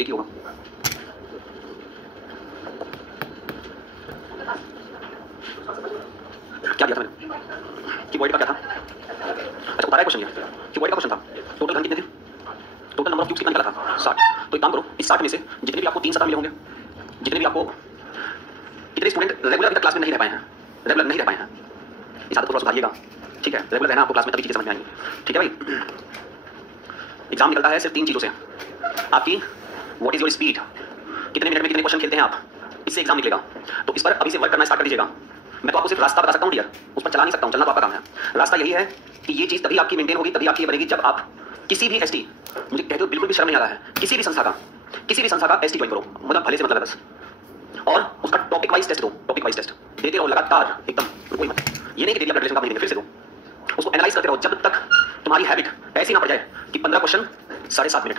एक ही होगा। क्या दिया था मैंने? क्यूबॉइड का क्या था? अच्छा बता रहा है क्वेश्चन ये। क्यूबॉइड का क्वेश्चन था। टोटल घन कितने थे? टोटल नंबर ऑफ क्यूब्स कितना निकला था? 60। तो एक काम करो, इस 60 में से जितने भी आपको 3 सतह मिले होंगे, जितने भी आपको, कितने स्टूडेंट रेगुलर अभी तक क्लास में नहीं रह पाए हैं, रेगुलर नहीं रह पाए हैं, इस आदत को थोड़ा सुधारिएगा, ठीक है? रेगुलर रहना आपको क्लास में तभी चीजें समझ में आएंगी, ठीक है भाई? एग्जाम निकलता है सिर्फ 3 चीजों से। आपकी व्हाट इज योर स्पीड, कितने मिनट में कितने क्वेश्चन खेलते हैं आप, इससे एग्जाम निकलेगा। तो इस पर अभी से वर्क करना स्टार्ट कर दीजिएगा। मैं तो आपको सिर्फ रास्ता बता सकता हूँ डियर, उस पर चला नहीं सकता हूँ, चलना तो आपका काम है। रास्ता यही है कि ये चीज तभी आपकी मेंटेन होगी, तभी आपकी बनेगी जब आप किसी भी एसटी, मुझे कहते हो बिल्कुल भी शर्म नहीं आ रहा है, किसी भी संस्था का एसटी ज्वाइन करो, मतलब भले से मतलब है बस, और उसका टॉपिक वाइज टेस्ट दो, टॉपिक वाइज टेस्ट देते रहो लगातार एकदम, रुको मत। ये नहीं कि डेली अपडेशन का नहीं देंगे, फिर से दो, उसको एनालाइज करते रहो जब तक तुम्हारी हैबिट ऐसी ना पड़ जाए कि 15 क्वेश्चन 7.5 मिनट,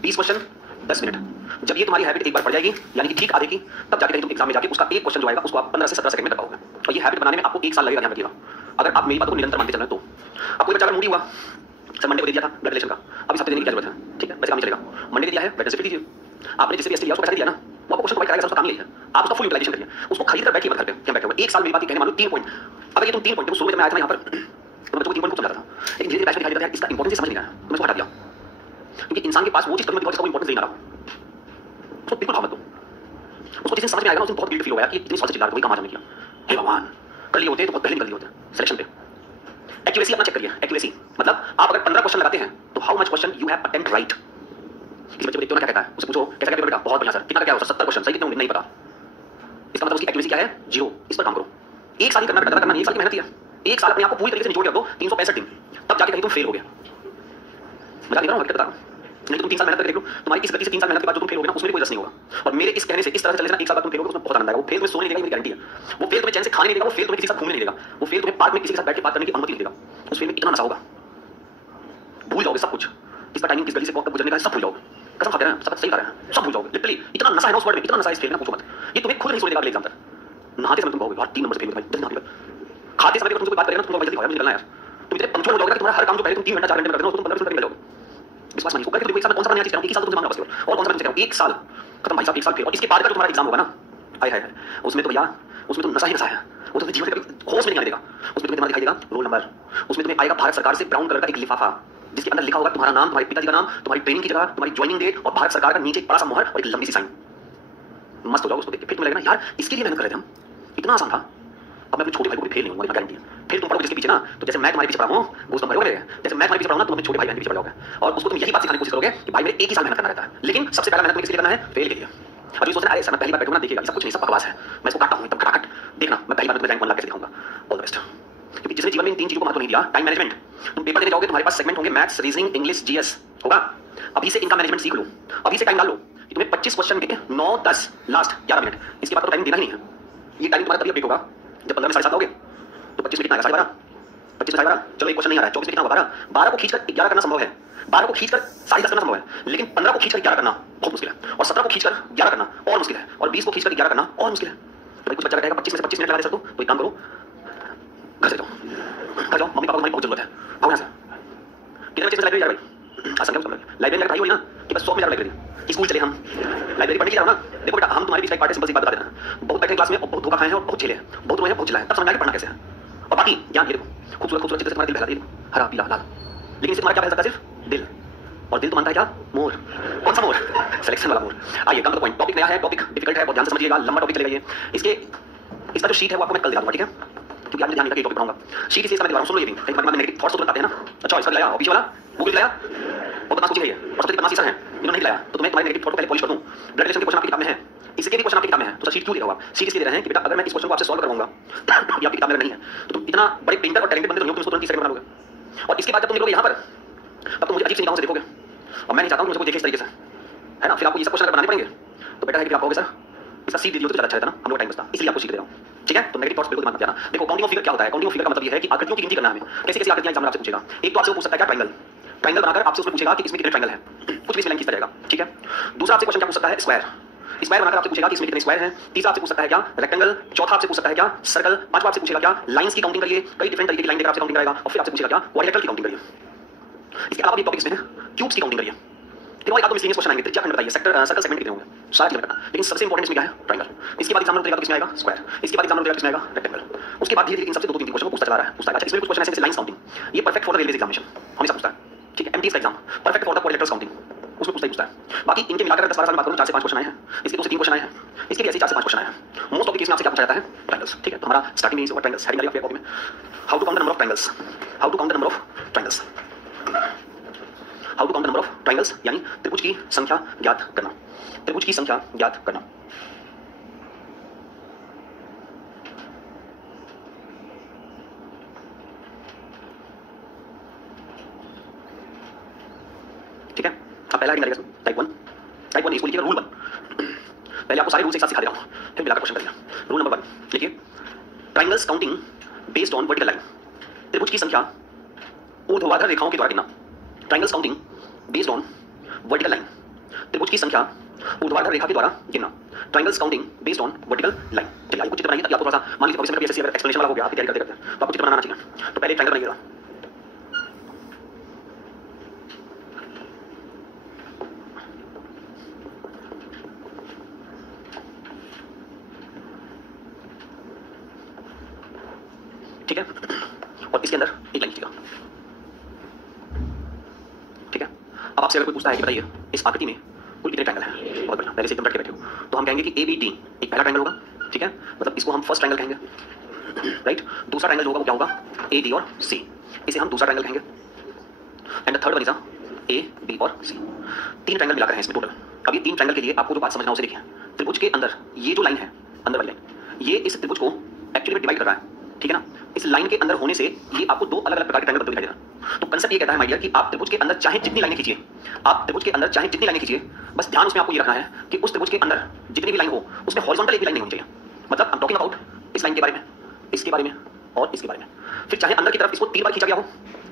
20 क्वेश्चन 10 मिनट। जब ये तुम्हारी हैबिट एक बार पड़ जाएगी, यानी कि ठीक आधे की, तब जाके कहीं तुम एग्जाम में जाके उसका एक क्वेश्चन जो आएगा उसको आप 15 से 17 सेकंड में कर पाओगे। और ये हैबिट बनाने में आपको 1 साल लगेगा, ध्यान रखिएगा, अगर आप मेरी बात को निरंतर मानते चल रहे हैं तो। अब कोई बच्चा अगर मूडी हुआ, सर मंडे को दे दिया था ब्लड रिलेशन का, अब इस हफ्ते देने की क्या जरूरत है, ठीक है, वैसे काम नहीं चलेगा। मंडे दे दिया है, वेडनेसडे पे दीजिए। आपने जिसे भी एसटी लिया उसको पैसा दिया ना, वो आपको क्वेश्चन प्रोवाइड कराएगा, उसका काम नहीं है, आप उसका फुल यूटिलाइजेशन करिए, उसको खरीद कर बैठिए मत घर पे, क्या बैठे हुए 1 साल मेरी बात कहने मान लो 3 पॉइंट, अगर ये तुम 3 पॉइंट, शुरू में जब मैं आया था यहाँ पर तो मैं तो 3 पॉइंट को समझा था, लेकिन धीरे धीरे बैच में दिखाई देता है इसका इंपॉर्टेंस समझ नहीं आया, तो मैं उसको हटा दिया, क्योंकि इंसान के पास वो चीज कभी मत जिसका इंपॉर्टेंस नहीं आ रहा, उसको बिल्कुल भाव मत दो। उसको जिस दिन समझ में आएगा उस दिन बहुत गिल्ट फील होगा कि इतनी साल से चिल्ला रहा था, वही काम आज हमने किया, हे भगवान कर लिए होते तो बहुत पहले निकल लिए होते सिलेक्शन पे। एक्यूरेसी अपना चेक करिए, एक्यूरेसी मतलब आप अगर 15 क्वेश्चन लगाते हैं तो how much question you have attempt right. किसी बच्चे को देखते हो ना क्या कहता है, उससे पूछो कैसा क्या बेटा, बहुत बढ़िया सर, कितना क्या हो, 70 क्वेश्चन सही कितने होंगे नहीं पता, इसका मतलब उसकी एक्यूरेसी क्या है, 0। इस पर काम करो, 1 साल ही करना बेटा, करना 1 साल की मेहनत है, 1 साल अपने आप को पूरी तरीके से निचोड़ के दो, 365 दिन, तब जाके कहीं तुम फेल हो गए। मजा नहीं कर रहा हूँ, बता रहा हूँ, नहीं तो तुम 3 साल मेहनत करके देख लो, तुम्हारी इस गति से 3 साल मेहनत के बाद जो तुम फेल हो गए ना, उसमें कोई रस नहीं होगा। और मेरे इस कहने से इस तरह से चले ना, 1 साल बाद तुम फेल होगे, उसमें बहुत आनंद आएगा। वो फेल तुम्हें सोने नहीं देगा, मेरी गारंटी है। वो फेल तुम्हें चैन से खाने नहीं देगा, वो फेल तुम्हें किसी के साथ घूमने नहीं देगा, वो फेल तुम्हें पार्क में किसी के साथ बैठ के बात करने की अनुमति नहीं देगा। उस फेल में इतना नशा होगा, भूल जाओगे सब कुछ, किसका टाइमिंग किस गली से कब गुजरने का सब भूल जाओगे, कसम खाते हैं, सब सही कर रहे हैं, सब भूल जाओगे लिटरली। इतना नशा है ना उस वर्ड में, इतना नशा है इस फेल में, पूछो मत। ये तुम्हें खुद नहीं सोने देगा अगले एग्जाम तक। नहाते समय तुम कहोगे यार 3 नंबर से फेल हो भाई, जल्दी नहा, खाते समय तुमसे कोई बात करेगा ना, तुम जल्दी खाओ, मुझे निकलना है यार, तुम इतने पंक्चुअल हो जाओगे कि तुम्हारा हर काम जो पहले तुम 3 घंटा 4 घंटे में करते हो तुम 15 मिनट में निकल जाओगे। विश्वास मानिए, कि देखो एक साल कौन सा नया चीज कराऊं, 1 साल तुमसे मांगा बस, और कौन सा तुमसे कराऊं, 1 साल खत्म भाई साहब, 1 साल फिर, और इसके बाद का जो तुम्हारा एग्जाम होगा ना, हाय हाय, उसमें तो भैया, उसमें तो नशा ही नशा है, वो तो जीवन से कभी होश में नहीं आने देगा। उसमें तुम्हें दिखाई देगा रोल नंबर, उसमें तुम्हें आएगा भारत सरकार से ब्राउन कलर का एक लिफाफा जिसके अंदर लिखा होगा तुम्हारा नाम, तुम्हारे पिताजी का नाम, तुम्हारी ट्रेनिंग की जगह, तुम्हारी ज्वाइनिंग डेट, और भारत सरकार का नीचे एक बड़ा सा मोहर और एक लंबी सी साइन। मस्त हो जाओगे उसको देख के, फिर तुम्हें लगेगा यार इसके लिए मेहनत कर रहे थे हम, इतना आसान था। अब मैं अपने छोटे भाई को भी फेल नहीं होऊंगा, गारंटी है। फिर तुम पढ़ोगे जिसके पीछे ना, तो जैसे मैं तुम्हारे पीछे पड़ा हूं वो तुम भरोगे, जैसे मैं तुम्हारे पीछे पड़ा हूं ना, तुम अपने छोटे भाई बहन के पीछे पड़ जाओगे, और उसको तुम यही बात सिखाने की कोशिश करोगे कि भाई मेरे एक ही साल मेहनत करना रहता है, लेकिन सबसे पहला मेहनत तुम्हें किस लिए करना है, फेल के लिए। और ये सोचना अरे सर मैं पहली बार बैठूंगा ना, देखिएगा सब कुछ नहीं, सब बकवास है, मैं इसको काटता हूं एकदम खटाखट, देखना मैं पहली बार तुम्हें रैंक 1 ला के दिखाऊंगा। All the best. क्योंकि जिसने जीवन में इन 3 चीजों को महत्व नहीं दिया, टाइम मैनेजमेंट, तुम पेपर देने जाओगे तुम्हारे पास सेगमेंट होंगे मैथ्स, रीजनिंग, इंग्लिश, जीएस होगा, अभी से इनका मैनेजमेंट सीख लो, अभी से टाइम डाल लो कि तुम्हें 25 क्वेश्चन के 9 10 लास्ट 11 मिनट, इसके बाद तो टाइम देना ही नहीं है। ये टाइम तुम्हारा तभी अपडेट होगा जब 15 में 7:30 आओगे तो 25 में कितना आएगा, 12:30, 25 में 12:30, चलो एक क्वेश्चन नहीं आ रहा है, 24 में कितना होगा, 12 को खींचकर 11 करना संभव है, 12 को खींचकर 10:30 करना संभव है, लेकिन 15 को खींचकर 11 करना बहुत मुश्किल है, और 17 को खींचकर 11 करना और मुश्किल है, और 20 को खींचकर 11 करना और मुश्किल है। तो कुछ बच्चा कहेगा 25 में से 25 मिनट लगा दे सर, तो एक काम करो, घर से जाओ, घर जाओ, मम्मी पापा को तुम्हारी बहुत जरूरत है, आओ यहाँ से। कितने बच्चे लाइब्रेरी जा रहे भाई, आसान है, लाइब्रेरी का भाई हो ना कि बस 100 में जा लाइब्रेरी, स्कूल चले हम लाइब्रेरी पढ़ने की जाओ ना। देखो बेटा हम तुम्हारे बीच एक पार्ट सिंपल सी बात बता देना, बहुत बैठे क्लास में और बहुत धोखा खाए हैं और बहुत झेले हैं, बहुत रोए हैं बहुत चिल्लाए, तब समझ में आएगा पढ़ना कैसे है। और बाकी ज्ञान ये देखो, खूबसूरत खूबसूरत चित्र से तुम्हारा दिल बहला दे, हरा पीला लाल, लेकिन इससे तुम्हारा क्या बहल सकता है, सिर्फ दिल, और दिल तो मानता है क्या, मोर। कौन सा मोर, सिलेक्शन वाला मोर। आइए come to the point, topic नया है, टॉपिक डिफिकल्ट है, बहुत ध्यान से समझिएगा, लंबा टॉपिक चलेगा ये। इसका जो शीट है वो आपको मैं कल दिखा दूंगा, ठीक है, क्योंकि आज ध्यान नहीं टॉपिक पढ़ाऊंगा। शीट इसलिए मैं सुन लो, ये भी कहीं दिमाग में नेगेटिव थॉट्स तो तुरंत आते हैं ना। अच्छा इसका लाया ऑफिस वाला गूगल लाया, वो बता सोचिए, और सबसे बदमाशी सर है इन्होंने नहीं लाया, तो तुम्हें तुम्हारे नेगेटिव थॉट को पहले पॉलिश कर दूं। ब्लड रिलेशन के क्वेश्चन आपकी किताब में है, इसके भी क्वेश्चन आपकी किताब में है, तो शीट क्यों दे रहा हूं आप, शीट इसलिए दे रहे हैं कि बेटा अगर मैं इस क्वेश्चन को आपसे सॉल्व करवाऊंगा ये आपकी किताब में नहीं है, तो तुम इतना बड़े पेंटर और टैलेंटेड बंदे तो नहीं हो, तुम इसको तुरंत 30 सेकंड बना लोगे, और इसके बाद जब तुम निकलोगे यहाँ पर तब तुम मुझे अजीब सी निगाहों से देखोगे, और मैं नहीं चाहता हूं कि मुझे कोई देखे इस तरीके से, है ना। फिर आपको ये सब क्वेश्चन बनाने पड़ेंगे, तो बेटा है कि आप कहोगे सर इसका सीट दे दियो तो ज्यादा अच्छा रहता ना, हम लोग टाइम बचता, इसलिए आपको सीट दे रहा हूं, ठीक है। तो नेगेटिव थॉट्स बिल्कुल मत जाना। देखो काउंटिंग ऑफ फिगर क्या होता है, काउंटिंग ऑफ फिगर का मतलब ये है कि आकृतियों की गिनती करना है हमें, कैसे कैसे आकृतियां एग्जाम में आपसे पूछेगा। एक तो आपसे पूछ सकता है क्या, ट्रायंगल, ट्रायंगल बनाकर आपसे उसमें पूछेगा कि इसमें कितने ट्रायंगल हैं, कुछ भी इसमें लाइन खींचता जाएगा, ठीक है। दूसरा आपसे क्वेश्चन क्या पूछ सकता है, स्क्वायर, स्क्वायर बनाकर आपसे पूछेगा कि इसमें कितने स्क्वायर हैं। तीसरा आपसे पूछ सकता है क्या, रेक्टेंगल। चौथा आपसे पूछ सकता है क्या, सर्कल। पांचवा आपसे पूछेगा क्या, लाइंस की काउंटिंग करिए, कई डिफरेंट तरीके की लाइन देकर आपसे काउंटिंग कराएगा, और फिर आपसे पूछेगा क्या, क्वाड्रिलेटरल की काउंटिंग करिए। इसके अलावा भी टॉपिक इसमें है, क्यूब्स की काउंटिंग करिए, और एक आपको मिसलिनियस क्वेश्चन आएंगे, त्रिज्या खंड बताइए, सेक्टर सर्कल सेगमेंट कितने होंगे, सारा चीज करना, लेकिन सबसे इंपॉर्टेंट इसमें क्या है, ट्रायंगल। इसके बाद एग्जाम में उतरेगा तो किसमें आएगा, स्क्वायर। इसके बाद एग्जाम में उतरेगा किसमें आएगा, रेक्टेंगल। उसके बाद धीरे धीरे इन सबसे दो तीन क्वेश्चन को पूछता चला रहा है, पूछता है। अच्छा इसमें कुछ क्वेश्चन ऐसे जैसे लाइन काउंटिंग, ये perfect for the railway examination हमेशा पूछता है, ठीक है। एमटीएस का exam perfect for the collectors counting, उसमें पूछता है। बाकी इनके मिलाकर 10-12 साल में बात करूं 4 से 5 क्वेश्चन आए हैं, इसके 2 से 3 क्वेश्चन आए हैं, इसके भी ऐसे 4 से 5 क्वेश्चन आए हैं। मोस्ट ऑफ द केस में आपसे क्या पूछा जाता है, ट्रायंगल्स, ठीक है। तो हमारा स्टार्टिंग में इस ट्रायंगल्स हेडिंग डालिए कॉपी में, how to count the number of triangles, how to count the number of triangles, how to count the number of triangles, यानी त्रिभुज की संख्या ज्ञात करना, त्रिभुज की संख्या ज्ञात करना। ठीक है, अब पहला हेडिंग डालिएगा टाइप 1, टाइप 1 इसको लिखिएगा रूल 1। पहले आपको सारे रूल्स एक साथ सिखा दे रहा हूं, फिर मिलाकर क्वेश्चन करिएगा। रूल नंबर 1 लिखिए, triangles counting based on vertical line, त्रिभुज की संख्या ऊर्ध्वाधर रेखाओं के द्वारा गिनना। Triangles counting based on vertical line, त्रिभुज की संख्या ऊर्ध्वाधर रेखा के द्वारा गिनना। Triangles counting based on vertical line. चलिए आपको चित्र बनाइए ताकि आपको थोड़ा सा, मान लीजिए भविष्य में कभी ऐसे अगर एक्सप्लेनेशन वाला हो गया आपकी तैयारी करते करते तो आपको चित्र बनाना चाहिए। तो पहले ट्रायंगल बनाइएगा, ठीक है, और इसके अंदर एक लाइन खींचेगा, ठीक है। अब आपसे अगर कोई पूछता है कि बताइए इस आकृति में कुल कितने ट्रायंगल हैं, बहुत बढ़िया, पहले से एकदम रट के बैठे हो, तो हम कहेंगे कि ए बी डी एक पहला ट्रायंगल होगा, ठीक है, मतलब इसको हम फर्स्ट ट्रायंगल कहेंगे, राइट। दूसरा ट्रायंगल जो होगा वो क्या होगा, ए डी और सी, इसे हम दूसरा ट्रायंगल कहेंगे। And the third one is A B और सी। 3 ट्रायंगल मिलाकर हैं इसमें टोटल। अब ये 3 ट्रायंगल के लिए आपको जो बात समझना है उसे देखिए, त्रिभुज के अंदर ये जो लाइन है, अंदर वाली लाइन, ये इस त्रिभुज को एक्चुअली में डिवाइड कर रहा है, ठीक है ना। इस लाइन के अंदर होने से ये आपको 2 अलग अलग प्रकार के ट्रायंगल बनते दिखाई दे रहा है। तो कांसेप्ट ये कहता है माय डियर कि आप त्रिभुज के अंदर चाहे जितनी लाइनें खींचिए, आप त्रिभुज के अंदर चाहे जितनी लाइनें खींचिए, बस ध्यान उसमें आपको ये रखना है कि उस त्रिभुज के अंदर जितनी भी लाइन हो उसमें हॉरिजॉन्टल एक भी लाइन नहीं होनी चाहिए। मतलब आई एम टॉकिंग अबाउट इस लाइन के बारे में, इसके बारे में और इसके बारे में। फिर चाहे अंदर की तरफ इसको 3 बार खींचा गया हो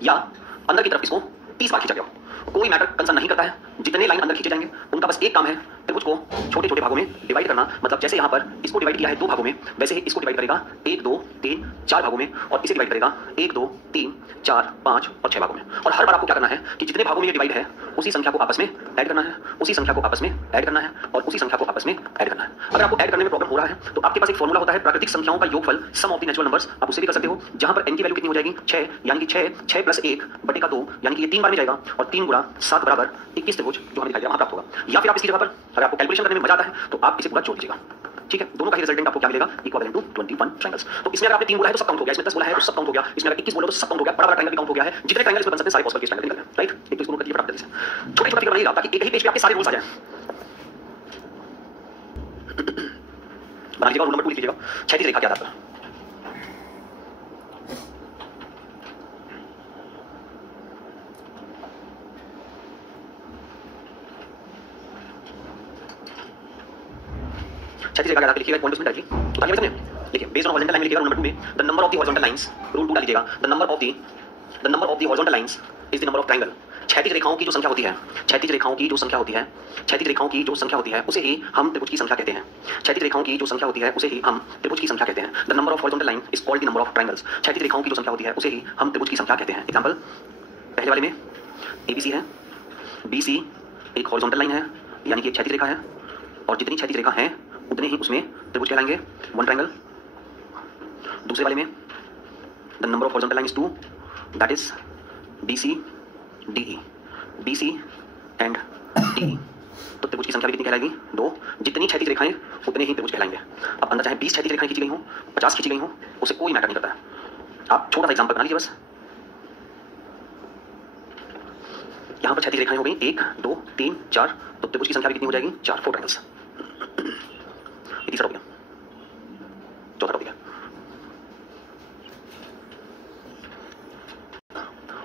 या अंदर की तरफ इसको 30 बार खींचा गया हो, कोई मैटर कंसर्न नहीं करता है। जितने लाइन अंदर खींचे जाएंगे उनका बस एक काम है, त्रिभुज को छोटे छोटे भागों में डिवाइड करना। मतलब जैसे यहाँ पर इसको डिवाइड किया है 2 भागों में, वैसे ही इसको डिवाइड करेगा 1 2 3 4 भागों में, और इसे डिवाइड करेगा 1 2 3 4 5 और 6 भागों में। और हर बार आपको क्या करना है कि जितने भागों में ये डिवाइड है उसी संख्या को आपस में ऐड करना है, उसी संख्या को आपस में ऐड करना है और उसी संख्या को आपस में ऐड करना है। अगर आपको ऐड करने में प्रॉब्लम हो रहा है तो आपके पास एक फॉर्मूला होता है प्राकृतिक संख्याओं का योगफल, सम ऑफ द नेचुरल नंबर्स, आप उसे भी कर सकते हो, जहां पर n की वैल्यू कितनी हो जाएगी 6, यानी कि 6 प्लस 1 बटे का 2, यानी कि ये 3 बार में जाएगा और 3 गुणा 7 बराबर 21 त्रिभुज जो हमें दिखाई दे रहा है वहां प्राप्त होगा। या फिर आप इसकी जगह पर अगर आपको कैलकुलेशन करने में मजा आता है तो आप इसे पूरा जोड़ लीजिएगा, ठीक है। दोनों का ही रिजल्टेंट आपको क्या मिलेगा, इक्विवेलेंट टू 21 ट्रायंगल्स। तो इसमें अगर आपने 3 बोला है तो सब काउंट हो गया, इसमें 10 बोला है तो सब काउंट हो गया, इसमें अगर 21 बोले तो सब काउंट हो गया, बड़ा बड़ा ट्रायंगल भी काउंट हो गया है। जितने ट्रायंगल इसमें बन सकते हैं सारे पॉसिबल केस ट्रायंगल निकल गए, राइट। एक तो इसको नोट करिए फटाफट से, छोटे छोटे फिगर बनाइएगा ताकि एक ही पेज पे आपके सारे रूल्स आ जाएं। बना लीजिएगा, रूल नंबर 2 लिख लीजिएगा, क्षैतिज रेखा क्या था। क्षैतिज रेखा क्या था लिखिएगा, पॉइंट्स में डालिए, तो आगे समझिए। देखिए बेस्ड ऑन हॉरिजॉन्टल लाइन लिखिएगा, रूल नंबर 2 में the number of the horizontal lines, rule 2 डालिएगा, the number of the horizontal lines is the number of triangle. क्षैतिज रेखाओं की जो संख्या होती है, क्षैतिज रेखाओं की जो संख्या होती है, क्षैतिज रेखाओं की जो संख्या होती है उसे ही हम त्रिभुज की संख्या कहते हैं। क्षैतिज रेखाओं की जो संख्या होती है उसे ही हम त्रिभुज की संख्या कहते हैं। The number of horizontal line is called the number of triangles. क्षैतिज रेखाओं की जो संख्या होती है उसे ही हम त्रिभुज की संख्या कहते हैं। एग्जांपल, पहले वाले में ABC है, BC एक हॉरिजॉन्टल लाइन है यानी कि एक क्षैतिज रेखा है, और जितनी क्षैतिज रेखा है उतने ही उसमें त्रिभुज कहलाएंगे, 1 ट्रायंगल। दूसरे वाले में the number of horizontal line is 2, that is BC DE, BC and DE। तो त्रिभुज की संख्या भी कितनी कहलाएगी, 2। जितनी क्षैतिज रेखाएं उतने ही त्रिभुज कहलाएंगे। अब अंदर चाहे 20 क्षैतिज रेखाएं खींची गई हो, 50 खींची गई हो, उसे कोई मैटर नहीं करता है। आप छोटा सा एग्जांपल बना लीजिए बस। यहां पर क्षैतिज रेखाएं हो गई 1 2 3 4, तो त्रिभुज की संख्या भी कितनी हो जाएगी, 4, 4 ट्रायंगल्स। ये तीसरा हो गया, चौथा हो गया।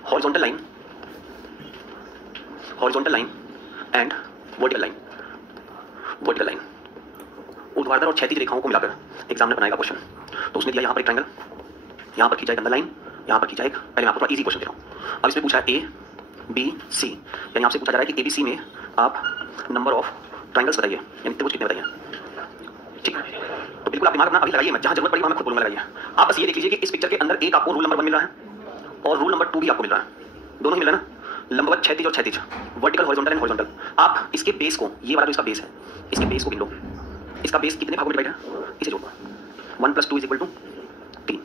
Horizontal line, horizontal line and vertical line. Vertical line ऊर्ध्वाधर और क्षैतिज रेखाओं को मिलाकर एग्जामिनर बनाएगा क्वेश्चन। तो उसने दिया यहाँ पर एक ट्रायंगल, यहाँ पर खींचा एक अंदर लाइन, यहाँ पर खींचा एक, पहले मैं आपको थोड़ा इजी क्वेश्चन दे रहा हूँ। अब इसमें पूछा है ABC, यानी आपसे पूछा जा रहा है कि ABC में आप नंबर ऑफ ट्रायंगल्स बताइए, यानी त्रिभुज कितने बताइए, ठीक है। तो बिल्कुल आप दिमाग अपना अभी लगाइए मत, जहाँ जरूरत पड़ी वहाँ मैं खुद बोलूंगा लगाइए। आप बस ये देख लीजिए कि इस पिक्चर के अंदर एक आपको रूल नंबर 1 मिल रहा है और रूल नंबर 2 भी आपको मिल रहा है, दोनों ही मिल रहा है ना। लंबवत क्षैतिज और क्षैतिज, वर्टिकल हॉरिजॉन्टल एंड हॉरिजॉन्टल। आप इसके बेस को, ये वाला जो इसका बेस है, इसके बेस को गिन लो। इसका बेस कितने भागों में डिवाइड है, इसे जोड़ दो। 1 + 2 = 3।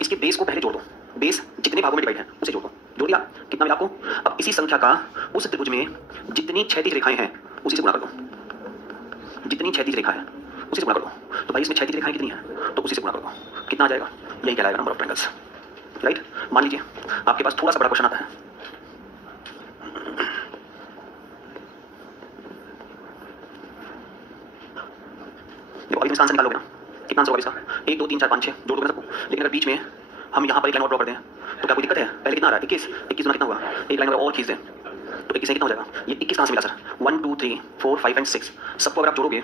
इसके बेस को पहले जोड़ दो, बेस जितने भागों में डिवाइड है उसे जोड़ दो। जोड़ दिया, कितना मिला आपको? अब इसी संख्या का उस त्रिभुज में जितनी क्षैतिज रेखाएं हैं उसी से गुणा कर दो। जितनी क्षैतिज रेखा है उसी से गुणा कर दो। तो भाई इसमें क्षैतिज रेखाएं कितनी है, तो उसी से गुणा कर दो। कितना आ जाएगा? यही कहलाएगा नंबर ऑफ ट्रायंगल्स, राइट। मान लीजिए आपके पास थोड़ा सा बड़ा क्वेश्चन आता है। देखो अभी इसका आंसर निकाल लोगे ना, कितना आंसर होगा इसका? 1 2 3 4 5 6 जोड़ दोगे ना सबको। लेकिन अगर बीच में हम यहाँ पर एक लाइन और ड्रॉ करते हैं तो क्या कोई दिक्कत है? पहले कितना आ रहा है? 21। 21 गुना कितना हुआ? एक लाइन और खींच दें तो 21 से कितना हो जाएगा? ये 21 कहाँ से मिला सर? 1 2 3 4 5 एंड 6 सबको अगर आप जोड़ोगे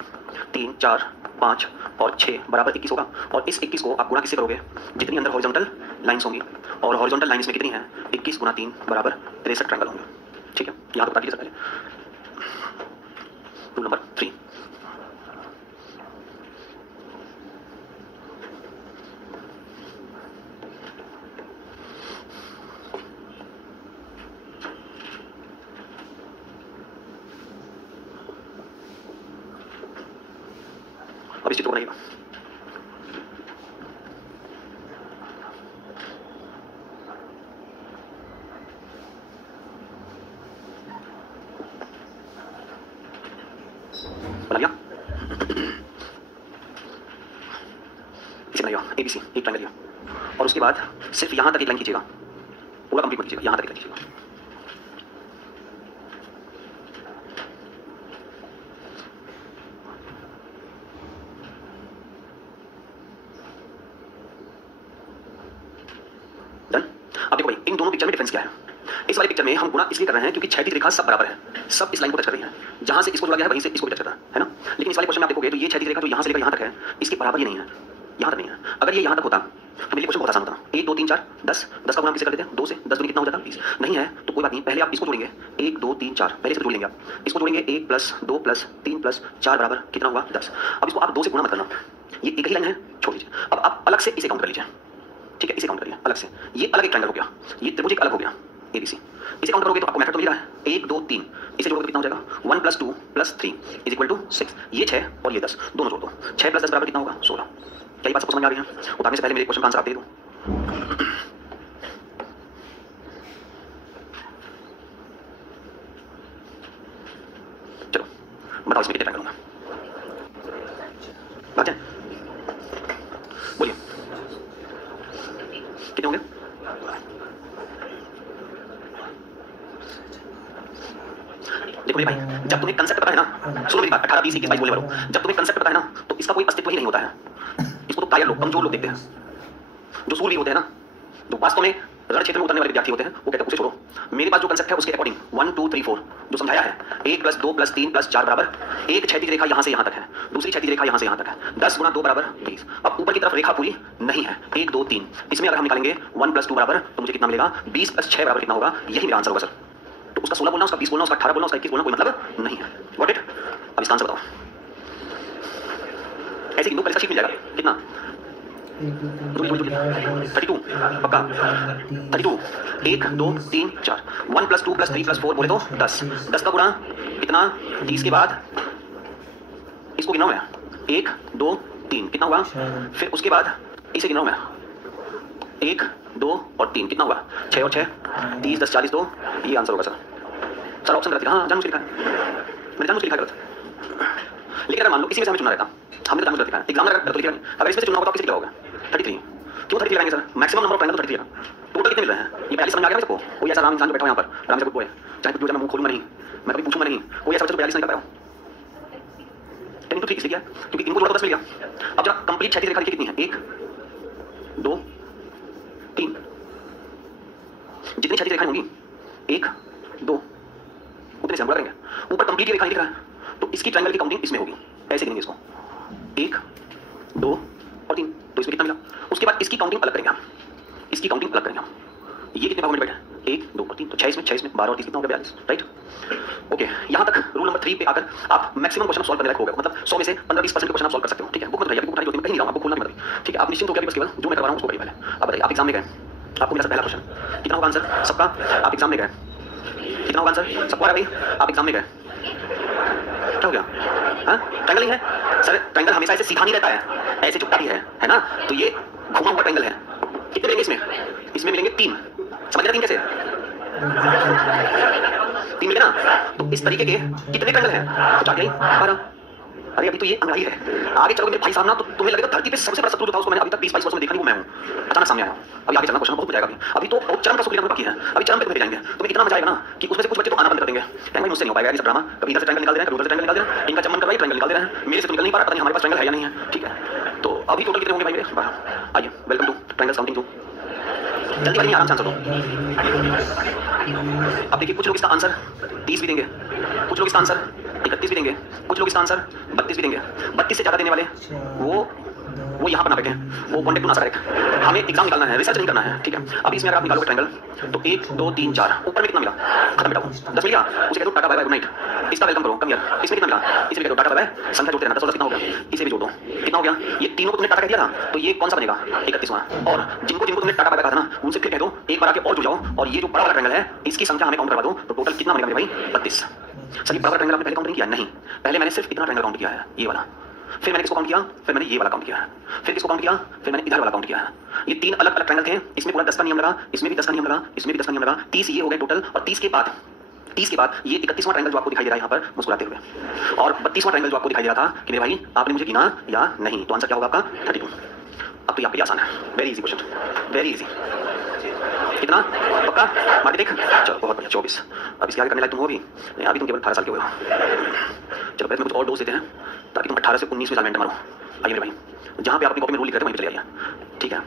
3 4 5 और 6 बराबर 21 होगा। और इस 21 को आप गुणा किससे करोगे? जितनी अंदर हॉरिजॉन्टल लाइंस होंगी, और हॉरिजॉन्टल लाइंस में कितनी है? 21 × 3 बराबर 63 ट्रायंगल होंगे। ठीक है, यहाँ तो बता दीजिए पहले। रूल नंबर 3, अब इस चित्र को बनाइएगा। बना लिया? इसे बनाइएगा ABC, एक ट्रायंगल लिया, और उसके बाद सिर्फ यहां तक एक लाइन खींचिएगा, पूरा कंप्लीट मत कीजिएगा, यहां तक एक लाइन खींचिएगा। अब देखो भाई इन दोनों पिक्चर में डिफरेंस क्या है? इस वाले पिक्चर में हम गुणा इसलिए कर रहे हैं क्योंकि क्षैतिज रेखा सब बराबर है, सब इस लाइन को टच कर रही है। जहां से इसको जोड़ा गया है वहीं से इसको भी टच कर रहा है ना। लेकिन इस वाले क्वेश्चन में आप देखोगे तो ये क्षैतिज रेखा जो यहां से लेकर यहां तक है इसके बराबर ही नहीं है, यहां तक नहीं है। अगर ये यहां तक होता तो मेरे क्वेश्चन बहुत आसान होता। 1 2 3 4 10, 10 का गुणा किसे कर देते हैं? 2 से। 10 दूनी कितना हो जाता? 20। नहीं है तो कोई बात नहीं, पहले आप इसको जोड़ेंगे 1 2 3 4, पहले से जोड़ लेंगे आप। इसको जोड़ेंगे 1 + 2 + 3 + 4 बराबर कितना हुआ? 10। अब इसको आप 2 से गुणा मत करना, ये एक ही लाइन है, छोड़ दीजिए। अब आप अलग से इसे काउंट कर लीजिए, ठीक है, इसे काउंट करिए अलग से। ये अलग एक ट्रायंगल हो गया, ये त्रिभुज एक अलग हो गया ABC। इसे काउंट करोगे तो आपको मेथड तो मिल रहा है 1 2 3, इसे जोड़ोगे तो कितना हो जाएगा? 1 + 2 + 3 = 6। ये 6 और ये 10 दोनों जोड़ दो। 6 + 10 बराबर कितना होगा? 16। क्या ये बात सबको समझ में आ रही है? उतारने से पहले मेरे क्वेश्चन का आंसर आप दे दो। चलो बताओ इसमें कितने ट्रायंगल होंगे? बात है, बोलिए कितने होंगे? देखो मेरे भाई, जब तुम्हें कंसेप्ट पता है ना, सुनो मेरी बात, 18 20 21 22 बोले वालों, जब तुम्हें कंसेप्ट पता है ना तो इसका कोई अस्तित्व ही नहीं होता है। इसको तो कायर लोग, कमजोर लोग देखते हैं। जो सूरवीर होते हैं ना, जो वास्तव में रण क्षेत्र में उतरने वाले विद्यार्थी होते हैं, वो कहते हैं उसे छोड़ो, मेरे पास जो कंसेप्ट है उसके अकॉर्डिंग 1 2 3 4 जो समझाया है 1 + 2 + 3 + 4 बराबर एक क्षैतिज रेखा यहां से यहां तक है, दूसरी क्षैतिज रेखा यहां से यहां तक है, 10 × 2 बराबर 20। अब ऊपर की तरफ रेखा पूरी नहीं है, 1 2 3, इसमें अगर हम निकालेंगे 1 + 2 बराबर तो मुझे कितना मिलेगा? 20 + 6 बराबर कितना होगा? यही मेरा आंसर होगा सर। तो उसका 16 बोलना, उसका 20 बोलना, उसका 18 बोलना, उसका 21 बोलना कोई मतलब नहीं है। Got it? अब इसका आंसर बताओ। ऐसे गिनो, पहले शीट मिल जाएगा कितना? 32 पक्का? 32 1 2 3 4, 1 + 2 + 3 + 4 बोले तो 10। 10 का गुणा कितना? 30 के बाद इसको गिना मैं 1 2 3 कितना हुआ? फिर उसके बाद इसे गिना मैं 1 2 और 3 कितना हुआ? 6 और 6 30 10 40 2, ये आंसर होगा सर। सर ऑप्शन गलत है, हाँ जानबूझ के लिखा है, मैंने जानबूझ के लिखा गलत। लेकिन अगर मान लो इसी में से हमें चुनना रहता, हमने तो जानबूझ गलत लिखा है, एग्जाम में अगर लिखा अगर इसमें से चुनना होगा तो किसे लिखा होगा? 33। क्यों 33 लगाएंगे sir? Maximum number of triangle तो 33 है। टोटल कितने मिल रहे हैं? ये पहले समझ आ गया मेरे को? कोई ऐसा राम इंसान जो बैठा हो यहाँ पर, राम से कुछ बोले, चाहे कुछ मैं मुंह खोलूंगा नहीं, मैं कभी पूछूंगा नहीं, कोई ऐसा बच्चा तो 42 नहीं कर पाया हो। 10 × 3 इसलिए किया क्योंकि इनको जोड़ा तो 10 मिल गया। अब जरा कंप्लीट क्षैतिज रेखा कितनी है? 1 2 3, जितनी क्षैतिज रेखाएं होंगी 1 2 उतने से हम गुणा करेंगे। ऊपर कंप्लीट रेखा लिख रहा है तो इसकी ट्रायंगल की काउंटिंग इसमें होगी, ऐसे गिनेंगे इसको 1 2 और 3, तो इसमें कितना मिला? उसके बाद इसकी काउंटिंग अलग करेंगे हम, इसकी काउंटिंग अलग करेंगे हम। ये कितने भागों में डिवाइड है? 1 2 और 3, तो 6 इसमें 12 और 30 कितना हो गया? 42, राइट। ओके, यहाँ तक रूल नंबर 3 पे आकर आप मैक्सिमम क्वेश्चन सॉल्व करने लायक हो गए, मतलब 100 में से 15-20% के क्वेश्चन आप सॉल्व कर सकते हो। ठीक है, बुक मत उठाइए, बुक उठाइए तो मैं कहीं नहीं जाऊंगा, बुक खोलना मत। ठीक है, आप निश्चिंत होकर बस केवल जो मैं करवा रहा हूँ उसको करिए पहले। अब बताइए, आप एग्जाम में गए, आपको मिला सर पहला क्वेश्चन, कितना होगा आंसर सबका? आप एग्जाम में गए, कितना होगा आंसर? सबको आ रहा है भाई? आप एग्जाम में गए, क्या हो गया? हाँ, ट्रायंगल ही है सर। ट्रायंगल हमेशा ऐसे सीधा नहीं रहता है, ऐसे झुकता भी है ना? तो ये घुमा हुआ ट्रायंगल है। कितने मिलेंगे इसमें? इसमें मिलेंगे 3। समझ रहे 3 कैसे? 3 मिले ना? तो इस तरीके के कितने ट्रायंगल हैं? तो 4 12। अरे अभी तो ये अंगड़ाई है, आगे चलोगे मेरे भाई साहब ना तो तुम्हें लगेगा धरती पे सबसे बड़ा शत्रु जो था उसको मैंने अभी तक 20-22 वर्ष में देखा नहीं, वो मैं हूँ। अचानक सामने आया। अभी आगे चलना क्वेश्चन बहुत जाएगा। अभी तो बहुत चरम का सुख लेना बाकी है, अभी चरम पे तुम्हें जाएंगे। तुम्हें इतना मजा आएगा ना कि उसमें से कुछ बच्चे तो आना बंद कर देंगे, कहेंगे भाई मुझसे नहीं हो पाएगा ये सब ड्रामा। कभी इधर से ट्रायंगल निकाल दे रहे हैं, कभी उधर से ट्रायंगल निकाल दे रहे हैं, इनका जब मन कर रहा है ट्रायंगल निकाल दे रहे हैं, मेरे से तो निकल नहीं पा रहा, पता नहीं हमारे पास ट्रायंगल है या नहीं है। ठीक है, तो अभी टोटल कितने होंगे भाई मेरे? आइए, वेलकम टू ट्रायंगल्स काउंटिंग 2। जल्दी करिए, आराम से आंसर दो। अब देखिए, कुछ लोग इसका आंसर 30 भी देंगे, कुछ लोग इसका आंसर 31 भी देंगे, कुछ लोग इसका आंसर 32 भी देंगे। 32 से ज्यादा देने वाले वो यहाँ पर ना बैठे, वो कॉन्टेक्ट टू ना करेक्ट। हमें एग्जाम निकालना है, रिसर्च नहीं करना है। ठीक है, अभी इसमें अगर आप निकालोगे ट्रायंगल तो 1 2 3 4, ऊपर में कितना मिला? खत्म बेटा, 10 मिल गया। उसे कह दो tata bye bye good night. इसका वेलकम करो, कम यार। इसमें कितना मिला? इसे भी कह दो टाटा बाय बाय, संख्या जोड़ते रहना। 10 कितना हो गया? इसे भी जोड़ दो, कितना हो गया? ये तीनों को तुमने टाटा कह दिया ना, तो ये कौन सा बनेगा? 31वां। और जिनको जिनको तुमने टाटा बाय बाय कहा था ना, उनसे फिर कह दो एक बार आके और जुड़ जाओ, और ये जो बड़ा वाला ट्रायंगल है इसकी संख्या हमें काउंट करवा दो। तो टोटल कितना बनेगा मेरे भाई? 32। सर ये बड़ा वाला ट्रायंगल आपने पहले काउंट नहीं किया? नहीं, पहले मैंने सिर्फ इतना ट्रायंगल काउंट किया है, ये वाला। फिर मैंने किसको काउंट किया? फिर मैंने ये वाला काउंट किया है। फिर किसको काउंट किया? फिर मैंने इधर वाला काउंट किया है। ये 3 अलग अलग ट्रायंगल थे, इसमें पूरा 10 का नियम लगा, इसमें भी 10 का नियम लगा, इसमें भी 10 का नियम लगा। 30 ये हो गए टोटल। और 30 के बाद ये 31वां ट्रायंगल जो आपको दिखाई दे रहा है यहाँ पर मुस्कुराते हुए, और 32वां ट्रायंगल जो आपको दिखाई दे रहा था कि मेरे भाई आपने मुझे गिना या नहीं। तो आंसर क्या होगा आपका? 32। अब तो यहाँ पे आसान है, very easy question, very easy. कितना पक्का? मार देख, चलो बहुत बढ़िया। 24। अब इसके आगे करने लायक तुम हो भी नहीं, अभी तुम केवल 18 साल के हो। चलो पहले कुछ और डोज देते हैं ताकि तुम 18 से 19 साल में मारो। आइए मेरे भाई, जहाँ पे आप अपनी कॉपी में रूल लिख रहे थे वहीं पे चले आइए। ठीक है,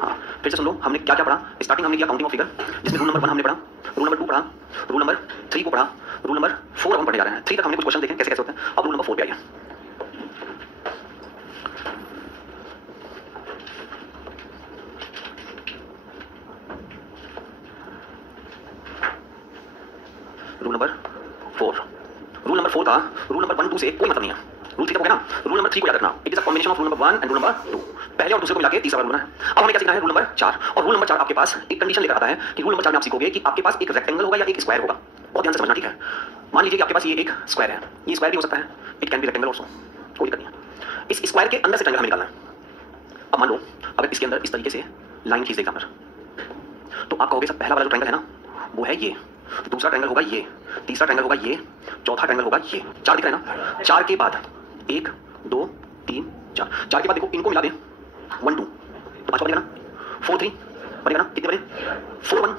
हाँ फिर से सुन लो, हमने क्या क्या पढ़ा। स्टार्टिंग हमने किया काउंटिंग ऑफ फिगर, जिसमें रूल नंबर 1 हमने पढ़ा, रूल नंबर 2 पढ़ा, रूल नंबर 3 को पढ़ा, रूल नंबर 4 हम पढ़ने जा रहे हैं। 3 तक हमने कुछ क्वेश्चन देखे कैसे कैसे होते हैं। अब रूल नंबर 4 पे आइए। रूल नंबर 4, रूल नंबर 4 था, रूल नंबर 1 2 से कोई मतलब नहीं है। रूल 3 का हो गया ना, रूल नंबर 3 को याद रखना। It is a combination of rule number 1 and rule number 2, पहले और दूसरे को मिला के तीसरा रूल है। अब हमें क्या सीखना है? Rule number 4। और रूल नंबर 4 आपके पास एक कंडीशन लेकर आता है कि रूल नंबर 4 में आप सीखोगे कि आपके पास एक रेक्टेंगल होगा या एक स्क्वायर होगा। बहुत ध्यान से समझना, ठीक है? मान लीजिए कि आपके पास ये एक स्क्वायर है, ये स्क्वायर भी हो सकता है, it can be rectangle also, कोई दिक्कत नहीं है। इस स्क्वायर के अंदर से ट्रायंगल हमें निकालना है। अब मान लो अगर इसके अंदर इस तरीके से लाइन खींच देगा, तो आप कहोगे सर पहला वाला जो ट्रायंगल है ना वो है ये, दूसरा ट्रायंगल होगा ये, तीसरा ट्रायंगल होगा ये, चौथा ट्रायंगल होगा ये। 4 दिख रहा है ना? 4 के बाद 1 2 3 4, 4 के बाद देखो इनको मिला दें 1 2, तो 5 बनेगा ना? 4 3 बनेगा ना? कितने बने? 4 1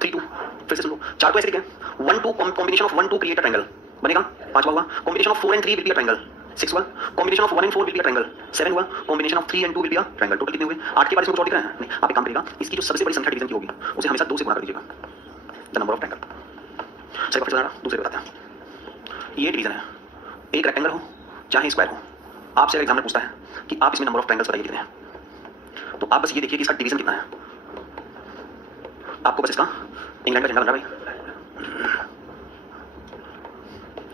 3 2। फिर से सुन लो, 4 को ऐसे लिखें, 1 2 combination of 1 2 create a triangle बनेगा। 5वां हुआ combination of 4 and 3 will be a triangle. 6 हुआ combination of 1 and 4 will be a triangle. 7 हुआ combination of 3 and 2 will be a triangle. Total कितने हुए? 8 के बाद इसमें कुछ और दिख रहा है? नहीं, आप एक काम करिएगा, इसकी जो सबसे बड़ी संख्या डिवीजन की होगी उसे हमेशा 2 से गुणा कर दीजिएगा, द नंबर ऑफ ट्रायंगल। सही बात है, दूसरे बताते हैं। ये डिवीजन है, एक रेक्टेंगल हो चाहे स्क्वायर हो, आपसे अगर एग्जामिनर पूछता है कि आप इसमें नंबर ऑफ ट्रायंगल्स बताइए कितने हैं, तो आप बस ये देखिए कि इसका डिवीजन कितना है। आपको बस इसका इंग्लैंड का झंडा बनना भाई।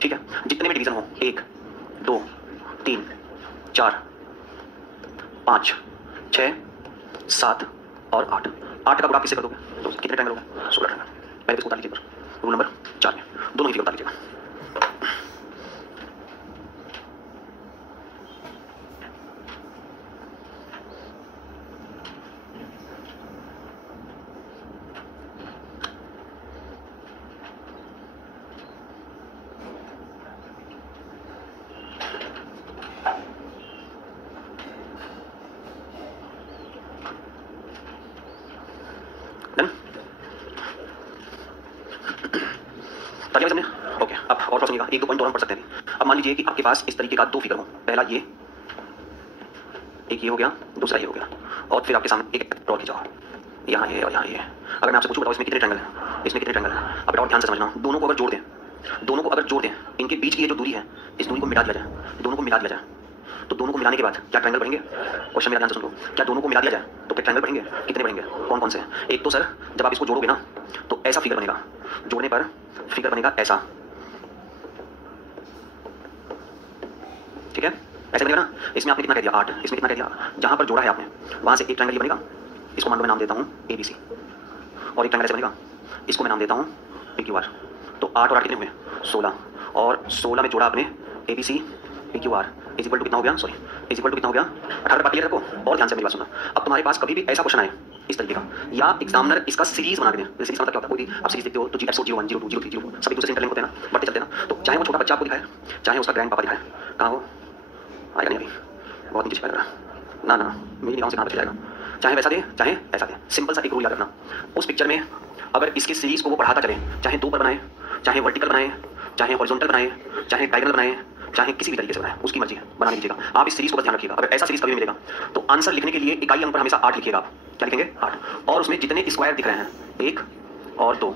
ठीक है, जितने भी डिवीजन हो 1 2 3 4 5 6 7 और 8, 8 का गुणा किससे कर दोगे? तो कितने ट्रायंगल हो गए? 16 ट्रायंगल। पहले इसको उतार लीजिए पर रूल नंबर 4 में दोनों ही फिगर उतार लीजिएगा। ओके, अब और सुनिएगा, 1 2 पॉइंट और हम पढ़ सकते हैं। अब मान लीजिए कि आपके पास इस तरीके का 2 फिगर हो, पहला ये, एक ये हो गया, दूसरा ये हो गया, और फिर आपके सामने एक ड्रॉ खींचा, यहाँ ये और यहाँ ये। अगर मैं आपसे पूछूं बताओ इसमें कितने ट्रायंगल हैं? इसमें कितने ट्रायंगल हैं? अब और ध्यान से समझना, दोनों को अगर जोड़ दें, दोनों को अगर जोड़ दें, इनके बीच की ये जो दूरी है इस दूरी को मिटा दिया जाए, दोनों को मिला दिया जाए, तो दोनों को मिलाने के बाद क्या ट्रायंगल बनेंगे? क्वेश्चन मेरा ध्यान से सुन लो, क्या दोनों को मिला दिया जाए तो फिर ट्रायंगल बनेंगे? कितने बनेंगे? कौन कौन से? एक तो सर जब आप इसको जोड़ोगे ना तो ऐसा फिगर बनेगा, जोड़ने पर फिगर बनेगा ऐसा, ठीक है, ऐसे बनेगा ना। इसमें आपने कितना कह दिया? 8, इसमें कितना कह दिया? जहां पर जोड़ा है आपने वहां से एक ट्रायंगल ये बनेगा, इसको मान लो मैं नाम देता हूं ABC, और एक ट्रायंगल ऐसे बनेगा, इसको मैं नाम देता हूं पी क्यू आर। तो 8 और 8 कितने हुए? 16, और 16 में जोड़ा आपने A B C P Q R is equal to कितना हो गया? सॉरी, इज इक्वल टू कितना हो गया? 18। बात क्लियर रखो और ध्यान से मेरी बात सुनना। अब तुम्हारे पास कभी भी ऐसा क्वेश्चन आए इस तरीके का, या एग्जामिनर इसका सीरीज बना के दे, जैसे सीरीज मतलब क्या होता है, कोई भी आप सीरीज देखते हो तो G 01 02 03 04 सभी दूसरे इंटरलिंक होते हैं ना, बढ़ते चलते हैं ना। तो चाहे वो छोटा बच्चा आपको दिखाए, चाहे उसका ग्रैंड पापा दिखाए, कहाँ हो आएगा नहीं, अभी बहुत नीचे छिपा ना ना, मेरी निगाहों से कहाँ पे जाएगा। चाहे वैसा दे चाहे ऐसा दे, सिंपल सा एक रूल याद रखना। उस पिक्चर में अगर इसकी सीरीज को वो बढ़ाता चले, चाहे 2 पर बनाए, चाहे वर्टिकल बनाए, चाहे हॉरिजॉन्टल बनाए, चाहे डायगोनल बनाए, चाहे किसी भी तरीके से बनाए, उसकी मर्जी है, बना लीजिएगा। आप इस सीरीज को बस ध्यान रखिएगा। अगर ऐसा सीरीज कभी मिलेगा तो आंसर लिखने के लिए इकाई अंक पर हमेशा 8 लिखिएगा आप। क्या लिखेंगे? 8। और उसमें जितने स्क्वायर दिख रहे हैं 1 और 2,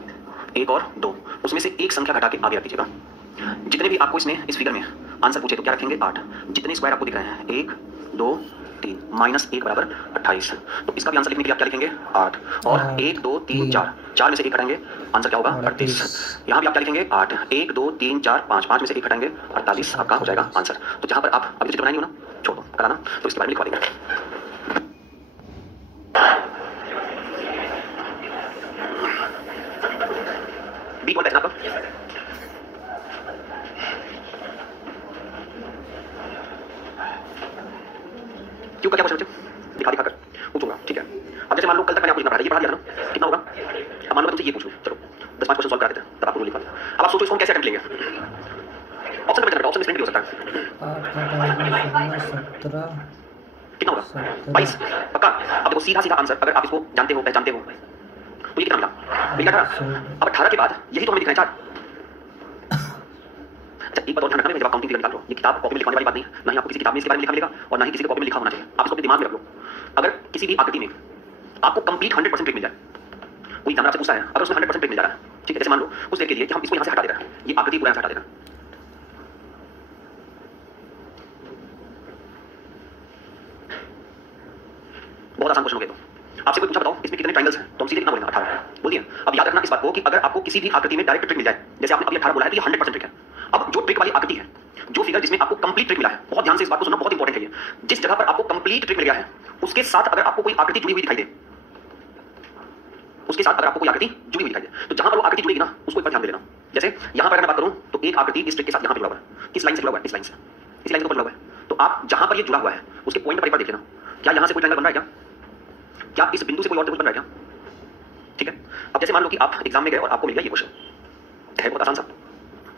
1 और 2, उसमें से एक संख्या घटा के आगे रख दीजिएगा। जितने भी आपको इसमें इस फिगर में आंसर पूछे तो क्या रखेंगे? 8। जितने स्क्वायर आपको दिख रहे हैं 1 2 3 -1 बराबर 28। तो इसका भी आंसर लिखने के लिए आप क्या लिखेंगे? 8। और 1 2 3 4, 4 में से 1 घटाएंगे, आंसर क्या होगा? 38। यहाँ भी आप क्या लिखेंगे? 8। 1 2 3 4 5, 5 में से 1 घटाएंगे, 48 आपका हो जाएगा आंसर। तो जहाँ पर आप अभी चित्र बनाएंगे ना, छोड़ दो कराना, तो इसके बारे में लिखवा देंगे। बी कौन आपका? क्यों का क्या क्वेश्चन बच्चे? दिखा दिखा कर पूछूंगा, ठीक है। अब जैसे मान लो कल तक मैंने आपको इतना पढ़ा, ये पढ़ा दिया ना, कितना होगा? अब मान लो तुमसे ये पूछूं, चलो 10-5 क्वेश्चन सॉल्व करा देते हैं, तब आपको लिखा। अब आप सोचो इसको हम कैसे अटेम्प्ट लेंगे? ऑप्शन में ऑप्शन में भी हो सकता है। 17 कितना होगा? 22 पक्का। अब देखो सीधा सीधा आंसर, अगर आप इसको जानते हो पहचानते हो तो ये कितना मिला? मिला 18। अब 18 के बाद यही तो हमें दिख रहा है 4। अच्छा एक बात और ध्यान रखना, जब आप काउंटिंग फिगर निकाल लो, ये किताब कॉपी में लिखवाने वाली बात नहीं है, ना ही आपको किसी किताब में इसके बारे में लिखा मिलेगा और ना ही किसी कॉपी में लिखा होना चाहिए। आप इसको अपने दिमाग में रख लो। अगर किसी भी आकृति में आपको कंप्लीट 100% ट्रिक मिल जाए, कोई कैमरा से पूछता है अगर उसमें 100% ट्रिक मिल जा रहा है, ठीक है, जैसे मान लो उस देर के लिए कि हम इसको यहाँ से हटा दे रहे हैं, ये आकृति पूरा हटा देना, बहुत आसान क्वेश्चन हो गया। तो आपसे कोई पूछा बताओ इसमें कितने ट्रायंगल्स हैं, तो हम सीधे कितना बोलेंगे? 18 बोलिए। अब याद रखना इस बात को कि अगर आपको किसी भी आकृति में डायरेक्ट ट्रिक मिल जाए, जैसे आपने अभी 18 बोला है तो ये 100% ट्रिक है। अब जो ट्रिक वाली आकृति है, जो फिगर जिसमें आपको कंप्लीट ट्रिक मिला है, बहुत ध्यान से इस बात को सुनना, बहुत इंपॉर्टेंट है ये। जिस जगह पर आपको कंप्लीट ट्रिक मिल गया है उसके साथ अगर आपको कोई आकृति जुड़ी हुई दिखाई दे, उसके साथ अगर आपको कोई आकृति जुड़ी हुई दिखाई दे, तो जहां पर वो आकृति जुड़ेगी ना उसको एक बार ध्यान दे लेना। जैसे यहां पर अगर मैं बात करूं तो एक आकृति इस ट्रिक के साथ यहां पे जुड़ा हुआ है। किस लाइन से जुड़ा हुआ है? इस लाइन से, इस लाइन से जुड़ा हुआ है। तो आप जहां पर ये जुड़ा हुआ है उसके पॉइंट पर एक बार देख लेना, क्या यहां से कोई ट्रायंगल बन रहा है क्या? क्या इस बिंदु से कोई और त्रिभुज बन रहा है क्या? ठीक है। अब जैसे मान लो कि आप एग्जाम में गए और आपको मिल गया ये क्वेश्चन, है बहुत आसान सा,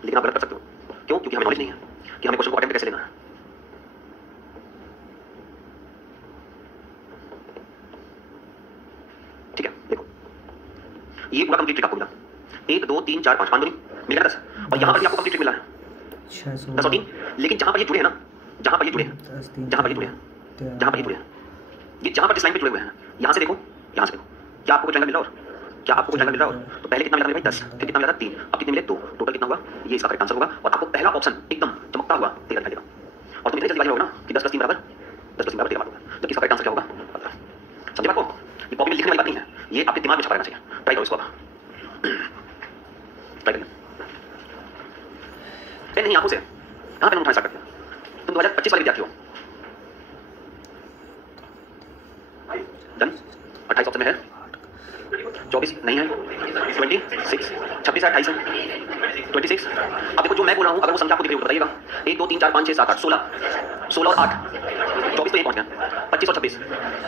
लेकिन आप गलत कर सकते हो। क्यों? क्योंकि हमें नॉलेज नहीं है कि हमें क्वेश्चन को अटेम्प्ट कैसे लेना है। ठीक है, देखो ये पूरा कंप्लीट ट्रिक आपको मिला, 1 2 3 4 5 5 दूनी मिल गया 10, और यहाँ पर भी आपको कंप्लीट ट्रिक मिला है 10 और 3। लेकिन जहाँ पर ये जुड़े हैं ना, जहाँ पर ये जुड़े हैं, जहाँ पर ये जुड़े हैं, जहाँ पर ये जुड़े हैं, ये जहाँ पर इस लाइन पे जुड़े हुए हैं, यहाँ से देखो, यहाँ से देखो, क्या आपको कोई ट्रायंगल मिल रहा है? क्या आपको कोई ट्रायंगल मिल रहा है? तो पहले कितना मिला था भाई? 10, फिर कितना मिला था? 3, अब कितने मिले? 2, टोटल कितना हुआ? ये इसका करेक्ट आंसर होगा। और आपको पहला ऑप्शन एकदम चमकता हुआ 13 दिखाई देगा, और तुम इतने जल्दी होगा ना कि 10 + 3 बराबर 10 + 3 बराबर 13 होगा। जबकि इसका करेक्ट आंसर क्या होगा? 15। समझे बात को? ये कॉपी में लिखने वाली बात नहीं है, ये आपके दिमाग में छपा रहना चाहिए। ट्राई करो इसको, ट्राई करिए। पेन नहीं आंखों से, कहाँ पेन उठाना स्टार्ट करते हैं? तुम 2025 वाले विद्यार्थी हो। डन। 28 ऑप्शन में है, 24 नहीं है, 26, 26 है, 28 है, 26। अब देखो जो मैं बोल रहा हूँ, अगर वो संख्या आपको दिख रही हो तो बताइएगा। 1 2 3 4 5 6 7 8 16, 16 और 8 24 पे ये पहुंच गया, 25 और 26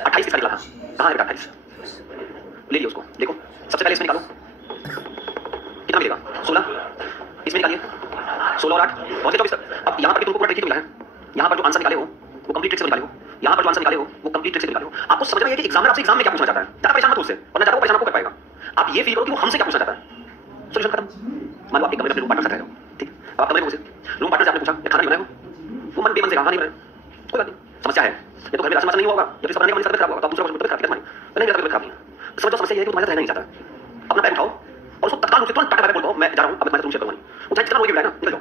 28 किसका निकला था? कहाँ है बेटा 28? ले लियो उसको, देखो सबसे पहले इसमें निकालो कितना मिलेगा? 16, इसमें निकालिए 16 और 8 पहुंचे 24 तक। अब यहाँ पर भी तुमको पूरा ट्रिक मिला है, यहाँ पर जो आंसर निकाले हो वो कंप्लीट ट्रिक से निकाले हो, यहाँ पर जो आंसर निकाले हो वो कंप्लीट ट्रिक से निकाले हो। आपको समझना है कि एग्जामिनर आपसे एग्जाम में क्या पूछना चाहता है, ज्यादा परेशान मत हो उससे, वरना ज्यादा परेशान आपको कर पाएगा। आप ये फील करो कि वो हमसे क्या पूछना चाहता है। सॉल्यूशन खत्म। मान लो आप एक कमरे में रूम पार्टनर से रह रहे हो, ठीक है, अब आप कमरे में घुसे, रूम पार्टनर से आपने पूछा खाना नहीं बनाया, वो मन बेमन से कहा नहीं बनाया, कोई बात नहीं, समस्या है, ये तो घर में राशन नहीं होगा, जब इस बनाने का मन तबियत खराब होगा तो दूसरा क्वेश्चन तबियत खराब है, नहीं मेरा तबियत खराब नहीं है। समझो समस्या ये है कि तुम्हारे साथ रहना नहीं चाहता। अपना पैर उठाओ और उसको तत्काल रूप से तुरंत टाटा बोल दो, मैं जा रहा हूं, अब मैं तुमसे करूंगा नहीं, उठाए जितना बोलोगे ना निकल जाओ,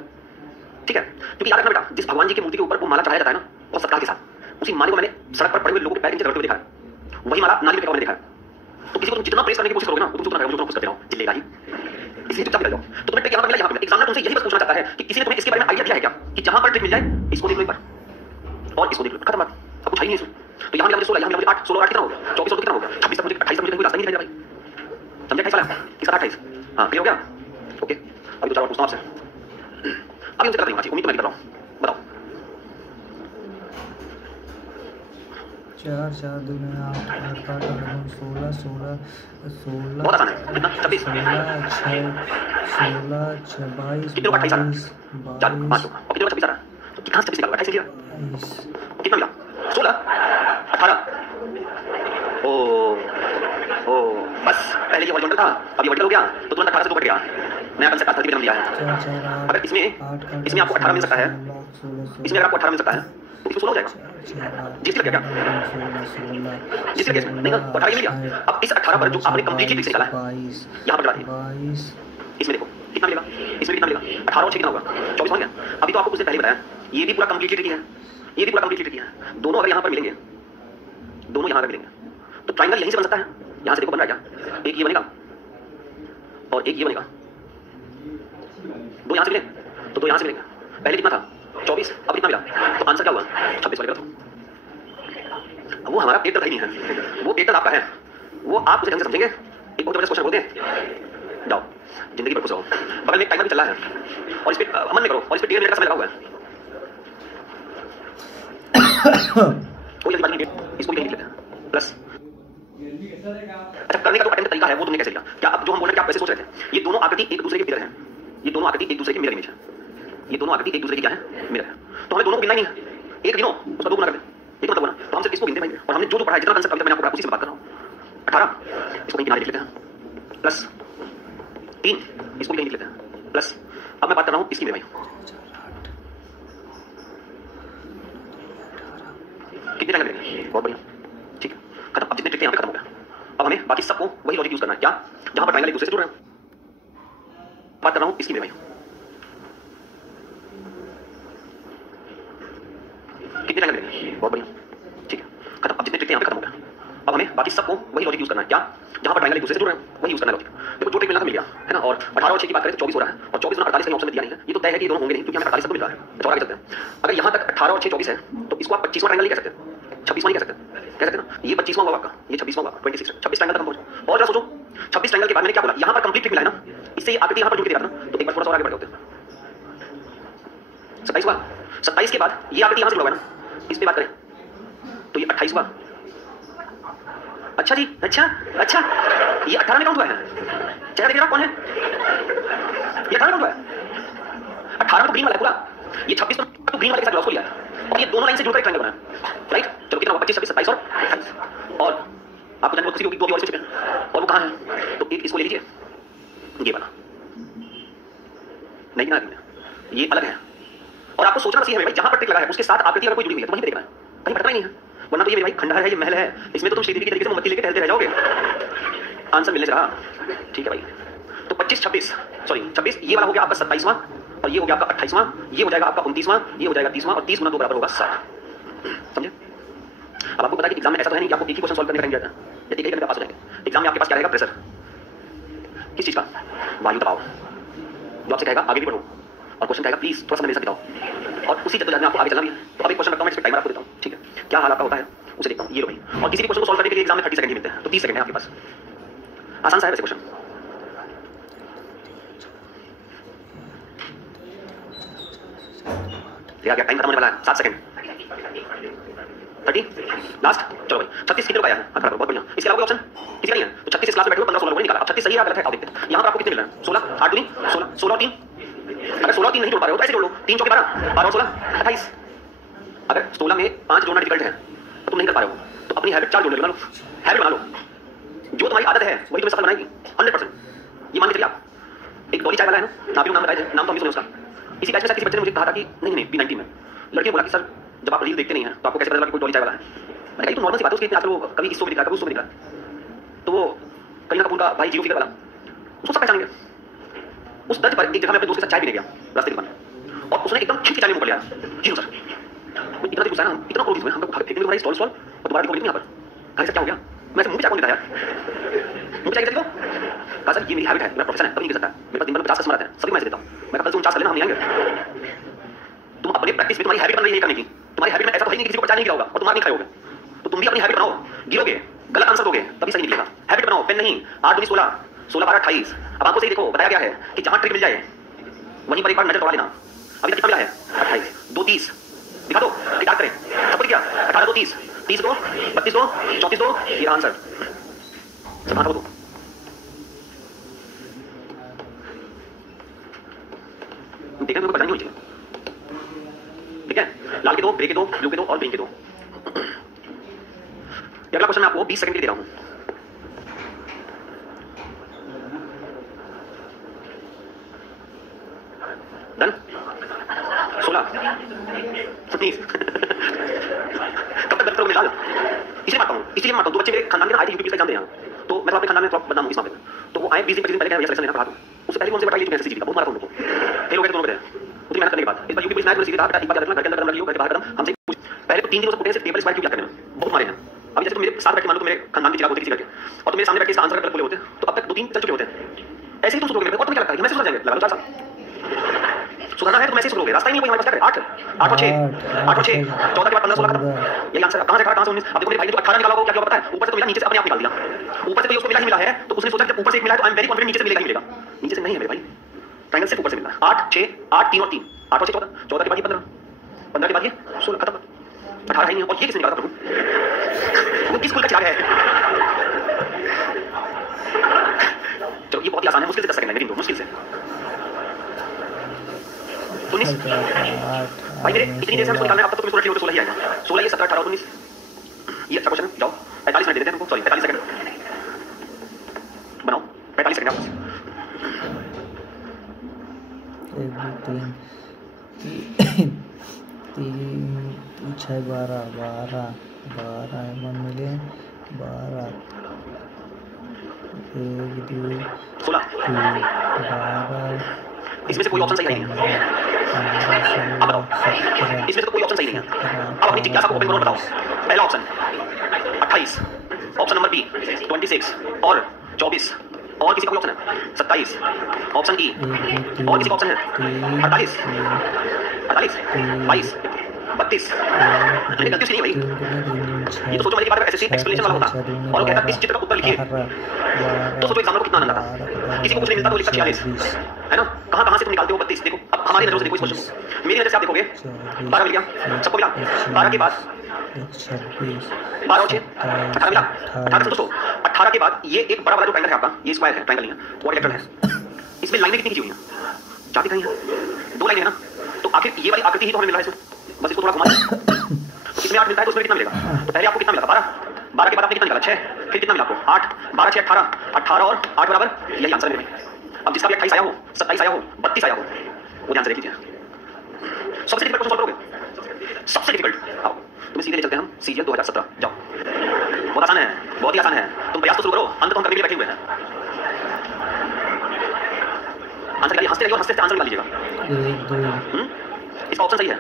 ठीक है। क्योंकि याद रखना बेटा, जिस भगवान जी की मूर्ति के ऊपर वो माला चढ़ाया जाता है ना, और सत्कार के साथ, उसी माले को मैंने सड़क पर पड़े हुए लोगों के पैर नीचे रगड़ते हुए देखा है, वही माला नाली पे मैंने देखा है। तो किसी को तुम जितना प्रेस करने की कोशिश करोगे ना, वो तुम जितना करोगे, खुश करते रहो, चिल्लेगा ही, इसलिए चुपचाप निकल जाओ। तो तुम्हें ट्रिक यहाँ पर मिला, यहाँ पे एग्जामिनर तुमसे यही बस पूछना चाहता है कि किसी ने तुम्हें इसके बारे में आइडिया दिया है क्या कि जहां पर ट्रिक मिल जाए इसको देख लो एक बार और इसको देख लो, खत्म बात, अब कुछ है ही नहीं इसमें। तो यहाँ मिला मुझे 16, यहाँ मिला मुझे 8, 16 और 8 कितना हो गया? 24 और 2 कितना हो गया? 26 तक मुझे 28 तक मुझे कोई रास्ता नहीं दिखाई दे भाई। समझे 28 वाला? किसका 28? हाँ क्लियर हो गया? अभी 2-4 बार पूछता हूँ आपसे, अभी उनसे गलत नहीं होना चाहिए, उम्मीद तो मैं भी कर रहा हूँ, बताओ। 4 4 दूनी 8 8 8 16 16 16 बहुत आसान है, कितना? 26 16 6 22 कितने लोग 28 आ रहा है? 22 4 लोग 5 लोग, और कितने लोग 26 आ रहा है? तो कितना से 26 निकाला? 28 निकला, 22 कितना मिला? 16 18। ओ बस पहले ये हॉरिजॉन्टल था, अब ये वर्टिकल हो गया, तो तुरंत 18 से 2 कट गया, नया कंसेप्ट आज धरती पे जन्म लिया है। 4 4 8 अगर इसमें आपको 18 मिल सकता है, इसमें अगर आपको 18 मिल सकता है तो इसमें 16 हो जाएगा। जिस लग गया क्या? जिस लग नहीं ना, 18 ये मिल गया। अब इस 18 पर जो आपने कंप्लीटली फिक्स निकाला है, यहाँ पर लगा दिया, इसमें देखो कितना मिलेगा, इसमें कितना मिलेगा, 18 और 6 कितना होगा? 24 हो गया। अभी तो आपको उससे पहले बताया, ये भी पूरा कंप्लीटली ट्रिकी है, ये भी पूरा कंप्लीटली ट्रिकी है। दोनों अगर यहाँ पर मिलेंगे, दोनों यहाँ पर मिलेंगे, तो ट्राइंगल यहीं से बन सकता है। यहाँ से देखो बन रहा है क्या? एक ये बनेगा और एक ये बनेगा, दो यहाँ से मिले तो दो यहाँ से मिलेंगे। पहले कितना था? 24, अब कितना मिला? तो आंसर क्या हुआ? 26 बनेगा। तो वो हमारा पेट दर्द नहीं है, वो पेट दर्द आपका है, वो आप उसे ढंग से समझेंगे। एक बहुत जबरदस्त क्वेश्चन बोलते हैं, जाओ जिंदगी पर खुश रहो, बगल में एक टाइमर भी चल रहा है और इस पे अमन में करो, और इस पे 1.5 मिनट का समय लगा हुआ है। कोई जल्दी बात नहीं, इसको भी कहीं लिख लेते हैं प्लस। अच्छा, करने का जो अटेम्प्ट तरीका है वो तुमने कैसे लिया? क्या अब जो हम बोल रहे हैं, क्या आप कैसे सोच रहे थे? ये दोनों आकृति एक दूसरे के मिरर हैं, ये दोनों आकृति एक दूसरे की मिरर इमेज है, ये दोनों आकृति एक दूसरे की क्या है? मिरर है। तो हमें दोनों को गिनना ही नहीं है, एक गिनो उसका 2 गुना कर दे, एक मतलब ना, तो हम सिर्फ इसको गिनते भाई। और हमने जो जो पढ़ा है, जितना कंसेप्ट अभी तक मैंने आपको पढ़ाया उसी से बात कर रहा हूँ। 18 इसको कहीं किनारे लिख लेते हैं, प्लस 3 इसको भी कहीं लिख लेते हैं, प्लस। अब मैं बात कर रहा हूँ इसकी मेरे भाई, कितने टाइम लगेंगे? बहुत बढ़िया, ठीक है, खत्म। अब जितने ट्रिक थे यहाँ पे खत्म हो गया। अब हमें बाकी सबको वही लॉजिक यूज करना है। क्या? जहां पर ट्रायंगल एक दूसरे से जुड़ रहे हैं, बात कर रहा हूं इसकी मेरे भाई, कितने टाइम लगेंगे? बहुत बढ़िया, ठीक है, खत्म। अब जितने ट्रिक थे यहाँ पे खत्म हो गया। अब हमें बाकी सबको वही लॉजिक यूज करना है। क्या? जहां पर ट्रायंगल एक दूसरे से जुड़ रहे हैं वही यूज करना है लॉजिक। देखो जो ट्रिक मिलना था मिल गया है ना। और 18 और 6 की बात करें तो 24 हो रहा है, और 24 48 कहीं ऑप्शन में दिया नहीं है, ये तो तय है कि ये दोनों होंगे नहीं, क्योंकि हमें 48 तक मिल रहा है। अच्छा, और आगे चलते हैं। अगर यहाँ तक 18 और 6 24 है, तो इसको आप 25वां ट्रायंगल नहीं कह सकते, 26वां नहीं कह सकते, कह सकते ना। ये 25वां होगा आपका, ये 26वां होगा, 26 26 ट्रायंगल तक हम पहुंचे। और जरा सोचो, 26 ट्रायंगल के बाद मैंने क्या बोला? यहाँ पर कंप्लीट ट्रिक मिला है ना, इससे आकृति यहाँ पर जुड़ के दिया था ना। तो एक बार थोड़ा सा आगे बढ़ होते हैं, 27 हुआ, 27 के बाद ये आकृति यहाँ से जुड़ा हुआ है ना, इस पे बात करें तो ये 28 हुआ। अच्छा जी, अच्छा अच्छा, ये 18 में काउंट हुआ है। चेहरा देखिए कौन है? ये 18 में काउंट हुआ है। 18 तो ग्रीन वाला है पूरा, ये 26 तो ग्रीन वाले के साथ क्रॉस को लिया है, और ये दोनों लाइन से जुड़कर एक ट्रायंगल बना है, राइट? चलो कितना हुआ? 25 26 27 और 28। और आपको जानने किसी को दो और इसमें और वो कहाँ है? तो एक इसको ले लीजिए, ये वाला नहीं ना, ये अलग है। और आपको सोचना चाहिए भाई, जहां पर टिक लगा है उसके साथ आकृति अगर कोई जुड़ी हुई है तो वहीं पे देखना है, कहीं भटकना ही नहीं है। वरना तो ये भाई खंडहर है, ये महल है, इसमें तो तुम श्रीदेवी के तरीके से मोमबत्ती लेके टहलते रह जाओगे, आंसर मिलने से रहा। ठीक है भाई, तो 25 26 सॉरी 26 ये वाला हो गया आपका 27वां, और ये हो गया आपका 28वां, ये हो जाएगा आपका 29वां, ये हो जाएगा 30वां, और 30 गुना 2 बराबर होगा 60। समझे? अब आपको पता है कि एग्जाम में ऐसा तो है नहीं कि आपको एक ही क्वेश्चन सॉल्व करने का टाइम दिया जाता है, या एक ही करने का पास हो जाएंगे। एग्जाम में आपके पास क्या रहेगा? प्रेशर, किस चीज का? वायु दबाव। जो आपसे कहेगा आगे भी बढ़ो, और क्वेश्चन कहेगा प्लीज थोड़ा सा मेरे साथ बिताओ, और उसी जद्दोजहद में आपको आगे चलना भी है। तो अब एक क्वेश्चन रखता हूं, मैं इस पे टाइमर आपको देता हूं, ठीक है? क्या हाल आपका होता है उसे देखता हूं, ये लो भाई। और किसी भी क्वेश्चन को सॉल्व करने के लिए एग्जाम में 30 सेकंड ही मिलते हैं, तो 30 सेकंड है आपके पास। आसान सा है वैसे क्वेश्चन। क्या टाइम खत्म होने वाला है, 7 सेकंड, 30 लास्ट। चलो भाई, 36 कितने का आया है? हाँ, बहुत बढ़िया। इसके अलावा ऑप्शन किसी का नहीं है, तो 36 इस क्लास में बैठे हो, 15 16 लोगों ने निकाला। अब 36 सही है, गलत है, आओ देखते हैं। यहाँ पर आपको कितने मिल रहे हैं? 16 8 दूनी 16 16 और 3। अगर 16 और 3 नहीं जोड़ पा रहे हो तो ऐसे जोड़ लो, 3 चौके 12 12 और 16 28। अगर 16 में 5 जोड़ना डिफिकल्ट है तो तुम नहीं कर पा रहे हो, तो अपनी हैबिट 4 जोड़ने बना लो, हैबिट बना लो। जो तुम्हारी आदत है वही तुम्हें सफल बनाएगी 100%। ये मान के चलिए, आप एक डॉली चाय वाला है ना, नाम भी नाम बताया थे, नाम तो हम भी सुने उसका। इसी बैच में शायद किसी बच्चे ने मुझे कहा था कि नहीं नहीं P90 में लड़के बोला कि सर जब आप रील देखते नहीं हैं तो आपको कैसे पता चला कि कोई डॉली चाय वाला है? मैंने कहा तो नॉर्मल सी बात है, उसके आजकल वो कभी इस शो में दिखा, कभी उस शो में दिखा, तो वो करीना कपूर का भाई जीरो फिगर वाला, उसको सब पहचानेंगे। उस दर्ज पर एक जगह मैं अपने दोस्त के साथ चाय पीने गया रास्ते के दुकान, और उसने एकदम खिंच के चाय में मुंह कर लिया, जीरो सर। इतना गुस्सा ना, इतना क्रोधित हुए, हम लोग फेंकने को स्टॉल स्टॉल, और दोबारा देखो यहाँ पर कहीं से क्या हो गया? मैं मुंह पे चाकू देता यार, मुंह पे चाकू देखो। कहा सर ये मेरी हैबिट है, मेरा प्रोफेशन है, कभी नहीं कर सकता। मेरे पास दिन भर में 50 कस्टमर आते हैं, सभी मैं ऐसे देता हूँ। मैं कल से 49 कर लेना, हम नहीं आएंगे। तुम अपनी प्रैक्टिस में, तुम्हारी हैबिट बन रही है करने की, तुम्हारी हैबिट में ऐसा तो है नहीं किसी को पचा नहीं गिरा होगा और तुम नहीं खाए होगे, तो तुम भी अपनी हैबिट बनाओ। गिरोगे, गलत आंसर दोगे, तभी सही निकलेगा। हैबिट बनाओ, पेन नहीं, 8 दूनी 16 16 12 28। अब आपको सही देखो, बताया गया है कि जहां ट्रिक मिल जाए वहीं पर एक बार नजर दौड़ा लेना। अभी तक कितना मिला है? 28, 2 30 दिखा दो, टिक करें सब क्या? 18 2 30, 30 2 32 2 34 2, ये आंसर सब हाथ दो। देखने में पता नहीं होनी चाहिए, ठीक है? लाल के 2, ग्रे के 2, ब्लू के 2 और ग्रीन के 2। अगला क्वेश्चन मैं आपको 20 सेकंड के लिए दे रहा हूं। डन? 16 19 कब तक करोगे लाल? इसलिए मारता हूँ, दो बच्चे मेरे खानदान के आए थे यूपी का एग्जाम देने यहाँ, तो मैं तो अपने खानदान में बदनाम हूँ इस मामले में। तो वो आए 20 दिन 25 दिन पहले भैया सिलेक्शन लेना पड़ा, उससे पहले उनसे बताइए मैसेज का बहुत मारा था उनको, फेल हो गए दोनों बजे। उतनी मेहनत करने के बाद इस बार यूपी पुलिस ने मुझे कहा बेटा एक बार याद रखना, घर के अंदर कदम रखियो, घर के बाहर कदम हमसे पूछ। पहले तो 3 दिन उसको पूछे टेबल स्क्वायर क्यों करने में बहुत मारे हैं। अभी जैसे तो मेरे साथ बैठ के मान लो तो मेरे खानदान में चिराग होते किसी करके, और तो मेरे सामने बैठ के इसका आंसर गलत बोले होते तो अब तक 2 3 चल चुके होते हैं। ऐसे ही तुम सोचोगे और तुम्हें क्या लगता है मैसेज सुधर जाएंगे? लगा लो 4 साल सुधारना है तो मैसेज करोगे, रास्ता ही नहीं कोई हमारे पास। क्या करें? 8 और 6 8 और 6 14 के बाद 15 16 खत्म, यही आंसर। कहां से 18 कहां से 19? अब देखो मेरे भाई ने तो 18 निकाला होगा, क्या पता है ऊपर से तो मिला, नीचे से अपने आप निकाल दिया। ऊपर से तो उसको मिला ही मिला है, तो उसने सोचा जब ऊपर से एक मिला है तो आई एम वेरी कॉन्फिडेंट नीचे से मिलेगा ही मिलेगा। नीचे से नहीं है मेरे भाई, ट्रायंगल सिर्फ ऊपर से मिल रहा है। 8 6 8 3 और 3, 8 और 6 14, 14 के बाद ये 15, 15 के बाद ये 16 खत्म, 18 है नहीं। और ये किसने निकाला प्रभु? वो किस स्कूल का चिराग है? चलो ये बहुत ही आसान है, मुश्किल से 10 सेकंड लगेंगे, मुश्किल से। 19 भाई मेरे इतनी देर से हम इसको निकालना है, अब तक तुम्हें 16 16 ही आएगा। 16 ये 17 18 19, ये अच्छा क्वेश्चन है। जाओ 45 मिनट दे देते हैं तुमको, सॉरी 45 सेकंड बनाओ, 45 सेकंड आप 1 2 3 6 12 12 12 मन मिले 12 1 2 16 12 इसमें से कोई ऑप्शन सही नहीं है। अब बताओ इसमें से तो कोई ऑप्शन सही नहीं है। अब अपनी जिज्ञासा को ओपन करो, बताओ। पहला ऑप्शन 28, ऑप्शन नंबर बी 26 और 24, और किसी का कोई ऑप्शन है? 27, ऑप्शन ई, और किसी का ऑप्शन है? 48 48 22 32, लेकिन गलती नहीं है भाई। ये तो सोचो मेरी बात अगर ऐसे एक्सप्लेनेशन वाला होता और कहता इस चित्र का उत्तर लिखिए, तो सोचो एग्जामिनर को कितना आनंद आता। किसी को कुछ नहीं मिलता तो लिखता 46, है ना? कहां से तुम निकालते हो 32? देखो अब हमारी नजरों से देखो इस क्वेश्चन को, मेरी नजर से आप देखोगे 12 मिल गया, सबको मिला। 12 के बाद 12 और 6 18 मिला। 18 से दोस्तों 18 के बाद ये एक बड़ा वाला जो ट्रायंगल है आपका, ये स्क्वायर है, ट्रायंगल नहीं है, क्वाड्रिलेटरल है। इसमें लाइनें कितनी खींची हुई हैं? 4 दिख रही हैं, 2 लाइनें है ना, तो आखिर ये वाली आकृति ही तो हमें मिल रहा है इसमें। बस इसको थोड़ा घुमा दो, इसमें 8 मिलता है तो उसमें कितना मिलेगा? तो पहले आपको कितना मिला था? 12 12 के बाद आपने कितना निकाला? 6, फिर कितना मिला आपको? 8 12 6 18 18 और 8 बराबर, यही आंसर है मेरे में। अब जिसका भी 28 आया हो, 27 आया हो, 32 आया हो, वो ध्यान से देख लीजिए। सबसे डिफिकल्ट क्वेश्चन सॉल्व करोगे, सबसे डिफिकल्ट। आओ तुम्हें सीधे ले चलते हैं हम सीजीएल 2017, जाओ। बहुत आसान है, बहुत ही आसान है, तुम प्रयास तो शुरू करो, अंत तो हम करने के लिए बैठे हुए हैं। आंसर निकालिए, हंसते रहिए और हंसते आंसर निकाल लीजिएगा। 1 2 इसका ऑप्शन सही है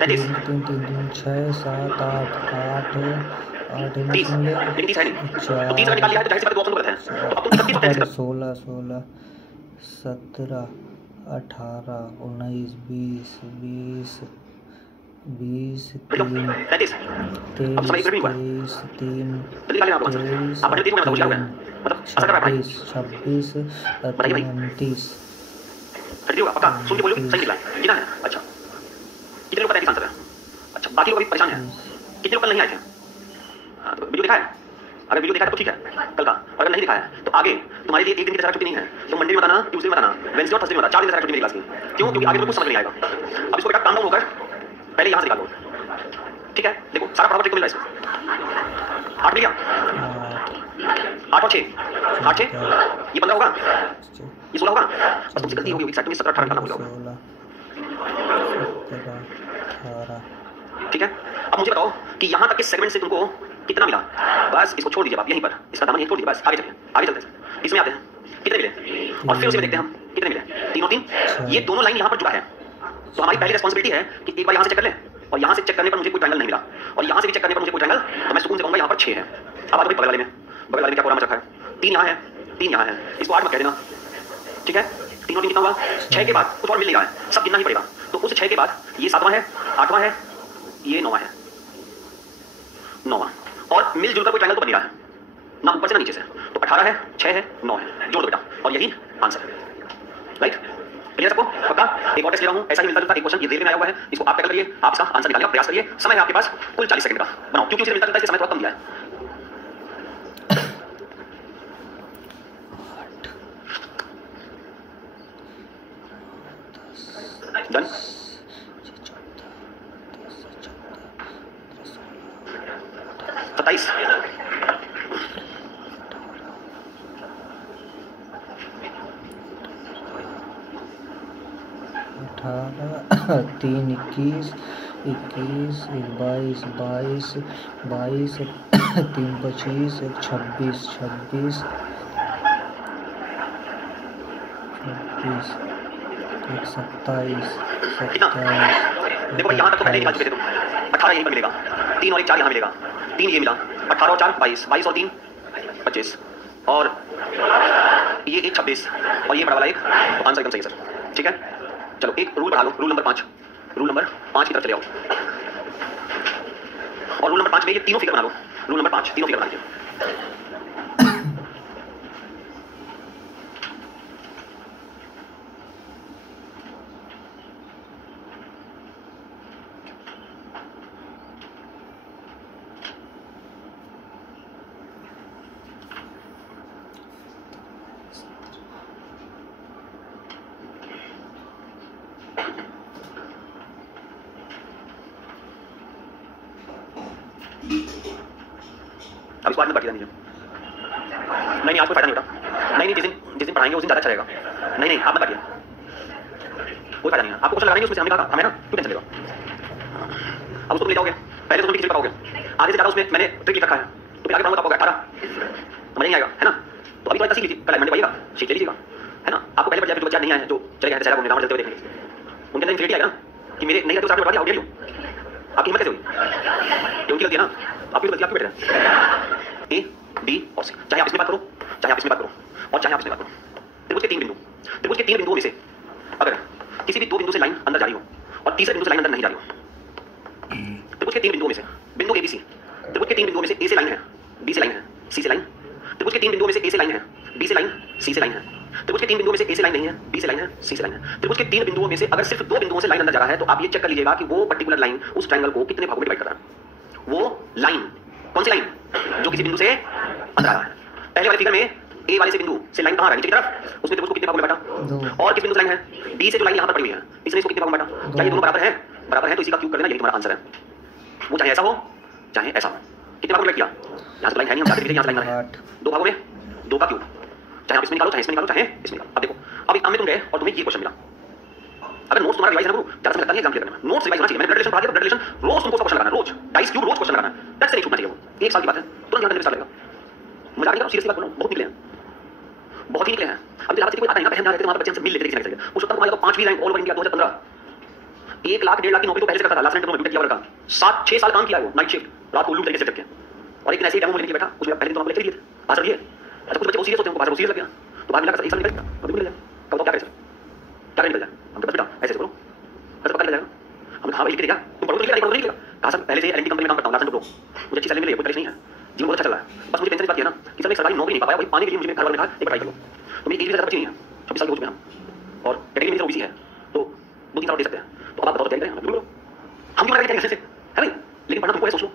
33 3 3 3 6 7 8 8 8 30, लेकिन 30 है नहीं, तो 30 अगर निकाल लिया है तो जाहिर सी बात है 2 ऑप्शन गलत है। तो अब तुम 31 और 33 कर 16 16 17 18 19 20 20 20 3 33 अब समय एक मिनट नहीं हुआ, 23 3 जल्दी निकालिए आप आंसर। आप बड़े तेज में मतलब होशियार हो गए, मतलब असर कर रहा है भाई। 26 बताइए भाई 29 30 होगा पक्का, सुन के बोलो सही निकला है, कितना है? अच्छा कितने लोग पता है किस आंसर है? अच्छा बाकी लोग अभी परेशान हैं, कितने लोग कल नहीं आए थे? तो वीडियो देखा है? अगर वीडियो देखा है तो ठीक है कल का, और अगर नहीं देखा है तो आगे तुम्हारे लिए एक दिन की दशहरा छुट्टी नहीं है, तो मंडे में बताना, ट्यूसडे में बताना, वेडनेसडे और थर्सडे में बताना, 4 दिन दशहरा छुट्टी मेरी क्लास की। क्यों? क्योंकि आगे तो कुछ समझ नहीं आएगा। अब इसको बेटा काम डाउन होकर पहले यहाँ से निकालो, ठीक है? देखो सारा फटाफट मिल रहा है इसमें। 8 मिल गया, 8 और 6 8 6 ये 15 होगा, ये 16 होगा। बस तुमसे गलती होगी, एक साइड में 17 18 निकालना होगा, ठीक है? अब मुझे बताओ कि यहाँ तक के सेगमेंट से तुमको कितना मिला? बस इसको छोड़ दीजिए आप यहीं पर, इसका दामन यहीं छोड़ दीजिए, बस आगे चलिए, आगे चलते हैं। इसमें आते हैं कितने मिले, और फिर उसे देखते हैं हम कितने मिले। 3 और 3, ये दोनों लाइन यहाँ पर जुड़ा है, तो हमारी पहली रिस्पॉन्सिबिलिटी है कि एक बार यहाँ से चेक कर लें, और यहाँ से चेक करने पर मुझे कोई ट्रायंगल नहीं मिला, और यहाँ से भी चेक करने पर मुझे कोई ट्रायंगल, तो मैं सुकून से कहूँगा यहाँ पर 6 है। अब आ जाओ बगल वाले में, बगल वाले में क्या प्रोग्राम रखा है? 3 यहाँ है, 3 यहाँ है, इसको 8 मत कह देना, ठीक है? 3 और 3 कितना हुआ? 6 के बाद कुछ और मिल नहीं रहा है, सब गिनना ही पड़ेगा। तो उस 6 के बाद ये 7वां है, 8वां है, ये 9वां है, 9वां, और मिलजुल कर कोई ट्रायंगल तो बन नहीं रहा है, ना ऊपर से ना नीचे से। तो 18 है, 6 है, 9 है, जोड़ दो बेटा, और यही आंसर है, राइट? क्लियर सबको? पक्का? एक और टेस्ट ले रहा हूँ, ऐसा ही मिलता जुलता एक क्वेश्चन, ये रेल में आया हुआ है, इसको आप टैकल करिए, आप इसका आंसर निकालने का प्रयास करिए। समय है आपके पास कुल 40 सेकंड का, बनाओ, क्योंकि उसे मिलता जुलता है, समय थोड़ा कम दिया है। डन? 27 18 3 21 21 22 22 22 3 25 1 26 26 26 1 27 देखो यहाँ तक तो पहले निकाल चुके थे तुम। 18 यहीं पर मिलेगा, 3 और 1 4 यहाँ मिलेगा, 3 ये मिला, 18 और 4 22, 22 और 3 25, और ये 1 26 और ये बड़ा वाला 1, तो आंसर एकदम सही है सर। ठीक है, चलो एक रूल बढ़ा लो, रूल नंबर 5, रूल नंबर 5 की तरफ चले आओ, और रूल नंबर 5 में ये तीनों फिगर बना लो, रूल नंबर 5 तीनों फिगर बना लीजिए। अब इसको आज में बांट दीजिए। नहीं आज कोई फायदा नहीं होता। नहीं जिस दिन पढ़ाएंगे उस दिन ज़्यादा अच्छा रहेगा। नहीं आप मत बांटिए, कोई फायदा नहीं है। आपको क्वेश्चन लगाएंगे उसमें से, हमने कहा हमें ना क्यों टेंशन लेगा। अब उसको ले जाओगे, पहले तो तुम किसी पाओगे, आधे से ज़्यादा उसमें मैंने ट्रिक लिख रखा है, तो फिर आगे पढ़ाऊंगा पाओगे 18, समझ नहीं आएगा, है ना। तो अभी तो सीख लीजिए, कल मंडे पाइएगा, सीख ले लीजिएगा, है ना। आपको पहले बच्चा नहीं आया जो चले गए दशहरा घूमने, रावण चलते हुए देखेंगे, उनके अंदर इंफिनिटी आएगा ना कि मेरे नहीं आते तो साथ बढ़ा दिया, हाउ डेयर यू। आपकी हिम्मत कैसे हुई? क्योंकि गलती है ना, आपकी गलती आपकी बेटे ए बी और सी, चाहे आप इसमें बात करो, चाहे आप इसमें बात करो, और चाहे आप इसमें बात करो। त्रिभुज के 3 बिंदु, त्रिभुज के 3 बिंदुओं में से अगर किसी भी 2 बिंदु से लाइन अंदर जा रही हो और तीसरे बिंदु से लाइन अंदर नहीं जा रही हो, त्रिभुज के 3 बिंदुओं में से बिंदु ए बी सी, त्रिभुज के 3 बिंदुओं में से ए से लाइन है, बी से लाइन है, सी से लाइन, त्रिभुज के 3 बिंदुओं में से ए से लाइन है, बी से लाइन, सी से लाइन है, त्रिभुज के 3 बिंदुओं में से ए से लाइन नहीं है, बी से लाइन है, सी से लाइन है। त्रिभुज के 3 बिंदुओं में से अगर सिर्फ 2 बिंदुओं से लाइन अंदर जा रहा है, तो आप ये चेक कर लीजिएगा कि वो पर्टिकुलर लाइन उस ट्रायंगल को कितने भागों में डिवाइड कर रहा है। वो लाइन कौन सी लाइन? जो किसी बिंदु से अंदर आ रहा है। पहले वाले फिगर में ए वाले से बिंदु से लाइन कहां आ रही है, नीचे की तरफ, उसमें त्रिभुज को कितने भागों में बांटा, और किस बिंदु से लाइन है, बी से जो लाइन यहां पर पड़ी हुई है, इसने इसको कितने भागों में बांटा। क्या ये दोनों बराबर है? बराबर है, तो इसी का क्यूब कर देना, यही तुम्हारा आंसर है। वो चाहे ऐसा हो चाहे ऐसा हो, कितने भागों में किया, यहां से लाइन है नहीं, हम चाहते थे यहां से लाइन है, 2 भागों में 2 का क्यूब, चाहे आप इसमें निकालो, चाहे इसमें निकालो, चाहे इसमें निकालो। अब देखो, अब एग्जाम में तुम गए और तुम्हें ये क्वेश्चन मिला, अगर नोट्स तुम्हारा रिवाइज है ना, ज्यादा समय लगता नहीं एग्जाम क्लियर करने में, नोट्स रिवाइज होना चाहिए। मैंने ब्लड रिलेशन पढ़ा दिया, ब्लड रिलेशन रोज तुमको क्वेश्चन लगाना है, रोज 22 क्यूब रोज क्वेश्चन लगाना है, दैट्स नहीं छूटना चाहिए। वो 1 साल की बात है, तुरंत ध्यान देने में लगेगा। मजाक नहीं करो, सीरियसली बात बोलो, बहुत निकले हैं, बहुत ही निकले हैं। अब इलाहाबाद से कोई आता है ना, पहले हम जाते थे वहां पर बच्चे हमसे मिल लेते थे किसी ना, उस वक्त तुम्हारे को 5 भी rank all over India 2015, 1 lakh 1.5 lakh की नौकरी तो पहले से करता था, लास्ट टाइम बीटेक किया वर्ग का 7-6 साल काम किया है वो, नाइट शिफ्ट, रात को उल्लू तरीके से करके, और एक ऐसे ही डेमो लेके बैठा, उसमें पहले तो हमको लेके लिए थे पास दिए। अच्छा कुछ बच्चे बहुत सीरियस होते हैं, उनको पास सीरियस लग गया, तो बाद में लगा 1 साल निकल गया, कभी मिल जाए, कब तो क्या करें सर, क्या निकल जाए, हम तो बस बेटा ऐसे करो, बस पता लग जाएगा। हमने कहा भाई लिख के देगा, तुम पढ़ो तो लिख पढ़ो नहीं लिखा, कहा सर पहले से एलएनटी कंपनी में काम करता हूं, लास्ट टाइम मुझे अच्छी सैलरी मिली है, कोई परेशानी नहीं है, जीवन बहुत अच्छा चल रहा है। बस मुझे टेंशन इस बात की है ना कि सर मैं सरकारी नौकरी नहीं पा पाया, वही पाने के लिए मुझे घर वालों ने कहा एक ट्राई करो। तो मेरी एज भी ज़्यादा बची नहीं है, 26 साल की उम्र में हम, और कैटेगरी मेरी ओबीसी है, तो 2-3 साल दे सकते हैं। तो अब आप बताओ क्या करें, हम क्यों करेंगे कैसे, है नहीं, लेकिन पढ़ना तुमको है, सोच लो।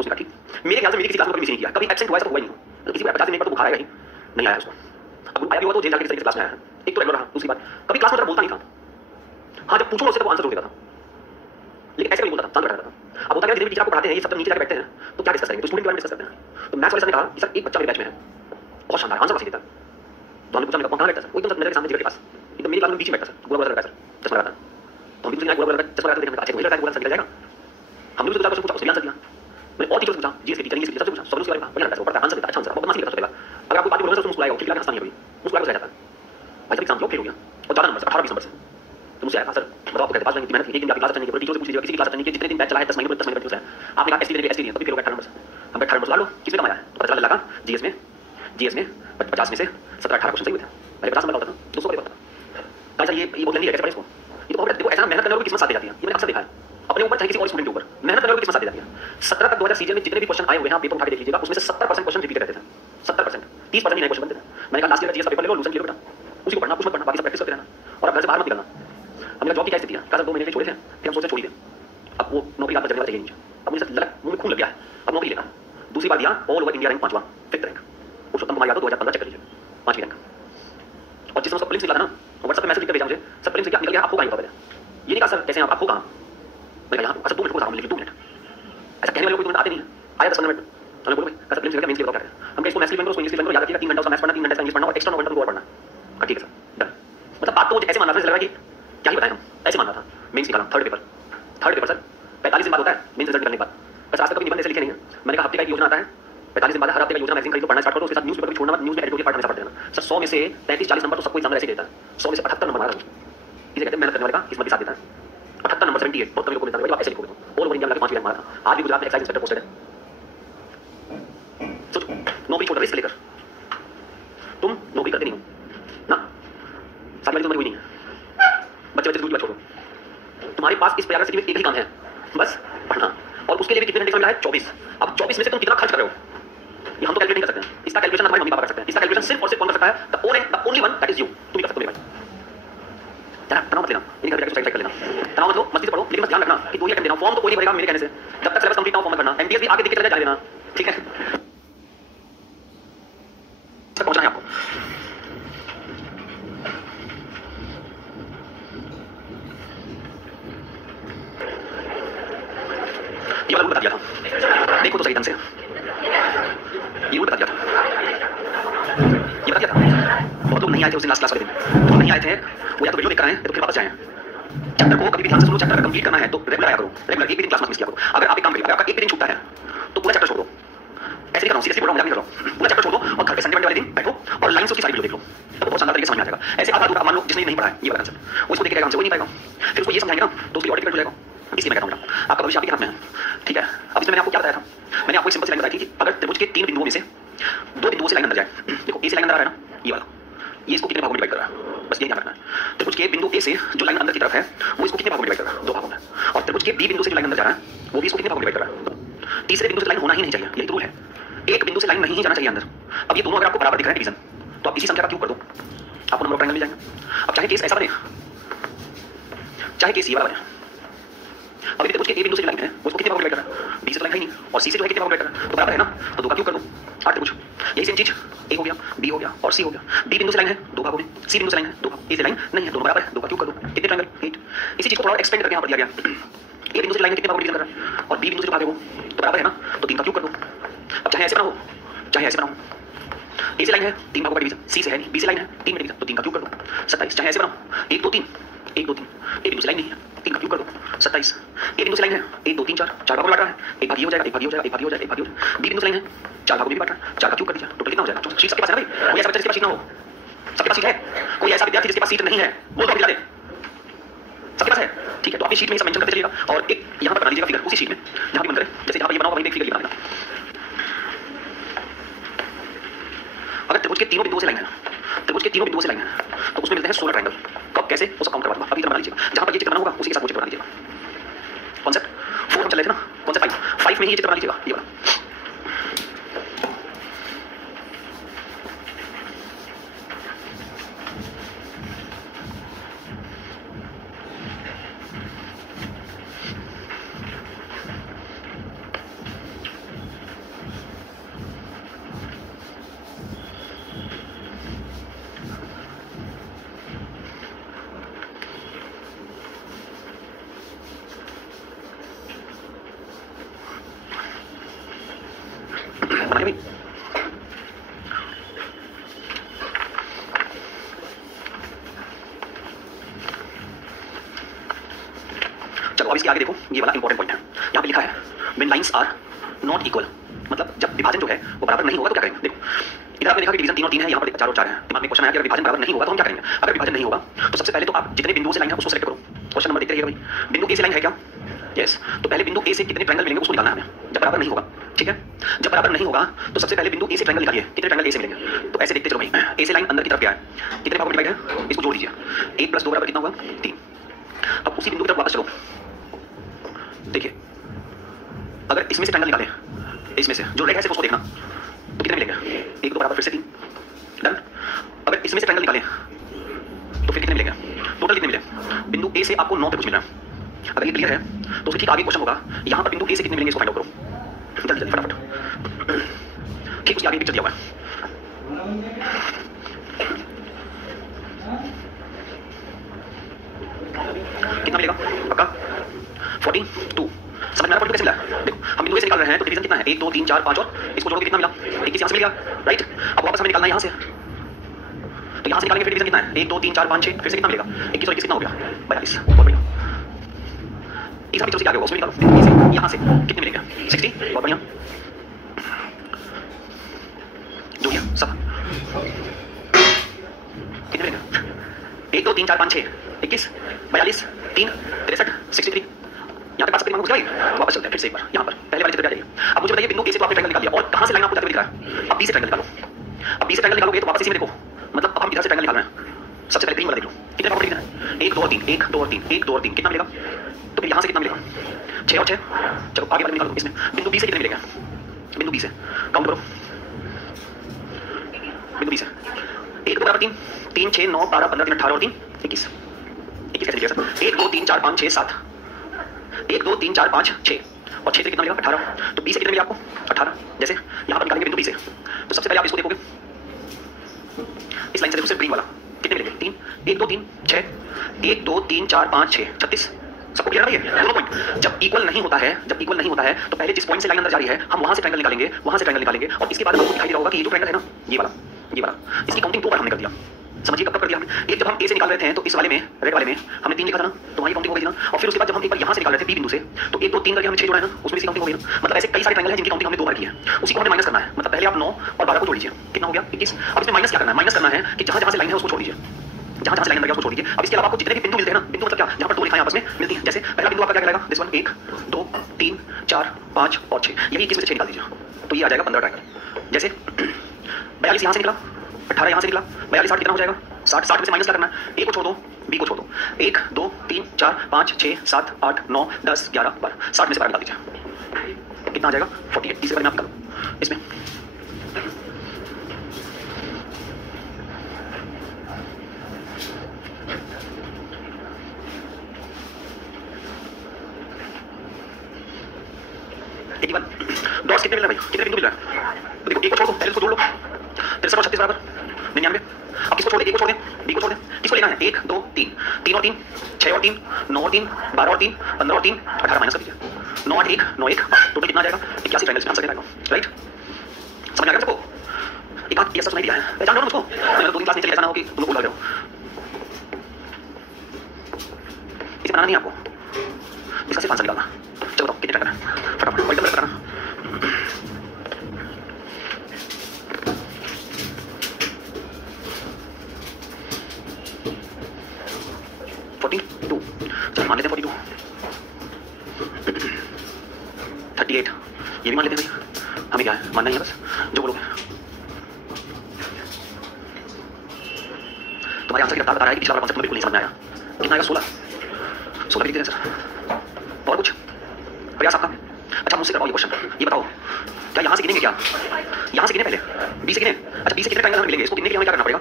उसने कहा ठीक, मेरे ख्याल से मेरी किसी क्लास में कभी नहीं किया, कभी एब्सेंट हुआ ऐसा हुआ ही नहीं, किसी को 50 दिन पर तो बुखार आएगा ही नहीं आया उसको। अब आया भी हुआ तो जेल जाके किसी क्लास में आया है, एक तो रेगुलर रहा, दूसरी बात कभी क्लास में बोलता नहीं था, हाँ जब पूछो उससे तो वो आंसर जरूर देता था, लेकिन ऐसे नहीं बोलता था, शांत बैठा था। अब होता है जितने टीचर आपको पढ़ाते हैं ये सब जब नीचे जाके बैठते हैं तो क्या डिस्कस करेंगे, तो स्टूडेंट के बारे में डिस्कस करते हैं। तो मैथ्स वाले सर ने कहा कि सर एक बच्चा मेरे बैच में है, बहुत शानदार आंसर कैसे देता है, तो हमने पूछा मेरे कहाँ बैठता सर, वो एकदम मेरे सामने जिगर के पास, एकदम मेरी क्लास में बीच में बैठता सर, गोला गोला लगा सर, चश्मा लगाता, तो हम भी पूछे गोला गोला चश्मा लगाता, देखा अच्छा मुझे लगता है गोला सर निकल जाएगा। हमने उससे क्वेश्चन पूछा, उसने आंसर दिया, मैंने और टीचर से पूछा, जीएस के टीचर इंग्लिश के टीचर से पूछा, सब उसके बारे में बढ़िया लगता है, वो पढ़ता है, आंसर देता है, अच्छा आंसर, बहुत मस्त लिखता है। अगर आपको बात बोलोगे तो मुस्कुराएगा, खिलखिला के हंसता नहीं है, मुस्कुरा के रह जाता है। भाई साहब एग्जाम क्यों फेल हो गया, और ज़्यादा नंबर 18-20 नंबर से, तो मुझसे आया सर बताओ आपको पास में मेहनत की कि आपकी क्लास अटेंड नहीं, टीचर से पूछ लीजिएगा किसी की क्लास अटेंड नहीं की, जितने दिन बैच चला है 10 महीने में 10 महीने बैठ है, आपने कहा एसटी नहीं तभी फेल हो गया 18 नंबर से। हम 18 नंबर ला लो, किसमें कमाया है, तो पता चला लगा जीएस में 50 में से 17-18 क्वेश्चन सही हुए थे, पहले 50 नंबर होता था, 200 का पता था। ये बहुत जल्दी है, कैसे पढ़े इसको, ये तो बहुत देखो ऐसा मेहनत करने वालों की किस्मत साथ दे जाती है, ये मैंने अक्सर देखा है अपने ऊपर चाहे किसी और स्टूडेंट के ऊपर, मेहनत करने वालों की किस्मत साथ दे जाती है। 17 तक 2000 सीजन में जितने भी क्वेश्चन आए हुए हैं आप पेपर उठा के देख लीजिएगा, उसमें से 70% क्वेश्चन रिपीट रहते थे, 70%, 30% ही नए क्वेश्चन बनते थे। मैंने कहा लास्ट ईयर का जीएस का पेपर ले लो, लूसेंट ले लो बेटा, उसी को पढ़ना, कुछ मत पढ़ना, बाकी सब प्रैक्टिस करते रहना, और अब घर से बाहर मत निकलना। सर 2 महीने के छोड़े थे कि हम सोचे छोड़ ही दें, अब वो नौकरी रात भर चलने वाला चाहिए नहीं मुझे, अब मुझे लगा मुंह में खून लग गया है, अब नौकरी लेना। दूसरी बार दिया ऑल ओवर इंडिया रैंक 5वां, 5th रैंक, पुरुषोत्तम कुमार यादव 2015 चेक कर लीजिए, 5वीं रैंक। और जिसने उसका प्रिलिम्स निकला था ना, व्हाट्सएप पे मैसेज लिख कर भेजा मुझे, सर प्रिलिम्स निकल गया, आपको कहाँ पता? ये नहीं कहा सर कैसे आपको कहाँ, मैं यहाँ अच्छा 2 मिनट को बताऊँ, लेकिन 2 मिनट ऐसा कहने वाले कोई 2 मिनट आते नहीं है, आया 10-15 मिनट, हमने बोला भाई सर प्रिलिम्स निकल गया, मेंस के बताओ क्या करें, हम क्या इसको मैथ्स लिख इंग्लिश लिख याद रखिएगा, 3 घंटा उसका मैथ्स पढ़ना, 3 घंटा इंग्लिश पढ़ना और एक्स्ट्रा 9 घंटा और पढ़ना, ठीक है सर डन। मतलब बात तो मुझे ऐसे मानना था, लग रहा है कि क्या ही बताएं हम, ऐसे मानना था। मेंस निकाला, थर्ड पेपर सर 45 दिन बाद होता है मेंस रिजल्ट निकलने के बाद, बस आज तक कभी निबंध ऐसे लिखे नहीं है। मैंने कहा हफ्ते का एक योजना आता है, 45 दिन बाद हर हफ्ते का योजना मैगजीन खरीदो, पढ़ना स्टार्ट करो, उसके साथ न्यूज़पेपर भी छोड़ना मत, न्यूज़ में एडिटोरियल पार्ट हमेशा पढ़ते रहना। सर 100 में से 33-40 नंबर तो सबको एग्जाम ऐसे देता है, 100 में से 78 नंबर आ रहा है, इसे कहते हैं मेहनत करने वाले का किस्मत के साथ देता है। 78 नंबर 78 बहुत कम लोगों को मिलता है, आप ऐसे लिखोगे तो ऑल ओवर इंडिया में 5वीं रैंक मारा। आज भी गुजरात में एक्साइज इंस्पेक्टर पोस्टेड है, सोचो नौकरी छोड़ रिस्क लेकर, तुम नौकरी करते नहीं हो ना, सारी वाली तुम्हारी हुई नहीं है, बच्चे दूर की बात छोड़ो, तुम्हारे पास इस प्रयास से एक ही काम है, बस पढ़ना, और उसके लिए भी कितने घंटे मिला है 24। अब 24 में से तुम कितना खर्च कर रहे हो ये हम तो कैलकुलेट नहीं कर सकते हैं, इसका कैलकुलेशन हमारे मम्मी पापा कर सकते हैं, इसका कैलकुलेशन सिर्फ और सिर्फ कौन कर सकता है, the only one that is you, तुम ही कर सकते हो मेरे भाई। जरा तनाव मत लेना, इन घर जाकर कर लेना, तनाव मत लो, मस्ती से पढ़ो, लेकिन बस ध्यान रखना कि 2 ही अटेम्प्ट देना, फॉर्म तो कोई नहीं भरेगा मेरे कहने से, जब तक सिलेबस कंप्लीट ना हो फॉर्म मत भरना, एमटीएस भी आगे दिखे चले जाने देना, ठीक है पहुंचना है आपको। ये वाला बता दिया था, देखो तो सही ढंग से, ये बता दिया था, ये बता दिया था। बहुत लोग नहीं आए थे उस दिन लास्ट क्लास वाले दिन, तो नहीं आए थे वो या तो वीडियो देख कर आए तो फिर वापस जाए। चैप्टर को कभी भी ध्यान से सुनो, चैप्टर कंप्लीट करना है तो रेगुलर आया करो, रेगुलर एक भी दिन क्लास मत मिस किया करो। अगर आप एक काम करिए, आपका एक भी दिन छूटता है तो पूरा चैप्टर छोड़ दो, ऐसे नहीं कर रहा हूँ, सीरियसली बोल रहा हूँ, मजाक नहीं कर रहा हूँ, पूरा चैप्टर छोड़ दो और घर पे संडे वाले दिन बैठो और लाइन से उसकी सारी वीडियो देख लो, तो बहुत शानदार तरीके से समझ में आ जाएगा। ऐसे आधा अधूरा मान लो जिसने नहीं पढ़ा है ये वाला कंसेप्ट, वो इसको देखेगा हमसे, वो नहीं पाएगा, फिर उसको ये समझाएंगे ना तो उसकी ऑडिट हो जाएगा। इसलिए मैं कहता हूँ आपका भविष्य आपके हाथ में है, ठीक है। अब इसमें मैंने आपको क्या बताया था, मैंने आपको एक सिंपल सी लाइन बताई थी कि अगर त्रिभुज के 3 बिंदुओं में से 2 बिंदुओं से लाइन अंदर जाए, देखो ए से लाइन अंदर आ रहा है ना, ये वाला, ये इसको कितने भागों में डिवाइड कर रहा है, बस ये ध्यान रखना है। त्रिभुज के बिंदु ए से जो लाइन अंदर की तरफ है वो इसको कितने भागों में डिवाइड कर रहा है, 2 भागों में। और त्रिभुज के बी बिंदु से जो लाइन अंदर जा रहा है वो भी इसको कितने भागों में डिवाइड कर रहा है, तीसरे बिंदु से लाइन होना ही नहीं चाहिए, यही रूल है, एक बिंदु से लाइन नहीं जाना चाहिए अंदर। अब ये दोनों अगर आपको बराबर दिख रहे हैं डिवीजन, तो आप इसी संख्या का क्यूब कर दो, आपको नंबर ऑफ ट्रायंगल मिल जाएंगे। अब चाहे केस ऐसा बने चाहे केस ये वाला बने, अभी त्रिभुज के ए बिंदु से लाइन है उसको कितने भागों में डिवाइड कर रहा है, बी से तो लाइन है नहीं और सी से जो है कितने भागों में डिवाइड कर रहा है, तो बराबर है ना, तो 2 का क्यूब कर दो, 8 त्रिभुज। यही सेम चीज ए हो गया, बी हो गया और सी हो गया, बी बिंदु से लाइन है 2 भागों में, सी बिंदु से लाइन है 2 भाग, ए से लाइन नहीं है, दोनों बराबर है, 2 का क्यूब कर दो, कितने ट्रायंगल 8। इसी चीज को थोड़ा एक्सपेंड करके यहाँ पर दिया गया, ए बिंदु से लाइन कितने भागों में डिवीजन कर रहा है और बी बिंदु से जो भाग है वो तो बराबर है ना, तो 3 का क्यूब कर दो। अब चाहे ऐसे बनाओ चाहे ऐसे बनाओ, ए से लाइन है 3 भागों का डिवीजन, सी से है नहीं, बी से लाइन है 3 में डिवीजन, तो 3 का क्यूब कर दो 27। चाहे ऐसे बनाओ 1 2 3 1 2 3, ए बिंदु से लाइन नहीं है 3 का क्यूब कर दो 27। ए बिंदु से लाइन है 1 2 3 4, 4 भागों में बांट रहा है, एक भाग ये हो जाएगा, एक भाग ये हो जाएगा, एक भाग ये हो जाएगा, एक भाग ये हो जाएगा। बी बिंदु से लाइन है 4 भागों में भी बांट रहा है, 4 का क्यूब कर दीजिए, टोटल कितना हो जाएगा, शीट सबके पास है ना भाई, कोई ऐसा बच्चा जिसके पास शीट ना हो, सबके पास शीट है, कोई ऐसा विद्यार्थी जिसके पास शीट नहीं है वो तो दिला दे, सबके पास है, ठीक है। तो अपनी शीट में सब मेंशन करते चलिएगा और एक यहाँ पर बना लीजिएगा फिगर उसी शीट में जहाँ भी मन करे, जैसे यहाँ पर ये बनाओ वहीं पे एक फिगर ये बना देना। अगर त्रिभुज के तीनों बिंदुओं से लाइन है, त्रिभुज के तीनों बिंदुओं से लाइन है तो उसमें मिलते हैं 16 ट्रायंगल। कब कैसे वो सब काउंट करवा दूंगा, अभी बना लीजिएगा, जहाँ पर ये चित्र बना होगा उसी के साथ वो चित्र बना लीजिएगा। कॉन्सेप्ट 4 हम चल रहे थे ना, कॉन्सेप्ट 5 में ही ये चित्र बना लीजिएगा, ये वाला। बना लिया भाई, चलो अब इसके आगे देखो, ये वाला इंपॉर्टेंट पॉइंट है, यहाँ पे लिखा है when lines are not equal, मतलब जब विभाजन जो है वो बराबर नहीं होगा तो क्या करेंगे। देखो इधर आपने देखा कि डिवीजन 3 और 3 है, यहाँ पर 4 और 4 है, दिमाग में क्वेश्चन आया कि अगर विभाजन बराबर नहीं होगा तो हम क्या करेंगे। अगर विभाजन नहीं होगा तो सबसे पहले तो आप जितने बिंदुओं से लाइन है उसको सेलेक्ट करो। क्वेश्चन नंबर देखते रहिएगा भाई, बिंदु ए से लाइन है क्या, यस, तो पहले बिंदु ए से कितने ट्रायंगल मिलेंगे उसको निकालना है हमें, जब बराबर नहीं होगा, ठीक है। जब बराबर नहीं होगा तो सबसे पहले बिंदु ए से ट्रायंगल निकालिए, कितने ट्रायंगल ए से मिलेंगे, तो ऐसे देखते चलो भाई, ए से लाइन अंदर की तरफ क्या है, कितने भागों में डिवाइड है, इसको जोड़ लीजिए, 1 + 2 बराबर कितना होगा 3। अब उसी बिंदु की तरफ वापस चलो, देखिए अगर इसमें से ट्रायंगल निकालें, इसमें से जो रेड है सिर्फ उसको देखना, तो कितने मिलेंगे, 1 2 बराबर फिर से 3 डन। अगर इसमें से ट्रायंगल निकालें तो फिर कितने मिलेंगे, तो टोटल कितने मिले? बिंदु ए से आपको 9 पे कुछ मिल रहा है। अगर ये क्लियर है तो उसके ठीक आगे क्वेश्चन होगा, यहाँ पर बिंदु ए से कितने मिलेंगे इसको फाइंड आउट करो जल्दी जल्दी फटाफट। ठीक उसके आगे पिक्चर दिया हुआ है। कितना मिलेगा पक्का? 42। समझ में आ रहा है 42 कैसे मिला? देखो हम बिंदु ए से निकाल रहे हैं तो डिवीजन कितना है? 1 2 3 4 5 और इसको जोड़ोगे कितना मिला? 21 यहाँ से मिल गया राइट। अब वापस हमें निकालना है यहाँ से, तो यहाँ से निकालेंगे फिर डिवीजन कितना है? 1 2 3 4 5 6, फिर से कितना मिलेगा? 21 और 21 कितना हो गया? 42। बहुत बढ़िया। तीसरा पिक्चर से क्या होगा उसमें निकालो, यहाँ से कितने मिलेंगे? 60। बहुत बढ़िया जो गया सब कितने मिलेंगे? 1 2 3 4 5 6 21 42 3 63 63। यहाँ पे बात सकते हैं वापस चलते हैं फिर से एक बार यहाँ पर पहले वाले चित्र पे आ जाइए। अब मुझे बताइए बिंदु ए से तो आपने ट्रायंगल निकाल दिया और कहाँ से लाइन आपको जाते हुए दिख रहा है? अब बी से ट्रायंगल निकालो। अब बी से ट्रायंगल निकालोगे तो वापस इसी में देखो, मतलब अब हम इधर से ट्रायंगल निकाल रहे हैं। सबसे पहले ग्रीन वाला देख लो कितने प्रॉपर्टी है? 1 2 और 3 1 2 और 3 1 2 और 3 कितना मिलेगा? तो फिर यहाँ से कितना मिलेगा? 6 और 6। चलो आगे वाले निकालो इसमें बिंदु बी से कितने मिलेगा? बिंदु बी से काउंट करो बिंदु बी से 1 2 बराबर 3 3 6 9 12 15 3 18 और 3 21 21 कैसे लिखा सर? 1 2 3 4 5 6 7 1 2 3 4 5 6 और 6 से कितना मिलेगा? 18। तो बी से कितने मिले आपको? 18। जैसे यहाँ पर निकालेंगे बिंदु बी से तो सबसे पहले आप इसको देखोगे इस लाइन से देखो सिर्फ ग्रीन वाला कितने मिलेंगे? 3 1 2 3 6 1 2 3 4 5 6 36। सबको क्लियर है ये दोनों पॉइंट? जब इक्वल नहीं होता है तो पहले जिस पॉइंट से लाइन अंदर जा रही है हम वहां से ट्रायंगल निकालेंगे और इसके बाद आपको दिखाई दे रहा होगा कि ये जो ट्रायंगल है ना ये वाला इसकी काउंटिंग 2 बार हमने कर दिया। समझिए कब कर दिया हमने? एक जब हम ए से निकाल रहे थे तो इस वाले में रेड वाले में हमने 3 लिखा था ना, तो वहां काउंटिंग हो गई थी ना। और फिर उसके बाद जब हम एक बार यहाँ से निकाल रहे थे बी बिंदु से तो 1 2 3 करके हमने 6 जोड़ा है ना, उसमें से काउंटिंग हो गई ना। मतलब ऐसे कई सारे ट्रायंगल हैं जिनकी काउंटिंग हमने 2 बार की है, उसी को हमने माइनस करना है। मतलब पहले आप 9 और 12 को जोड़ लीजिए, कितना हो गया? 21। अब इसमें माइनस क्या करना है? माइनस करना है कि जहां जहां से लाइन है उसको छोड़ दीजिए, जहां से लाइन अंदर गया उसको छोड़ दीजिए। अब इसके अलावा आपको जितने भी बिंदु मिलते हैं ना, बिंदु मतलब क्या? जहां पर 2 रेखाएं आपस में मिलती हैं। जैसे पहला बिंदु आपका क्या कहलाएगा? दिस वन 1 2 3 4 5 और 6, यही 21 में से 6 निकाल दीजिए तो ये आ जाएगा 15 ट्रायंगल। जैसे 42 यहाँ से निकला, 18 यहाँ से निकला, 42 60 कितना हो जाएगा? 60 60 में से माइनस क्या करना है? ए को छोड़ दो बी को छोड़ दो। 1 2 3 4 5 6 7 8 9 10 11 12 60 में से 12 निकाल दीजिए, कितना आ जाएगा? 48। तीसरे बारे में आप निकालो इसमें 81 डॉट्स कितने मिल रहे हैं भाई? कितने बिंदु मिल रहा है? तो देखो एक को छोड़ दो, पहले इसको जोड़ लो 63 और 36 बराबर 99। अब किसको छोड़ दें? ए को छोड़ दें, बी को छोड़ दें। किसको लेना है? 1 2 3 3 और 3 6 और 3 9 और 3 12 और 3 15 और 3 18 माइनस कर दीजिए 9 8 1 9 1 टोटल कितना आ जाएगा? 81 ट्रायंगल आंसर देगा राइट। समझ आ गया सबको? एक बात ये सब सुनाई दिया है, पहचान लो मुझको। मैं 2 दिन क्लास में चले ऐसा ना हो कि तुम लोग बोल रहे हो इसे बनाना नहीं आपको, इसका सिर्फ आंसर निकालना। चलो बताओ कितने ट्रायंगल है? फटाफट व्हाइट कलर कराना। मान लेते हैं 42 38 ये भी मान लेते हैं भाई, हमें क्या है मानना ही है बस जो बोलोगे। तुम्हारे आंसर की रफ्तार बता रहा है कि पिछला वाला कॉन्सेप्ट बिल्कुल नहीं समझ में आया। कितना आएगा? 16 लिख देते हैं सर। और कुछ प्रयास आपका? अच्छा मुझसे करवाओ ये क्वेश्चन, ये बताओ क्या यहाँ से गिनेंगे? क्या यहाँ से गिने पहले? बी से गिने? अच्छा बी से कितने ट्रायंगल हमें मिलेंगे? इसको गिनने के लिए हमें क्या करना पड़ेगा?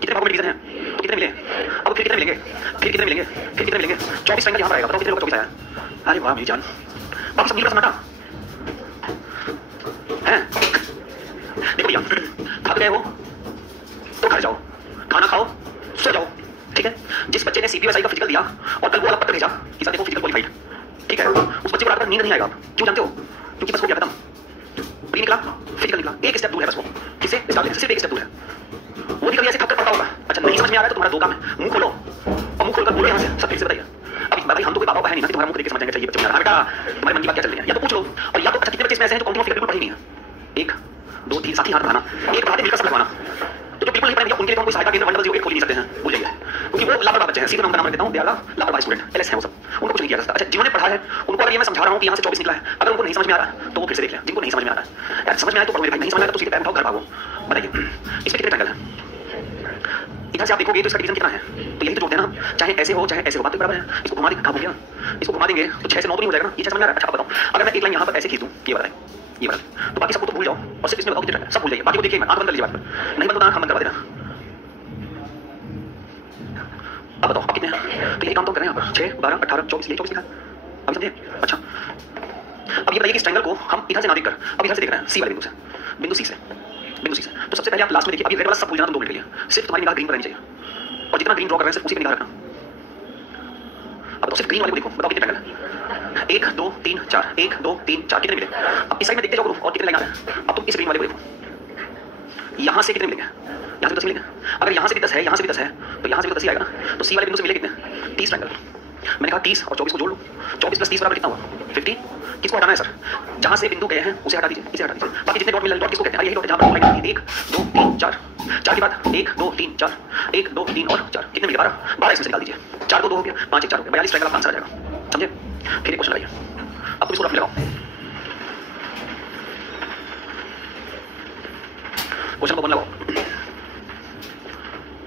कितने भागों में डिवीजन है तो कितने मिले? अब फिर कितने मिलेंगे? फिर कितने मिलेंगे? 24 ट्रायंगल यहाँ पर आएगा। बताओ कितने लोग 24 आया? अरे वाह मेरी जान, बाकी सब मिल का सन्नाटा है। देखो भैया थक गए हो तो घर जाओ, खाना खाओ, सो जाओ, ठीक है। जिस बच्चे ने सीपीएसआई का फिजिकल दिया और कल वो वाला पत्र भेजा कि सर देखो फिजिकल क्वालिफाइड, ठीक है, उस बच्चे को रात भर नींद नहीं आएगा। क्यों जानते हो? क्योंकि बस हो गया खत्म, प्री निकला फिजिकल निकला, एक स्टेप दूर है बस वो। किससे? सिर्फ एक स्टेप दूर है। वो भी कभी ऐसे थक कर पढ़ता होगा। अच्छा नहीं समझ में आ रहा है तो तुम्हारा 2 काम है, मुंह खोलो और मुंह खोलकर बोलो यहाँ से सब फिर से बताइए। अब भाई हम तो कोई बाबा है नहीं ना कि तुम्हारा मुंह देख के समझ जाएंगे चाहिए बच्चे में। बेटा तुम्हारे मन की बात क्या चल रही है या तो पूछ लो। और या तो अच्छा कितने बच्चे ऐसे हैं जो काउंटिंग ऑफ फिगर बिल्कुल पढ़ी नहीं है? 1 2 3 साथ ही हाथ बढ़ाना, एक बढ़ाते मिलकर सब लगवाना। तो जो बिल्कुल नहीं पढ़ेंगे उनके लिए कोई सहायता केंद्र 100 खोल नहीं सकते हैं, भूल जाइए, क्योंकि वो लापरवाह बच्चे हैं। सीधे नाम देता हूँ दे लापरवाह स्टूडेंट, एलएस है वो सब, उनको कुछ नहीं किया जा सकता। अच्छा जिन्होंने पढ़ा है उनको अगर ये मैं समझा रहा हूँ कि यहाँ से 24 निकला है, अगर उनको नहीं समझ में आ रहा है तो वो फिर से देख लें। जिनको नहीं समझ में आ रहा है यार समझ में आए तो पढ़ो मेरे भाई, नहीं समझ में आया तो सीधे पैर उठाओ घर भागो। बताइए इसमें कितने ट्रायंगल है? इधर से आप देखोगे तो इसका डिवीजन कितना है? तो यही तो जोड़ते हैं ना, चाहे ऐसे हो चाहे ऐसे हो, बात तो बराबर है। इसको घुमा देंगे, काम हो गया। इसको घुमा देंगे तो 6 से 9 तो नहीं हो जाएगा ना? ये समझ में आ रहा है? अच्छा बताओ अगर मैं एक लाइन यहाँ पर ऐसे खींच दूँ, ये बताए ये बताए, तो बाकी सबको तो भूल जाओ और सिर्फ इसमें बताओ कितने ट्रायंगल, सब भूल जाइए। बाकी को देखिए आंख बंद कर लीजिए, बात पर नहीं बंद तो आंख हम बंद करवा देना। अब बताओ काम तो कर रहे हैं यहाँ पर 6 12 18 24 ये 24 लिखा अभी समझे। अच्छा अब ये बताइए कि इस ट्रायंगल को हम इधर से ना देखकर अब इधर से देख रहे हैं सी वाले बिंदु सी से तो सबसे पहले आप लास्ट में देखिए। अभी रेड वाला सब भूल जाना 2 मिनट के लिए, सिर्फ तुम्हारी निगाह ग्रीन पर रहनी चाहिए और जितना ग्रीन ड्रॉ कर रहे हैं सिर्फ उसी पे निगाह रखना। अब तो सिर्फ ग्रीन वाले को देखो, बताओ कितने ट्रायंगल है। 1 2 3 4 1 2 3 4 कितने मिले। अब इस साइड में देखते जाओ और कितने लाइन आ रहे हैं। अब तुम इस ग्रीन वाले को देखो, यहाँ से कितने मिलेंगे, यहाँ से 10 मिलेंगे। अगर यहाँ से भी 10 है, यहाँ से भी 10 है तो यहाँ से भी 10 ही आएगा ना। तो सी वाले बिंदु से मिले कितने 30 ट्रायंगल। मैंने कहा 30 और 24 को जोड़ लो, 24 प्लस 30 बराबर कितना हुआ 50। किसको हटाना है सर, जहां से बिंदु गए हैं उसे हटा दीजिए, इसे हटा दीजिए। बाकी जितने डॉट मिले डॉट किसको कहते हैं, यही डॉट है जहां पर लाइन 1 2 3 4 4 के बाद 1 2 3 4 1 2 3 और 4 कितने मिले 12 12 इसमें से निकाल दीजिए। 4 को 2 हो गया, 5 1 4 हो गया, 42 ट्रायंगल आपका आंसर आ जाएगा। समझे। फिर एक क्वेश्चन लगाइए, अब तुम इसको रफ लगाओ। क्वेश्चन नंबर 1 लगाओ,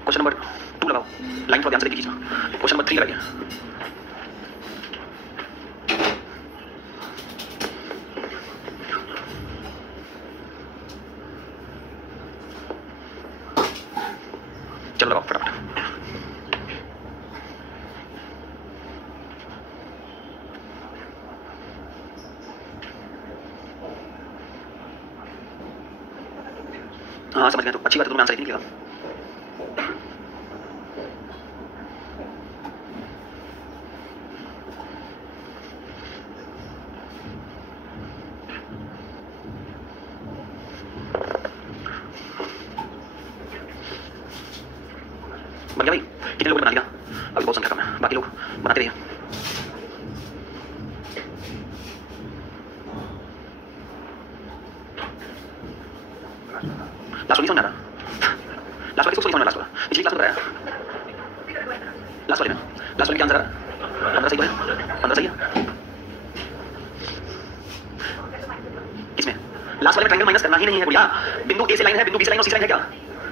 क्वेश्चन नंबर 2 लगाओ, लाइन थोड़ा ध्यान से देख लीजिए। क्वेश्चन नंबर 3 लगाइए। चलो लगाओ फटाफट। हाँ समझ गए, तो अच्छी बात है, तुम्हें आंसर नहीं निकलेगा। बन गया भाई, कितने लोगों ने बना लिया, अभी बहुत संख्या कम है, बाकी लोग बनाते रहिए। लास्ट वाली समझ आ रहा, लास्ट वाली समझ लास्ट वाला पिछली क्लास में कराया, लास्ट वाले क्या आंसर आ रहा 15 सही तो है, 15 सही है। इसमें लास्ट वाले में ट्रायंगल माइनस करना ही नहीं है भैया, बिंदु ए से लाइन है, बिंदु बी से लाइन और सी से लाइन है क्या।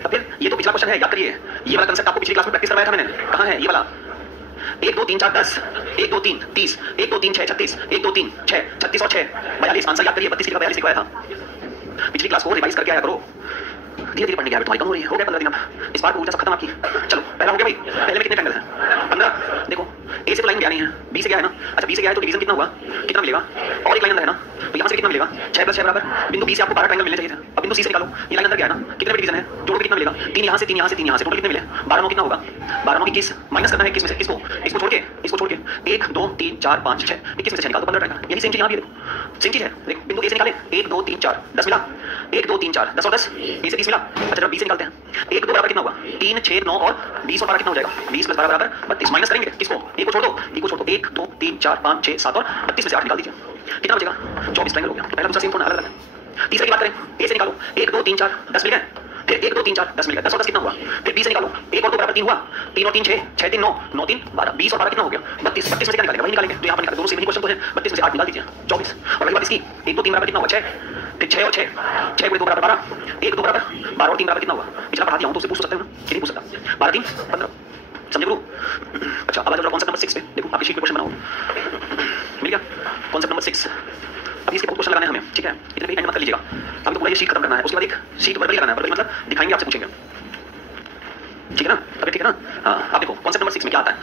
अब फिर ये तो पिछला क्वेश्चन है, याद करिए, ये वाला कंसेप्ट आपको पिछली क्लास में प्रैक्टिस करवाया था मैंने। कहाँ है ये वाला, 1 2 3 4 10 1 2 3 30 1 2 3 6 36 1 2 3 6 36 और 6 42 आंसर याद करिए। 32 की 42 लिखवाया था। पिछली क्लास को रिवाइज करके आया करो, धीरे धीरे पढ़ने की हैबिट तुम्हारी कम हो रही है। हो गया 15 दिन, अब इस बार को ऊर्जा सब खत्म आपकी। चलो पहला हो गया भाई, पहले में कितने ट्रायंगल हैं 15। देखो ए से तो लाइन गया नहीं है, बी से गया है ना। अच्छा बी से गया है तो डिवीजन कितना हुआ, कितना मिलेगा, और एक लाइन अंदर है ना, तो यहाँ से कितना मिलेगा 6 + 6 बराबर। बिंदु बी से आपको 12 ट्रायंगल मिलने चाहिए थे, अब बिंदु सी से निकालो, ये लाइन अंदर गया है ना, कितने डिवीजन है, जोड़ो कितना मिलेगा 3 यहाँ से 3 यहाँ से 3 यहाँ से, टोटल कितने मिले 12 9 कितना होगा 12 9 21 माइनस करना है 21 में से, इसको छोड़ के 1 2 3 4 5 6 21 में से 6 निकाल दो 15 ट्रायंगल। यही सेम चीज यहाँ भी देखो, सेम चीज है। देखो बिंदु ए से निकाले 1 2 3 4 10 मिला, 1 2 3 4 10 और 10 ए से 20 मिला। अच्छा जब बी से निकालते हैं 1 2 बराबर कितना होगा 3 6 9 और 20 और 12 कितना हो जाएगा 20 + 12 बराबर 32। माइनस करेंगे किसको, एक को छोड़ दो, 1 2 3 4 5 6 7 और 32 में से 8 निकाल दीजिए, कितना बचेगा 24 ट्रायंगल हो गया। पहला दूसरा सेम थोड़ा अलग है। तीसरे की बात करें, ए से निकालो 1 2 3 4 10 मिल गए, फिर 1 2 3 4 10 मिल गया, 10 और 10 कितना हुआ, फिर बी से निकालो 1 और 2 बराबर 3 हुआ, 3 और 3 6 6 3 9 9 3 12 20 और 12 कितना हो गया 32 32 में से क्या निकालेगा वही निकालेंगे। तो यहाँ पर निकाल, दोनों सेम ही क्वेश्चन तो है, 32 में से 8 निकाल दीजिए 24। और अगली बात इसकी 1 2 3 बराबर कितना हुआ 6, फिर 6 और 6 6 × 2 बराबर 12, 1 2 बराबर 12 और 3 बराबर कितना हुआ, पिछला पढ़ा दिया हूँ तो उससे पूछ सकते हो ना, ये नहीं पूछ सकता। 12 3 15 समझे गुरु। अच्छा अब आ जाओ कॉन्सेप्ट नंबर 6 पे, देखो आपकी शीट पे क्वेश्चन बनाओ, मिल गया कॉन्सेप्ट नंबर 6। अभी इसके बहुत क्वेश्चन लगाने हैं हमें, ठीक है, इतने भी एंड मत कर लीजिएगा, अभी तो पूरा ये शीट खत्म करना है, उसके बाद एक शीट वर्बली लगाना है। वर्बली मतलब दिखाएंगे, आपसे पूछेंगे, ठीक है ना, अभी ठीक है ना। हाँ आप देखो कॉन्सेप्ट नंबर 6 में क्या आता है।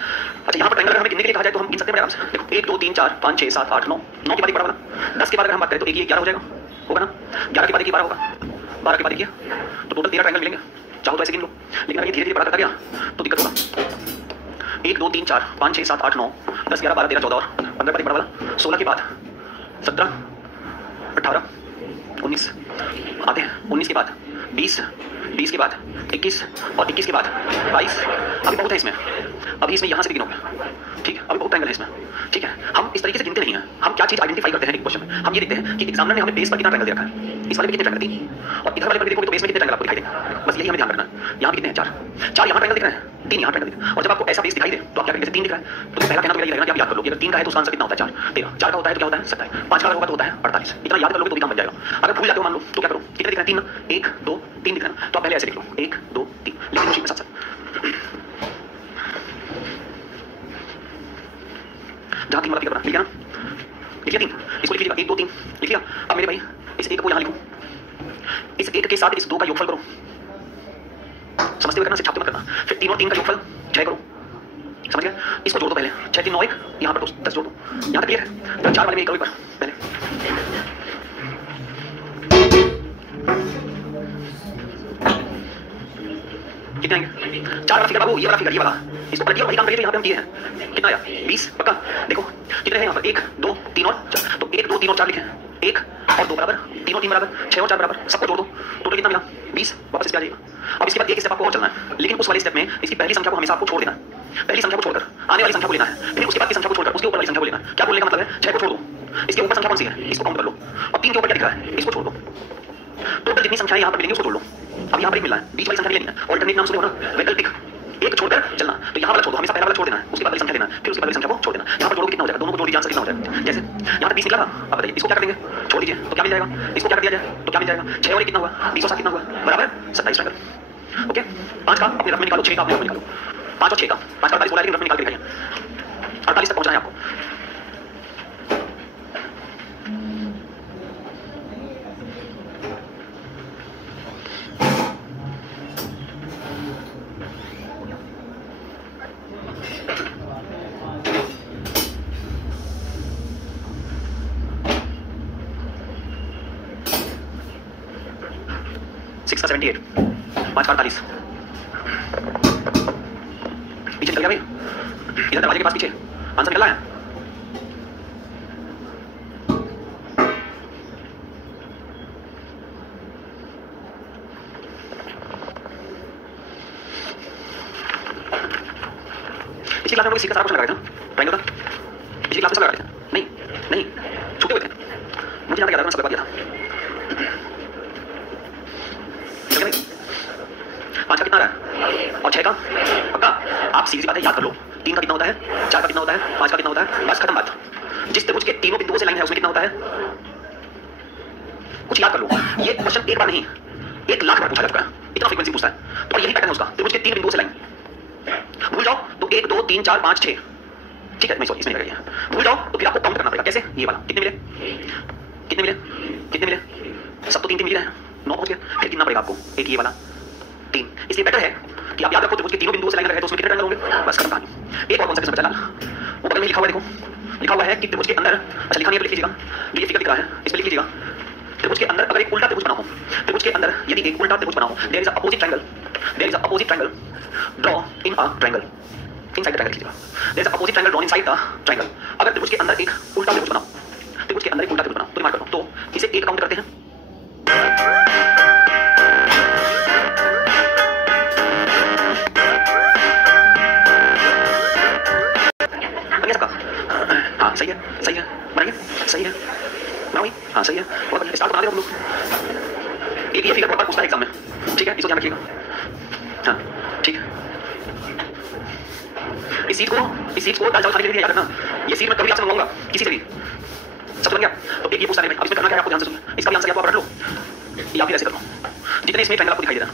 अच्छा यहाँ पर ट्रायंगल अगर हमें गिनने के लिए कहा जाए तो हम गिन सकते हैं आराम से। देखो 1 2 3 4 5 6 7 8 9 9 के बाद एक बड़ा वाला, 10 के बाद अगर हम बात करें तो एक ये 11 हो जाएगा, होगा ना, 11 के बाद एक 12 होगा, 12 के बाद एक ये, तो टोटल 13 ट्रायंगल मिलेंगे। चाहो तो ऐसे गिन लो, लेकिन अगर ये धीरे धीरे बड़ा करता गया तो दिक्कत होगा। 1 2 3 4 5 6 7 8 9 10 11 12 13 14 और 15 पर एक बड़ा वाला, 16 के बाद 17 18 19 आते हैं, 19 के बाद 20 20 के बाद 21 और 21 के बाद 22। अभी बहुत है इसमें, अभी इसमें यहाँ से भी गिनोगे, ठीक है, अभी बहुत ट्रायंगल है इसमें, ठीक है। हम इस तरीके से गिनते नहीं हैं, हम क्या चीज आइडेंटिफाई करते हैं एक क्वेश्चन में, हम ये देखते हैं कि एग्जामिनर ने हमें बेस पर कितना ट्रायंगल दे रखा है, इस वाले में कितने ट्रायंगल 3 और इधर वाले पर देखोगे तो बेस में कितने ट्रायंगल आपको दिखाई देंगे, बस यही हमें ध्यान रखना है। यहाँ भी कितने हैं 4 यहाँ ट्रायंगल दिख रहे हैं, 3 यहाँ ट्रायंगल दिख रहे हैं। और जब आपको ऐसा बेस दिखाई दे तो आप क्या करेंगे, 3 दिख रहा है तो पहला कहना तो मेरा ये रहेगा कि आप याद कर लो, अगर 3 का है तो उसका आंसर कितना होता है 4 13, 4 का होता है तो क्या होता है 27, 5 का होगा तो होता है 48। इतना याद कर लोगे तो भी काम बन जाएगा। अगर भूल जाते हो मान लो तो क्या करो, कितने दिख रहे हैं 3 1 2 3 दिख रहे हैं, तो आप पहले ऐसे लिख लो 1 2 3, लेकिन शीट में साथ जहाँ 3 वाला फिगर बना लिख लिया ना, लिख लिया 3, इसको लिख लीजिएगा 1 2 3 लिख लिया। अब मेरे भाई इस 1 को यहाँ लिखो, इस 1 के साथ इस 2 का योगफल करो, समझते हुए करना, छापते मत करना। फिर 3 और 3 का योगफल 6 करो, समझ गया? इसको जोड़ दो पहले, 6 3 9 1, यहाँ पर 10 जोड़ दो, यहाँ तक क्लियर है? तो 4 वाले में 1 करो एक बार पहले। कितने आएंगे? 4 वाला फिगर बाबू, ये वाला फिगर, ये वाला, इसको पलटिए, वही काम करिए जो यहाँ पे हम किए हैं। कितना आया? 20 पक्का? देखो कितने हैं यहाँ पर, 1 2 3 और 4, तो 1 2 3 और 4 लिखे, 1 और 2 बराबर, 3 और 3 बराबर, 6 और 4 बराबर, सबको जोड़ दो, टोटल कितना मिला? 20। वापस इस पे आ जाइएगा। अब इसके बाद एक स्टेप आपको और चलना है, लेकिन उस वाले स्टेप में इसकी पहली संख्या को हमेशा आपको छोड़ देना है, पहली संख्या को छोड़कर आने वाली संख्या को लेना है, फिर उसके बाद की संख्या को छोड़कर उसके ऊपर वाली संख्या को लेना है। क्या बोलने का मतलब है? 6 को छोड़ दो, इसके ऊपर संख्या कौन सी है इसको काउंट कर लो, और 3 के ऊपर क्या दिख रहा है इसको छोड़ दो, टोटल जितनी संख्याएं यहाँ पर मिलेंगी उसको जोड़ लो। अब यहाँ पर एक मिला है, बीच वाली संख्या नहीं लेनी है, ऑल्टरनेट नाम सुने हो ना, वैकल्पिक, एक छोड़कर चलना, तो यहाँ वाला छोड़ दो, हमेशा पहला वाला छोड़ देना है, उसके बाद वाली संख्या लेना है, फिर उसके बाद वाली संख्या को छोड़ देना। यहाँ पर जोड़ो कितना हो जाएगा, दोनों को जोड़ दीजिए, आंसर कितना हो जाएगा? जैसे यहाँ तक 20 निकला था, अब बताइए इसको क्या कर देंगे, छोड़ दीजिए तो क्या मिल जाएगा, इसको क्या कर दिया जाए तो क्या मिल जाएगा? 6 और 1 कितना हुआ? 20 और 7 कितना हुआ? बराबर 27 ट्रायंगल। ओके, 5 का अपने रफ में निकालो, 6 का अपने रफ में निकालो, 5 और 6 का 5 का 48 बोला है, लेकिन रफ में निकाल के दिखाइए, 48 तक पहुंचना है आपको। सिक्स का 78, 5 का 48, पीछे निकल गया भाई, इधर दरवाजे के पास पीछे आंसर निकला है। पिछली क्लास में इसी का सारा क्वेश्चन लगा रहे थे, ट्रायंगल का पिछली क्लास में सब लगा रहे थे, नहीं नहीं छूटे हुए थे, मुझे यहाँ तक याद है, सब लगा दिया था। 5 का कितना आ रहा है और 6 का पक्का? आप सीधी बात है, याद कर लो, 3 का कितना होता है, 4 का कितना होता है, 5 का कितना होता है, बस खत्म बात। जिस त्रिभुज के तीनों बिंदुओं से लाइन है उसमें कितना होता है, कुछ याद कर लो। ये क्वेश्चन एक बार नहीं 1 लाख बार पूछा जा चुका है, इतना फ्रीक्वेंसी पूछता है, तो यही पैटर्न है उसका, त्रिभुज के 3 बिंदुओं से लाइन। भूल जाओ तो 1 2 3 4 5 6, ठीक है, नहीं सॉरी इसमें नहीं लगेगा, भूल जाओ तो फिर आपको काउंट करना पड़ेगा। कैसे? ये वाला कितने मिले, कितने मिले, कितने मिले, सब तो 3 3 मिले हैं, 9 पहुंच गए, फिर कितना पड़ेगा आपको, एक ये वाला 3। इसलिए बेटर है कि आप याद रखो त्रिभुज के तीनों बिंदुओं से लाइन रहे तो उसमें कितने ट्रायंगल होंगे, बस खत्म कहानी। एक और कौन सा क्वेश्चन बचा लाल, वो बगल में लिखा हुआ है, देखो लिखा हुआ है कि त्रिभुज के अंदर, अच्छा लिखा नहीं है तो लिख लीजिएगा, ये फिगर दिख रहा है, इस पे लिख लीजिएगा, त्रिभुज के अंदर अगर एक उल्टा त्रिभुज बना हो, त्रिभुज के अंदर यदि एक उल्टा त्रिभुज बना हो, there is a opposite triangle, there is a opposite triangle draw in a triangle, inside the triangle लीजिएगा, there is a opposite triangle drawn inside the triangle. अगर त्रिभुज के अंदर एक उल्टा त्रिभुज बना हो, त्रिभुज के अंदर एक उल्टा त्रिभुज बना, तो दिमाग करो, तो इसे एक काउंट करते हैं, हाँ सही है, सही है, बनाइए, सही है, बनाओ, हाँ सही है, बहुत स्टार्ट बना दे हम लोग। एक ये फिगर बहुत बार पूछता है एग्जाम में, ठीक है, इसको ध्यान रखिएगा, हाँ ठीक है। इस सीट को दाल चावल खाने के लिए याद रखना, ये सीट मैं कभी आपसे मंगवाऊंगा किसी से भी, सब समझ गया? तो एक ये पूछता है, अब इसमें करना क्या है आपको ध्यान से सुनिए, इसका भी आंसर आप रख लो या फिर ऐसे कर लो, जितने इसमें ट्रायंगल आपको दिखाई दे रहा है,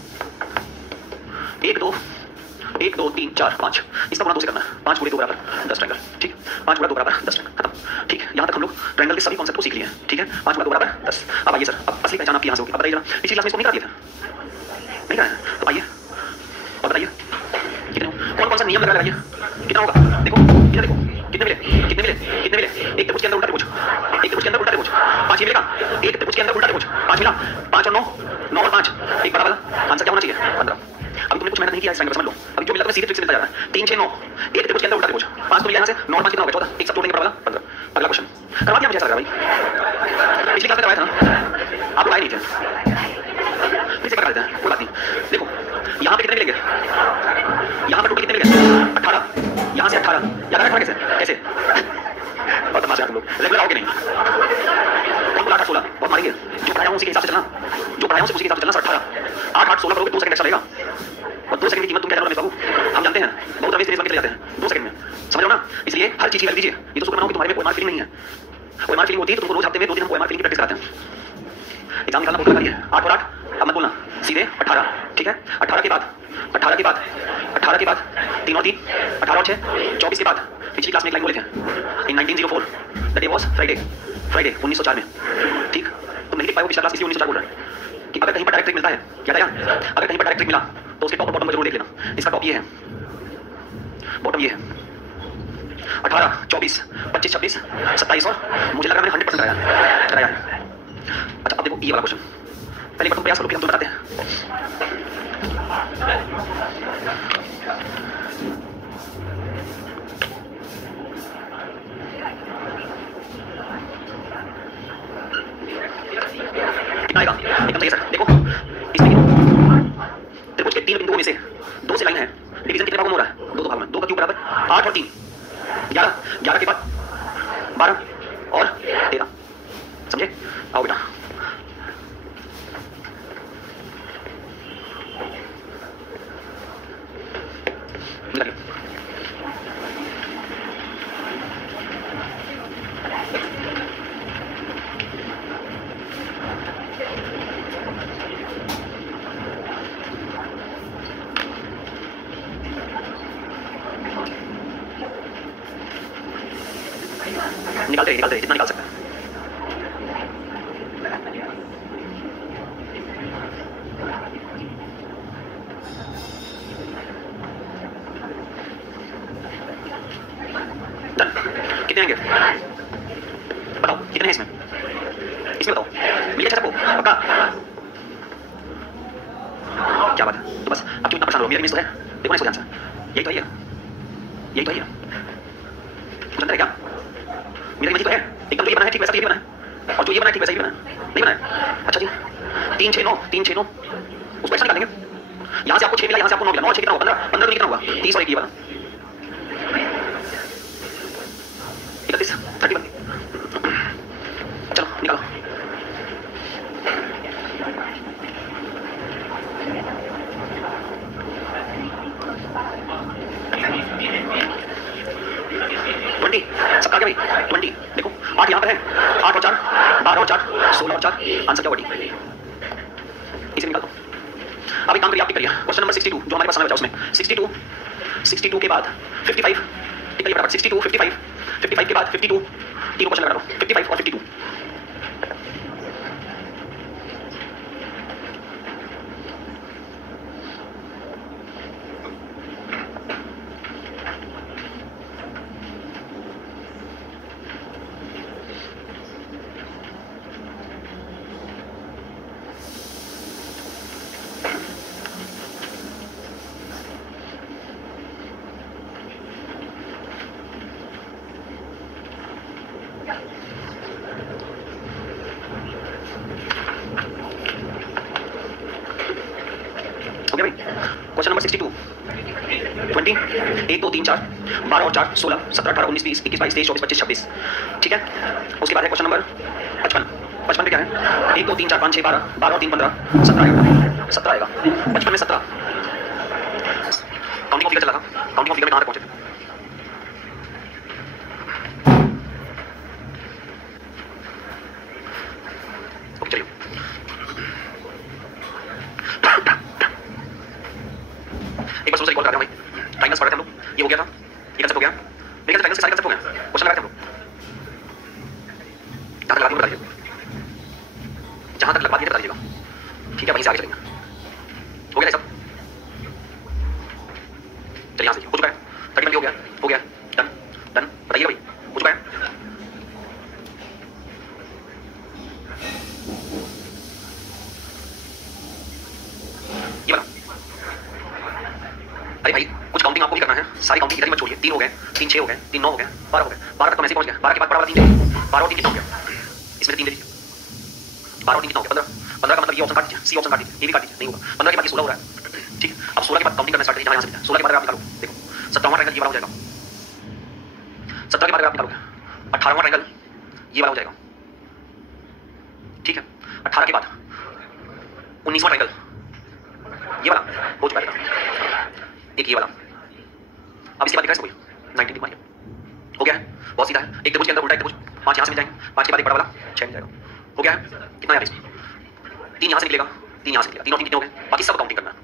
1 2 3 4 5, इसका गुणा 2 से करना है, 5 गुणे 2 बराबर 10 ट्रायंगल, ठीक, 5 गुणा 2 बराबर 10 ट्रायंगल, खत्म, ठीक। यहाँ तक हम लोग ट्रायंगल के सभी कॉन्सेप्ट को सीख लिए हैं, ठीक है, 5 गुणा 2 बराबर 10। अब आइए सर, अब असली पहचान आपकी यहाँ से होगी, अब बताइए जरा, पिछली क्लास में इसको नहीं करा दिया था, नहीं करा है, तो आइए और बताइए कितने हो, कौन कौन सा नियम लगा लगाइए, कितना होगा, देखो इधर देखो, कितने मिले, कितने मिले, कितने मिले, एक त्रिभुज के अंदर उल्टा त्रिभुज, एक त्रिभुज के अंदर उल्टा त्रिभुज, 5 ही मिलेगा, एक त्रिभुज के अंदर उल्टा त्रिभुज, 5 मिला, 5 और 9, 9 और 5, एक बराबर, आंसर क्या होना चाहिए, 15। अभी तुमने कुछ मेहनत नहीं किया इस ट्रायंगल, समझ लो, अभी जो मिला तुम्हें सीधे ट्रिक से मिलता जा रहा है, 3 6 9, एक त्रिभुज के अंदर उल्टा त्रिभुज, 5 तो मिला यहाँ से, 9 और 5 कितना होगा, 14, एक सब जोड़ने के बराबर 15। अगला क्वेश्चन करवा दिया मुझे, ऐसा लग रहा है भाई, पिछली क्लास में करवाया था ना, आप लोग आए नहीं थे, फिर से करा देते हैं, कोई बात नहीं। देखो यहाँ पे कितने मिलेंगे, यहाँ पर टोटल कितने मिलेंगे, 18, यहाँ से 18, याद रखना कैसे कैसे, बहुत तमाशा तुम लोग, रेगुलर आओगे नहीं, कौन बोला 8 16, बहुत मारेंगे, जो पढ़ाया हूँ उसी के हिसाब से चलना, जो पढ़ाया हूँ उसी के हिसाब से चलना, 18 8 8 16 करोगे 2 सेकंड एक्स्ट्रा लगेगा, और 2 सेकंड की कीमत तुम क्या जानोगे बाबू, हम जानते हैं, बहुत रमेश चले जाते हैं 2 सेकंड में, समझ लो ना, इसलिए हर चीज की वैल्यू दीजिए। ये तो शुक्र मनाओ कि तुम्हारे में OMR फीलिंग नहीं है, OMR फीलिंग होती है तो तुमको रोज हफ्ते में 2 दिन हम OMR फीलिंग की प्रैक्टिस कराते हैं, एग्जाम निकालना बहुत करिए, 8 और 8 अब मत बोलना, सीधे 18, ठीक है, 18 के बाद 18 के बाद 18 के बाद 3 और 3, 18 और 6 24 के बाद, पिछली क्लास में एक लाइन बोले थे, इन 1904 द डे वाज फ्राइडे, 1904 में, ठीक, तुम नहीं लिख पाए वो पिछला क्लास इसलिए 1904 बोल रहा है कि अगर कहीं पर डायरेक्ट ट्रिक मिलता है, याद आया, अगर कहीं पर डायरेक्ट ट्रिक मिला तो उसके टॉप और बॉटम पर जरूर देख लेना, इसका टॉप ये है, बॉटम ये है 18, 24, 25, 26, 27 और मुझे लग रहा है मैंने 100% कराया है। अच्छा अब देखो ये वाला क्वेश्चन, पहले बटन प्रयास करो फिर हम तुम्हें बताते हैं। कितना आएगा एकदम सही है सर। देखो इसमें त्रिभुज के 3 बिंदुओं में से 2 से लाइन है, डिवीजन कितने भागों में हो रहा है? 2 भागों में। 2 का क्यूब बराबर 8 और 3 11, 11 के बाद 12 और 13। समझे? आओ बेटा निकालिए। निकालते रहिए जितना निकाल सकते हैं। कितने आएंगे बताओ, कितने हैं इसमें? इसमें बताओ, मिल गया सबको पक्का? क्या बात है, तो बस अब क्यों इतना परेशान हो? मेरा मिस तो है, देखो ना इसको ध्यान से, यही तो है, यही तो है। कुछ अंतर है क्या? मेरा इमेज तो है एकदम, जो ये बना है ठीक वैसा ये भी बना है, और जो ये बना है ठीक वैसा ये भी बना है, नहीं बना है? अच्छा जी 3 6 9 3 6 9 उसको ऐसा निकालेंगे। यहाँ से आपको 6 मिला, यहाँ से आपको 9 मिला, 9 6 कितना हुआ? 15 15 कितना हुआ? 30 और 1 ये वाला 31 30 बन गई। चलो निकालो। सबका क्या भाई 20? देखो 8 यहाँ पर है, 8 और 4 12 और 4 16 और 4, आंसर क्या हुआ? इसे निकाल दो। अब एक काम करिए, आप टिक करिए क्वेश्चन नंबर 62 जो हमारे पास समय बचा उसमें 62 के बाद 55 टिक करिए बराबर 62 55 55 के बाद 52 तीनों क्वेश्चन लगा दो 55 और 52। क्वेश्चन नंबर 62 20 1 2 3 4 12 और 4 16 17 18 19 20 21 22 23 24 25 26। ठीक है, उसके बाद है क्वेश्चन नंबर 55 55 में क्या है? 1 2 3 4 5 6 12 12 और 3 15 17 आएगा 17 आएगा 55 में 17। काउंटिंग ऑफ फिगर चला था, काउंटिंग ऑफ फिगर में कहां तक पहुंचे थे? चलिए एक बार सोच रिकॉल कर रहे हैं भाई, ट्रायंगल्स पढ़ रहे थे हम लोग, ये हो गया था, ये कंसेप्ट हो गया, मेरे ख्याल से ट्रायंगल से सारे कंसेप्ट हो गए। क्वेश्चन लगाए थे हम लोग, जहां तक लगा दिए बता दीजिएगा, जहां तक लगवा दिए बता दीजिएगा। ठीक है, वहीं से आगे चलेंगे। हो गया सब? चलिए यहाँ से हो चुका है, 30 हो गया डन डन। बताइए भाई हो चुका है? ये वाला अरे भाई कुछ काउंटिंग आपको भी करना है, सारी काउंटिंग इधर ही मत छोड़िए। 3 हो गए, 3 6 हो गए, 3 9 हो गए, 12 हो गए, 12 तक तो ऐसे पहुंच गए। 12 के बाद बड़ा वाला 3 चाहिए, 12 और 3 कितना हो गया? इसमें 3 दे दीजिए, 12 और 3 कितना हो गया? 15 15 का मतलब ये ऑप्शन काट दीजिए, सी ऑप्शन काट दीजिए, ये भी काट दीजिए, नहीं होगा। 15 के बाद ये 16 हो रहा है। ठीक है, अब 16 के बाद काउंटिंग करना स्टार्ट करिए, यहाँ से 16 के बाद आप निकालो, देखो 17वां ट्रायंगल ये वाला हो जाएगा, 17 के बाद आप निकालोगे 18वां ट्रायंगल ये वाला हो जाएगा। ठीक है, 18 के बाद 19वां ट्रायंगल ये वाला हो चुका है, एक ये वाला। अब इसके बाद दिखा है कोई 90 डिग्री हो गया है, बहुत सीधा है। एक त्रिभुज के अंदर उल्टा एक त्रिभुज, 5 यहाँ से मिल जाएंगे, 5 के बाद एक बड़ा वाला 6 मिल जाएगा। हो गया है, कितना यार इसमें? 3 यहाँ से निकलेगा, 3 यहाँ से निकलेगा, 3 और 3 कितने हो गए? बाकी सब काउंटिंग करना है।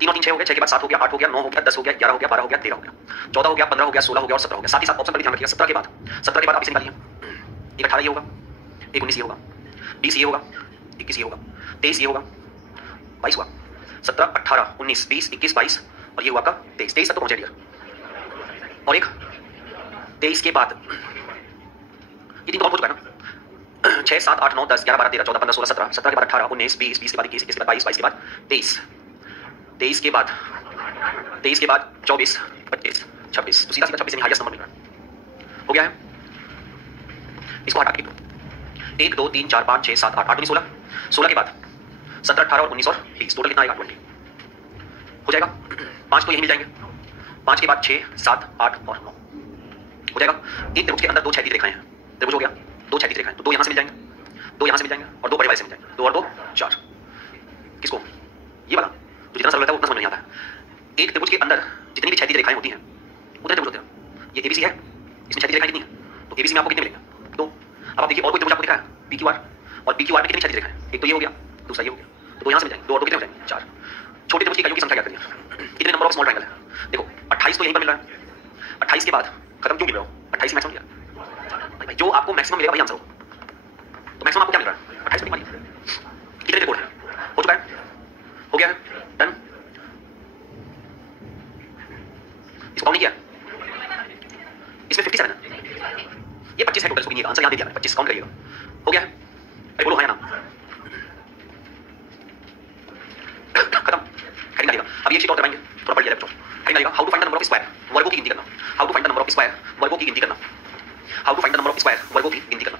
3 और 3 6 हो गए, 6 के बाद 7 हो गया, 8 हो गया, 9 हो गया, 10 हो गया, 11 हो गया, 12 हो गया, 13 हो गया, 14 हो गया, 15 हो गया, 16 हो गया और 17 हो गया। साथ ही साथ ऑप्शन पर ध्यान रखिएगा 17 के बाद आप इसे निकालिए, एक 18 ये होगा, एक 19 ये होगा, 20 ये होगा, 21 ये होगा, 23 ये होगा, 22 हुआ, 17 18 19 20 21 22 और ये हुआ आपका 23 तक तो पहुंचे डियर। और एक 23 के बाद, ये 3 तो कम हो चुका है ना। 6 7 8 9 10 11 12 13 14 15 16 17, 17 के बाद 18 19 20, 20 के बाद 21, 21 के बाद 22, 22 के बाद 23, 23 के बाद 24 25 26, तो सीधा सीधा 26 में हाईएस्ट नंबर मिल रहा है। हो गया है, इसको हटा के 1 2 3 4 5 6 7 8 8 16, 16 के बाद 17 18 और 19 और 20, टोटल कितना आएगा 20 हो जाएगा। 5 तो यही मिल जाएंगे, 5 के बाद 6 7 8 और 9 हो जाएगा। एक त्रिभुज के अंदर 2 क्षैतिज रेखाएं हैं, त्रिभुज हो गया, 2 क्षैतिज रेखाएं, तो 2 यहां से मिल जाएंगे, 2 यहां से मिल जाएंगे और 2 बड़े वाले से मिल जाएंगे, 2 और 2 4। किसको? ये वाला तो जितना सरल रहता है उतना समझ नहीं आता है। एक त्रिभुज के अंदर जितनी भी क्षैतिज रेखाएं होती हैं उतने त्रिभुज होते हैं। ये एबीसी है, इसमें क्षैतिज रेखाएं कितनी है, तो एबीसी में आपको कितने मिलेंगे? 2। अब आप देखिए और कोई त्रिभुज आपको दिखा है पीक्यूआर, और पीक्यूआर में कितनी क्षैतिज रेखाएं? एक तो ये हो गया, दूसरा ये हो गया, तो 2 यहां से मिल जाएंगे, 2 और 2 कितने हो जाएंगे? 4। छोटे त्रिभुज की इकाइयों की संख्या क्या करनी है? कितने नंबर ऑफ स्मॉल ट्रायंगल है? देखो 28 तो यहीं पर मिल रहा है, 28 के बाद खत्म क्यों मिल रहा हो? 28 मैक्सिमम मिला भाई, जो आपको मैक्सिमम मिलेगा वही आंसर हो। तो मैक्सिमम आपको क्या मिल रहा है? 28 मिल रहा है। कितने रिकॉर्ड है? हो चुका है, हो गया है, डन। इसको काउंट नहीं किया, इसमें 57 है, ये 25 है टोटल, इसको आंसर यहां दे दिया है, 25 काउंट करिएगा। हो गया है, अरे बोलो हाँ या ना, खत्म। हेडिंग डालिएगा, अब ये शीट और करवाएंगे, थोड़ा पढ़ लिया बच्चों। हेडिंग डालिएगा, how to find the number of square, वर्गों की गिनती करना। How to find the number of square, वर्गों की गिनती करना। How to find the number of square, वर्गों की गिनती करना।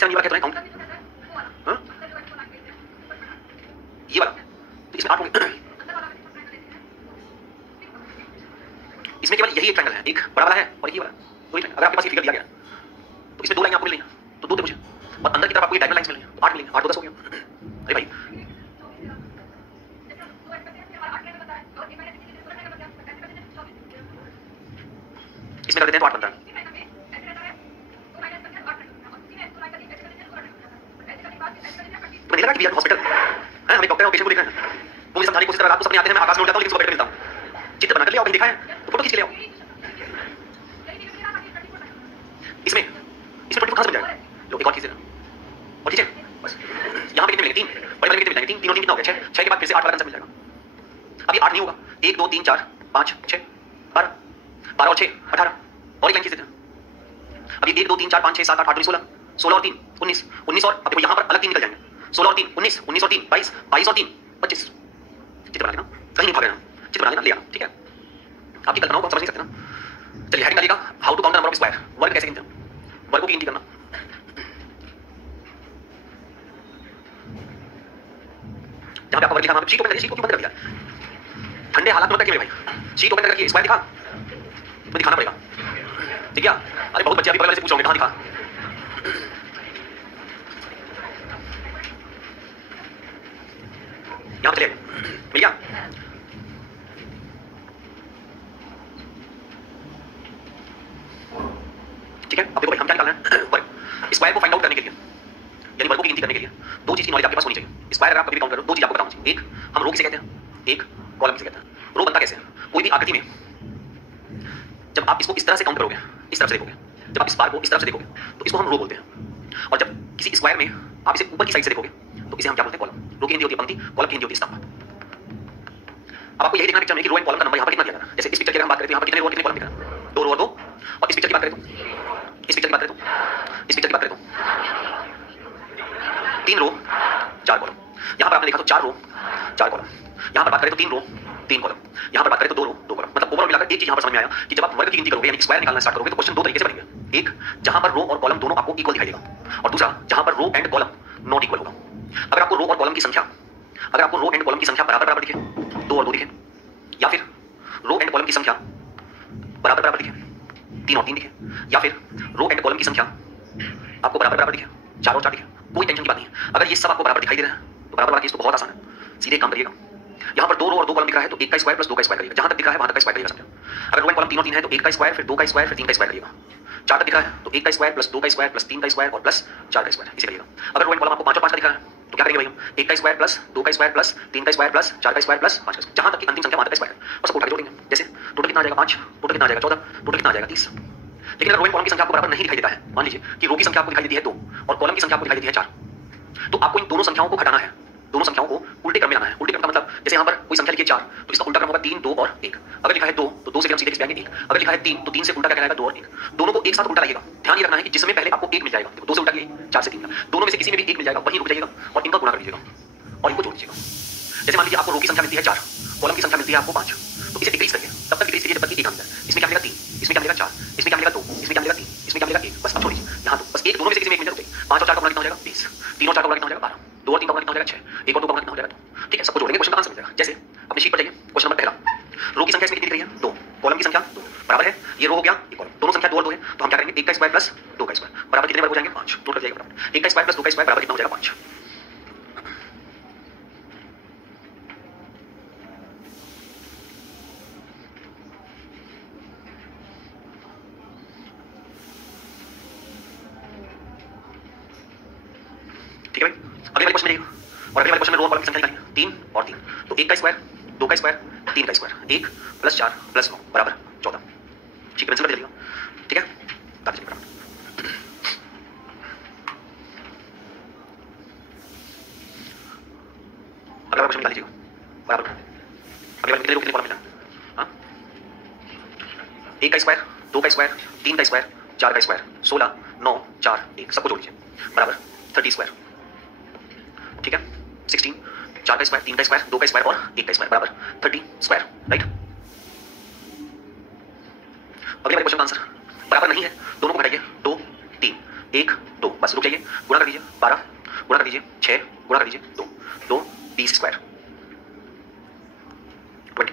ये वाला कितना काउंट? ये वाला, तो इसमें 8 होंगे। इसमें केवल यही एक ट्रायंगल है, एक बड़ा वाला है और एक ये वाला, दो ही ट्रायंगल। अगर आपके पास ये फिगर दिया गया तो इसमें 2 लाइन आपको मिल रही हैं, तो 2 त्रिभुज हैं और अंदर की तरफ आपको ये डायगोनल लाइंस मिल रही हैं, तो 8 मिलेंगे। 8 2 10 हो गया। अरे भाई इसमें कर देते हैं तो 8 बनता है। कि हॉस्पिटल है, हमें डॉक्टर और पेशेंट को देखना है, वो समझाने की कोशिश कर रहा है। आपको सपने आते हैं, मैं आकाश में उड़ जाता हूं, लेकिन सुबह बेड पे मिलता हूं। चित्र बना कर ले आओ, कहीं देखा है तो फोटो खींच के ले आओ। इसमें 24 कहां से मिल जाएगा? लो एक और खींच देना और खींचे बस। यहां पे कितने मिलेंगे? 3 बड़े वाले कितने मिल जाएंगे? 3 तीनों 3 कितना हो गया? 6 6 के बाद फिर से 8 वाला आंसर मिल जाएगा। अब ये 8 नहीं होगा, 1 2 3 4 5 6 12 12 और 6 18 और एक लाइन खींच देते हैं। अब ये 1 2 3 4 5 6 7 8 8 16 16 और 3 19 19 और अब देखो यहां पर अलग 3 निकल जाएंगे, 16 और 3 19 19 और 3 22 22 और 3 25। चित्र बना लेना, कहीं नहीं भाग लेना, चित्र बना लेना, ले आना, ठीक है? आपकी कल्पना को समझ नहीं सकते ना। चलिए हेडिंग डालिएगा, how to count the number of square, वर्ग कैसे गिनते हैं, वर्गों की गिनती करना। जहां पे आपका वर्ग लिखा, शीट ओपन करिए, शीट को क्यों बंद कर दिया? ठंडे हालात में मत रखिए भाई, शीट ओपन करके स्क्वायर दिखा, तो दिखाना पड़ेगा, ठीक है? अरे बहुत बच्चे अभी बगल वाले से पूछ रहे होंगे कहां दिखा। यहां चले, मिल गया? ठीक है, अब देखो भाई हम क्या निकालना है, वर्ग। स्क्वायर को फाइंड आउट करने के लिए, यानी वर्गों की गिनती करने के लिए 2 चीज की नॉलेज आपके पास होनी चाहिए। स्क्वायर अगर आप कभी भी काउंट करो, 2 चीज आपको पता होनी चाहिए। एक हम रो किसे कहते हैं, एक कॉलम किसे कहते हैं। रो बनता कैसे है? कोई भी आकृति में जब आप इसको इस तरह से काउंट करोगे, इस तरफ से देखोगे, जब आप इस बार को इस तरफ से देखोगे तो इसको हम रो बोलते हैं। और जब किसी स्क्वायर में आप इसे ऊपर की साइड से देखोगे तो इसे हम क्या बोलते हैं? कॉलम। रो की हिंदी होती है पंक्ति, कॉलम की हिंदी होती है स्तंभ। अब आपको यही देखना पिक्चर में कि रो एंड कॉलम का नंबर यहाँ पर कितना दिया था। जैसे इस पिक्चर की हम बात करें तो यहाँ पर कितने रो और कितने कॉलम दिख रहा है? 2 रो और 2। और इस पिक्चर की बात करें तो, इस पिक्चर की बात करें तो, इस पिक्चर की बात करें तो 3 रो 4 कॉलम। यहाँ पर आपने देखा तो 4 रो 4 कॉलम। यहाँ पर बात करें तो 3 रो 3 कॉलम। यहाँ पर बात करें तो 2 रो 2 कॉलम। मतलब ओवरऑल मिलाकर एक चीज यहाँ पर समझ में आया कि जब आप वर्ग की गिनती करोगे, यानी स्क्वायर निकालना स्टार्ट करोगे, तो क्वेश्चन 2 तरीके से बनेंगे। एक, जहां पर रो और कॉलम दोनों आपको इक्वल दिखाई देगा, और दूसरा जहां पर row and column not equal होगा। अगर आपको रो और कॉलम की संख्या, अगर आपको रो एंड कॉलम की संख्या बराबर बराबर दिखे, 2 और 2 दिखे, या फिर रो एंड कॉलम की संख्या बराबर बराबर दिखे, 3 और 3 दिखे, या फिर रो एंड कॉलम की संख्या आपको बराबर बराबर दिखे, 4 और 4 दिखे, कोई टेंशन की बात नहीं है। अगर ये सब आपको बराबर दिखाई दे रहा है तो बराबर वाला केस तो बहुत आसान है, सीधे काम करिएगा। यहाँ पर 2 रो और 2 कॉलम दिख रहा है तो 1 का स्क्वायर प्लस 2 का स्क्वायर करिएगा। जहां तक दिख रहा है वहां तक का स्क्वायर करिएगा सबका। अगर रो एंड कॉलम तीनों 3 है तो 1 का स्क्वायर, फिर 2 का स्क्वायर, फिर 3 का स्क्वायर करिएगा। 4 तक दिख रहा है तो 1 का स्क्वायर प्लस 2 का स्क्वायर प्लस 3 का स्क्वायर और प्लस 4 का स्क्वायर, इसे करिएगा। अगर रो एंड कॉलम आपको 5 और 5 का दिख रहा है तो क्या करेंगे भाई हम, 1 का स्क्वायर प्लस 2 का स्क्वायर प्लस 3 का स्क्वायर प्लस 4 का स्क्वायर प्लस 5 का स्क्वायर, जहां तक की अंतिम संख्या वहां तक का स्क्वायर है और सब उठा के जोड़ेंगे। जैसे टोटल कितना आ जाएगा 5, टोटल कितना आ जाएगा 14, टोटल कितना आ जाएगा 30। लेकिन अगर रो एंड कॉलम की संख्या आपको बराबर नहीं दिखाई देता है, मान लीजिए कि रो की संख्या आपको दिखाई देती है 2 और कॉलम की संख्या आपको दिखाई देती है 4, तो आपको इन दोनों संख्याओं को घटाना है, दोनों संख्याओं को उल्टे क्रम में लाना है। उल्टे क्रम का मतलब जैसे यहाँ पर कोई संख्या लिखी है 4 तो इसका उल्टा क्रम होगा 3, 2 और 1। अगर लिखा है 2 तो 2 से हम सीधे किस पे आएंगे 1। अगर लिखा है 3 तो 3 से उल्टा क्या कहलाएगा 2 और 1। दोनों को एक साथ उल्टा लाइएगा। ध्यान ये रखना है कि जिसमें पहले आपको 1 मिल जाएगा, 2 से उल्टा किए 4 से 3, दोनों में से किसी में भी 1 मिल जाएगा, वहीं रुक जाइएगा और इनका गुणा कर लीजिएगा और इनको जोड़ दीजिएगा। जैसे मान लीजिए आपको रो की संख्या मिलती है 4, कॉलम की संख्या मिलती है आपको 5, तो इसे डिक्रीज करिए, तब तक डिक्रीज करिए जब तक कि 1 आ जाए। इसमें क्या मिलेगा 3, इसमें क्या मिलेगा 4, इसमें क्या मिलेगा 2, इसमें क्या मिलेगा 3, इसमें क्या मिलेगा 1। बस अब छोड़िए यहाँ तो बस एक, दोनों में से किसी में 1 मिल जाए। 5 और 4 का गुणा कितना हो जाएगा 20, 3 और 4 का गुणा कितना हो जाएगा 12, 2 और 3 का गुणा कितना हो जाएगा 6, 1 और 2 का गुणा कितना हो जाएगा 2। ठीक है, सबको जोड़ेंगे, क्वेश्चन का आंसर मिल जाएगा। जैसे अपनी शीट पर जाइए, क्वेश्चन नंबर पहला, रो की संख्या इसमें कितनी दिख रही है 2, कॉलम की संख्या 2 बराबर है, ये रो हो गया ये कॉलम, दोनों संख्या 2 और 2 है तो हम क्या करेंगे 1 का स्क्वायर प्लस 2 का स्क्वायर बराबर कितने वर्ग हो जाएंगे 5, टोटल जाएगा बराबर 1 का स्क्वायर प्लस 2 का स्क्वायर बराबर कितना हो जाएगा 5। ठीक है भाई, अगले वाले क्वेश्चन में देखिए, और अगले वाले क्वेश्चन में रो और कॉलम की संख्या निकालिए 3 और 3, तो 1 का स्क्वायर 2 का स्क्वायर 3 का स्क्वायर, 1 प्लस 4 प्लस 9 बराबर 14। ठीक है, पेंसिल कर चलिएगा। ठीक है, काट दीजिए बराबर। अगला क्वेश्चन निकाल लीजिएगा बराबर, अगले वाले कितने कॉलम मिला, हाँ 1 का स्क्वायर 2 का स्क्वायर 3 का स्क्वायर 4 का स्क्वायर 16 9 4 1 सबको जोड़ लीजिए बराबर 30 स्क्वायर। ठीक है, 16 4 का स्क्वायर 3 का स्क्वायर 2 का स्क्वायर और 1 का स्क्वायर बराबर 30 स्क्वायर, राइट। अगले वाले क्वेश्चन का आंसर बराबर नहीं है, दोनों को घटाइए 2 3 1 2, बस रुक जाइए, गुणा कर दीजिए 12, गुणा कर दीजिए 6, गुणा कर दीजिए 2 2 20 स्क्वायर 20।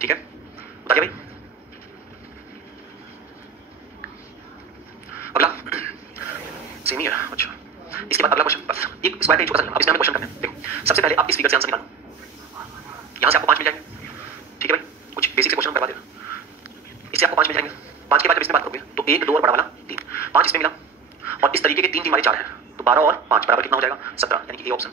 ठीक है, बताइए भाई। अगला सेम ही है, अच्छा इसके बाद अगला क्वेश्चन, बस एक स्क्वायर का एक छोटा सा, अब इसमें हमें क्वेश्चन करना है। देखो सबसे पहले आप इस फिगर से आंसर निकालो, यहाँ से आपको 5 मिल जाएंगे। ठीक है भाई, कुछ बेसिक से क्वेश्चन करवा देना, इससे आपको 5 मिल जाएंगे। 5 के बाद जब इसमें बात करोगे तो 1 2 और बड़ा वाला 3, 5 इसमें मिला और इस तरीके के 3 3 वाले 4 है तो 12 और 5 बराबर कितना हो जाएगा 17, यानी कि ए ऑप्शन।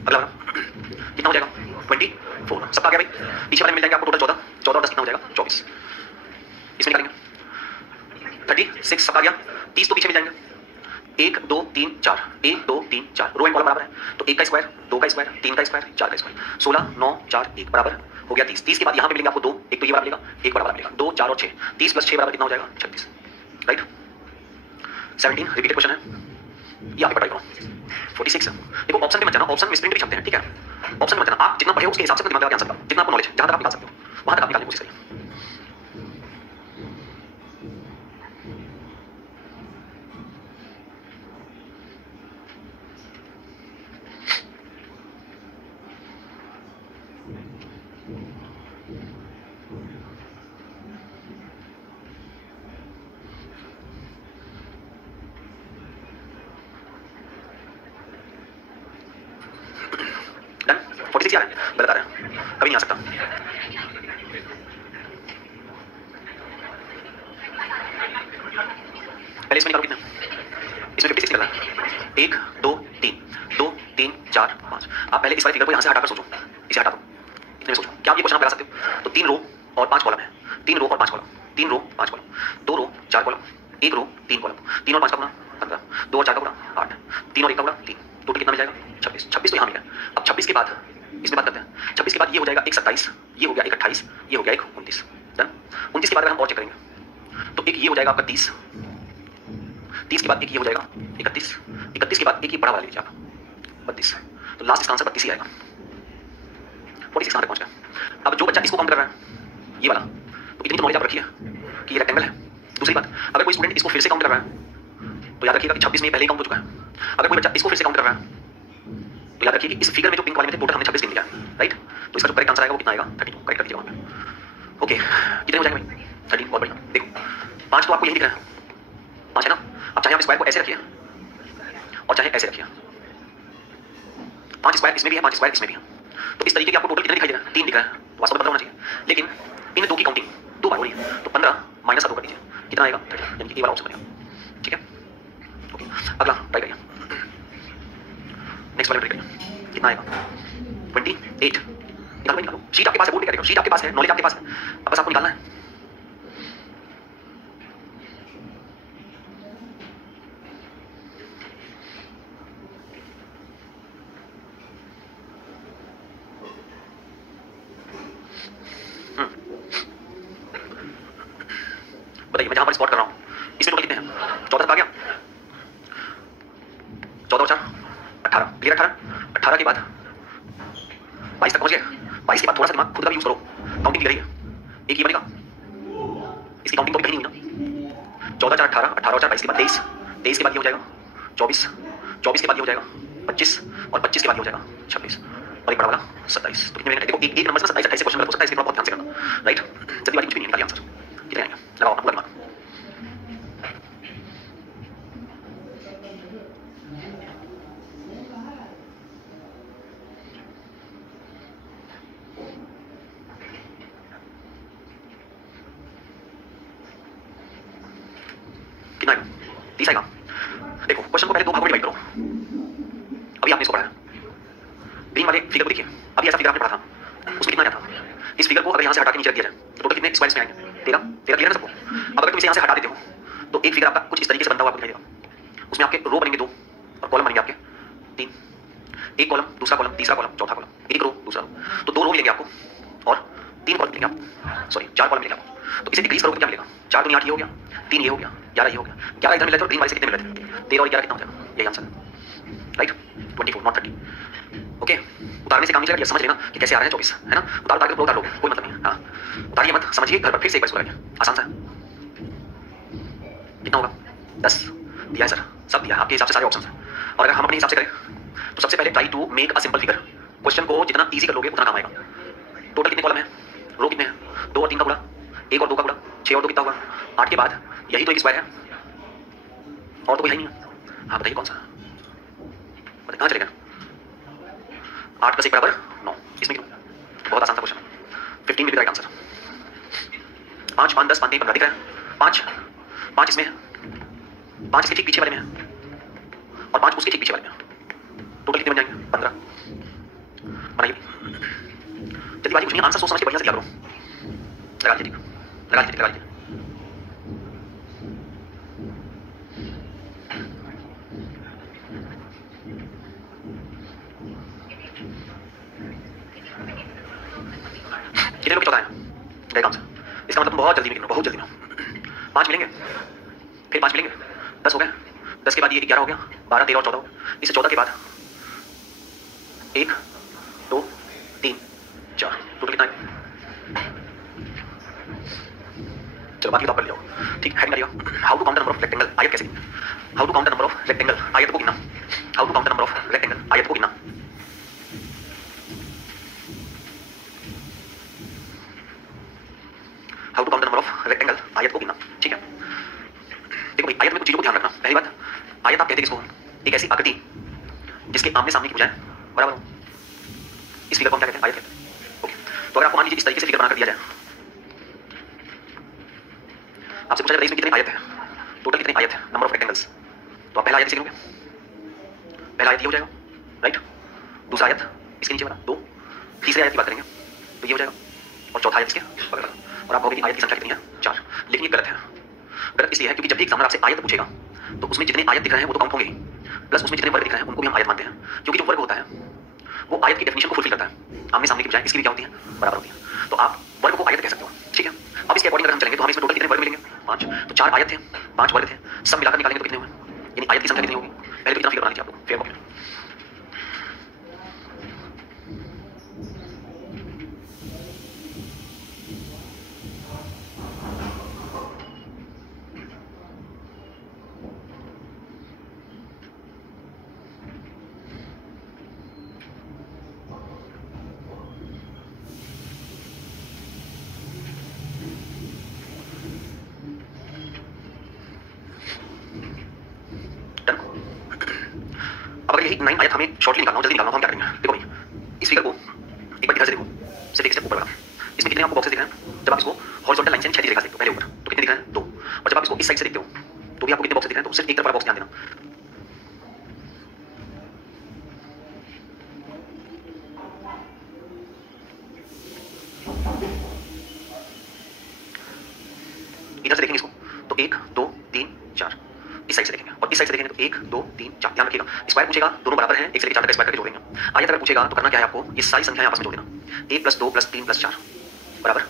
अगला कितना हो जाएगा 24, सबका आ गया भाई। पीछे वाले मिल जाएंगे आपको टोटल 14, 14 और 10 कितना हो जाएगा 24, इसमें निकालेंगे 36 सबका आ गया। 30 तो पीछे मिल जाएंगे 1 2 3 4, 1 2 3 4, रो एंड कॉलम बराबर है तो 1 का स्क्वायर 2 का स्क्वायर 3 का स्क्वायर 4 का स्क्वायर 16 9 4 1 बराबर हो गया 30। 30 के बाद यहाँ पे मिलेंगे आपको 2, एक तो ये बराबर मिलेगा, एक बराबर मिलेगा 2 4 और 6, 30 प्लस 6 बराबर कितना हो जाएगा 36, राइट। 17 रिपीटेड क्वेश्चन है, ये आप पढ़ाई करो 46 है। देखो ऑप्शन पे मत जाना, ऑप्शन में स्प्रिंट भी छपते हैं, ठीक है, ऑप्शन में मत जाना, आप जितना पढ़े उसके हिसाब से दिमाग लगा के आंसर निकालो, जितना आपको नॉलेज है जहां तक आप निकाल सकते हो वहां तक आप निकालने की कोशिश करिए। डन, 46 आ रहा है, गलत आ रहा है, कभी नहीं आ सकता। पहले इसमें निकालो कितना, इसमें 56 निकला 1 2 3 2 3 4 5। आप पहले इस वाले फिगर को यहाँ से हटाकर सोचो, इसे हटा दो, इतने में सोचो क्या आप ये क्वेश्चन आप लगा सकते हो। तो 3 रो और 5 कॉलम है, 3 रो और 5 कॉलम, 3 रो 5 कॉलम, 2 रो 4 कॉलम, 1 रो 3 कॉलम, 3 और 5 का गुणा 15, 2 और 4 का गुणा 8, 3 और 1 का गुणा 3, टोटल कितना मिल जाएगा 26। 26 तो यहाँ मिला। अब 26 के बाद इसमें बात करते हैं, 26 के बाद ये हो जाएगा एक 27, ये हो गया एक 28, ये हो गया एक 29, डन। 29 के बाद अगर हम और चेक करेंगे तो एक ये हो जाएगा आपका 30, 30 के बाद एक ये हो जाएगा 31, 31 के बाद एक ये बड़ा वाला लीजिए आप 32, तो लास्ट इसका आंसर 32 ही आएगा। 46 कहाँ तक पहुँच गया। अब जो बच्चा इसको काउंट कर रहा है ये वाला, तो इतनी तो नॉलेज आप रखिए कि ये रेक्टेंगल है। दूसरी बात, अगर कोई स्टूडेंट इसको फिर से काउंट कर रहा है तो याद रखिएगा कि 26 में पहले ही काउंट हो चुका है। अगर कोई बच्चा इसको फिर से काउंट कर रहा है तो याद रखिए कि इस फिगर में जो पिंक वाले में थे टोटल हमने 26 गिन लिया, राइट। तो इसका जो करेक्ट आंसर आएगा वो कितना आएगा 32, करेक्ट कर दीजिए वहाँ पे। ओके, कितने हो जाएंगे भाई 13, बहुत बढ़िया। देखो 5 तो आपको यही दिख रहा है, 5 है ना। अब चाहे आप स्क्वायर को ऐसे रखिए और चाहे ऐसे रखिए, 5 स्क्वायर इसमें भी है, 5 स्क्वायर इसमें भी है, तो इस तरीके के आपको टोटल कितना दिखाई दे रहा है, 3 दिख रहा है, तो वास्तव में 15 होना चाहिए, लेकिन इन दो की काउंटिंग 2 बार हो रही है, तो 15 माइनस 2 कर दीजिए, कितना आएगा 30, यानी कि ये वाला ऑप्शन बनेगा। ठीक है, ओके। अगला ट्राई करिए, नेक्स्ट वाला ट्राई करिए, कितना आएगा 28। निकालो, शीट आपके पास है, बोर्ड पे क्या, शीट आपके पास है, नॉलेज आपके पास है, अब बस आपको निकालना है। बताइए, मैं जहां पर स्पॉट कर रहा हूं इसमें टोटल कितने हैं, 14 तक आ गया, 14 और 4 18, क्लियर। 18 के बाद 22 तक पहुंच गए, 22 के बाद थोड़ा सा दिमाग खुद का भी यूज करो, काउंटिंग रही है, एक ही बनेगा, इसकी काउंटिंग तो कहीं नहीं हुई ना। 14 4 18, 18 और 4 22 के बाद 23, 23 के बाद ये हो जाएगा 24, 24 के बाद ये हो जाएगा 25 और 25 के बाद ये हो जाएगा 26 और एक बड़ा वाला 27। तो कितने मिनट, देखो एक नंबर से 27 28 से क्वेश्चन हो सकता है, इसलिए बहुत ध्यान से करना, राइट। जल्दी वाली कुछ भी नहीं निकालिए आंसर, कितने आएंगे लगाओ अपना पूरा दिमाग। कितना आएगा, 30 आएगा। देखो क्वेश्चन को पहले दो भागों में डिवाइड करो, अभी आपने इसको पढ़ा है, ग्रीन वाले फिगर को देखिए, अभी ऐसा फिगर आपने पढ़ा था, उसमें कितना आया था, इस फिगर को अगर यहाँ से हटा के नीचे रख दिया जाए तो टोटल कितने स्क्वायर्स में आएंगे, 13 क्लियर है सबको। अब अगर तुम इसे यहाँ से हटा देते हो तो एक फिगर आपका कुछ इस तरीके से बनता हुआ आपको दिखाई देगा, उसमें आपके रो बनेंगे 2 और कॉलम बनेंगे आपके 3, एक कॉलम, दूसरा कॉलम, तीसरा कॉलम, चौथा कॉलम, एक रो, दूसरा रो, तो 2 रो मिलेंगे आपको और 3 कॉलम मिलेंगे आपको, सॉरी 4 कॉलम मिलेंगे आपको। तो इसे डिक्रीज करोगे क्या मिलेगा, 4 दूनी 8 ये हो गया, 3 ये हो गया, 11 ये हो गया, 11 इधर मिला था और ग्रीन वाले से कितने मिले थे, 13 और 11 कितना हो जाएगा, यही आंसर है, राइट 24 नॉट 30। ओके, उतारने से काम नहीं चलेगा, समझ लेना कि कैसे आ रहे हैं 24, है ना। उतार के उतार लोगे, कोई मतलब नहीं। हाँ, उतारिए मत, समझिए, घर पर फिर से एक बार इसको करेंगे, आसान सा है। कितना होगा 10 दिया है सर, सब दिया है आपके हिसाब से सारे ऑप्शन हैं, और अगर हम अपने हिसाब से करें तो सबसे पहले try to make a simple figure, question को जितना ईजी कर लोगे उतना काम आएगा। टोटल कितने कॉलम है, रो कितने हैं, 2 और 3 का गुणा, 1 और 2 का गुणा, 6 और 2 कितना होगा 8 के बाद यही तो एक स्क्वायर है, और तो कोई है नहीं है। हाँ बताइए कौन सा, बताइए कहाँ चलेगा, 8 + 1 = 9, इसमें क्यों, बहुत आसान सा क्वेश्चन, 15 मिल जाएगा आंसर। 5 5 10 5 3 15 दिख रहा है, 5 इसमें है, 5 इसके ठीक पीछे वाले में है और 5 उसके ठीक पीछे वाले में है, टोटल कितने बन जाएंगे 15। बनाइए जल्दी बाजी, कुछ नहीं, आंसर सोच समझ के बढ़िया से क्या करो, लगा लीजिए, ठीक लगा लीजिए, लगा लीजिए। कितने लोग 14 है, गए काम से, इसका मतलब बहुत जल्दी में गिनो, बहुत जल्दी में 5 मिलेंगे, फिर 5 मिलेंगे, 10 हो गए, 10 के बाद ये 11 हो गया, 12 13 और 14 हो गया, इससे 14 के बाद 1 2 3 4, टोटल कितना है, चलो बाकी तो आप कर लिया, ठीक है। हेडिंग करिएगा, how to count the number of rectangle, आयत कैसे गिनना, how to count the number of rectangle, आयत को गिनना, how to count the number of rectangle, आयत को गिनना। How to count the number of rectangle, आयत को गिनना, ठीक है। देखो भाई, आयत में कुछ चीजों को ध्यान रखना। पहली बात, आयत आप कहते हैं किसको, एक ऐसी आकृति जिसके आमने सामने की भुजाएं बराबर हो, इस फिगर को हम क्या कहते हैं, आयत कहते हैं। ओके, तो अगर आपको मान लीजिए इस तरीके से फिगर बनाकर दिया जाए, आपसे पूछा जाए इसमें कितने आयत है, टोटल कितने आयत है, नंबर ऑफ रेक्टेंगल्स, तो आप पहला आयत किसे गिनोगे, पहला आयत ये हो जाएगा, राइट, दूसरा आयत इसके नीचे वाला 2, तीसरे आयत की बात करेंगे तो ये हो जाएगा, और चौथा आयत इसके बगल वाला, और आप कहोगे आयत की संख्या कितनी है 4। लेकिन ये गलत है, गलत इसलिए है क्योंकि जब भी एग्जामिनर आपसे आयत पूछेगा तो उसमें जितने आयत दिख रहे हैं वो तो काउंट होंगे ही, प्लस उसमें जितने वर्ग दिख रहे हैं उनको भी हम आयत मानते हैं, क्योंकि जो वर्ग होता है वो आयत की डेफिनेशन को फुलफिल करता है, आमने सामने की बजाय इसकी भी क्या होती है, बराबर होती है, तो आप वर्ग को आयत कह सकते हो, ठीक है। अब इसके अकॉर्डिंग अगर हम चलेंगे तो हमें इसमें टोटल कितने वर्ग मिलेंगे 5, तो 4 आयत थे, 5 वर्ग थे, सब मिलाकर निकालेंगे तो कितने हुए, यानी आयत की संख्या कितनी होगी, पहले तो कितना फिगर बना लीजिए आपको, फिर कॉपी 9 आयत हमें शॉर्टली निकालना हो, जल्दी निकालना हो, हम क्या करेंगे? देखो भाई, इस फिगर को एक बार इधर से देखो, सिर्फ एक स्टेप ऊपर बढ़ा। इसमें कितने आपको बॉक्सेस दिख रहे हैं? जब आप इसको हॉरिजॉन्टल लाइन से क्षैतिज रेखा से देखते हो पहले ऊपर, तो कितने दिख रहे हैं? 2। और जब आप इसको इस साइड से देखते हो तो भी आपको कितने बॉक्सेस दिख रहे हैं? तो सिर्फ एक तरफ वाला बॉक्स ध्यान देना। इधर से देखेंगे इसको तो 1 2 3 4, इस साइड से देखेंगे, और इस साइड से देखेंगे तो 1 2 3 4। ध्यान रखिएगा, स्क्वायर पूछेगा दोनों बराबर हैं, 1 से लेकर 4 तक स्क्वायर करके जोड़ेंगे। आयत अगर पूछेगा तो करना क्या है आपको? ये सारी संख्याएं आपस में जोड़ देना, 1 + 2 + 3 + 4 बराबर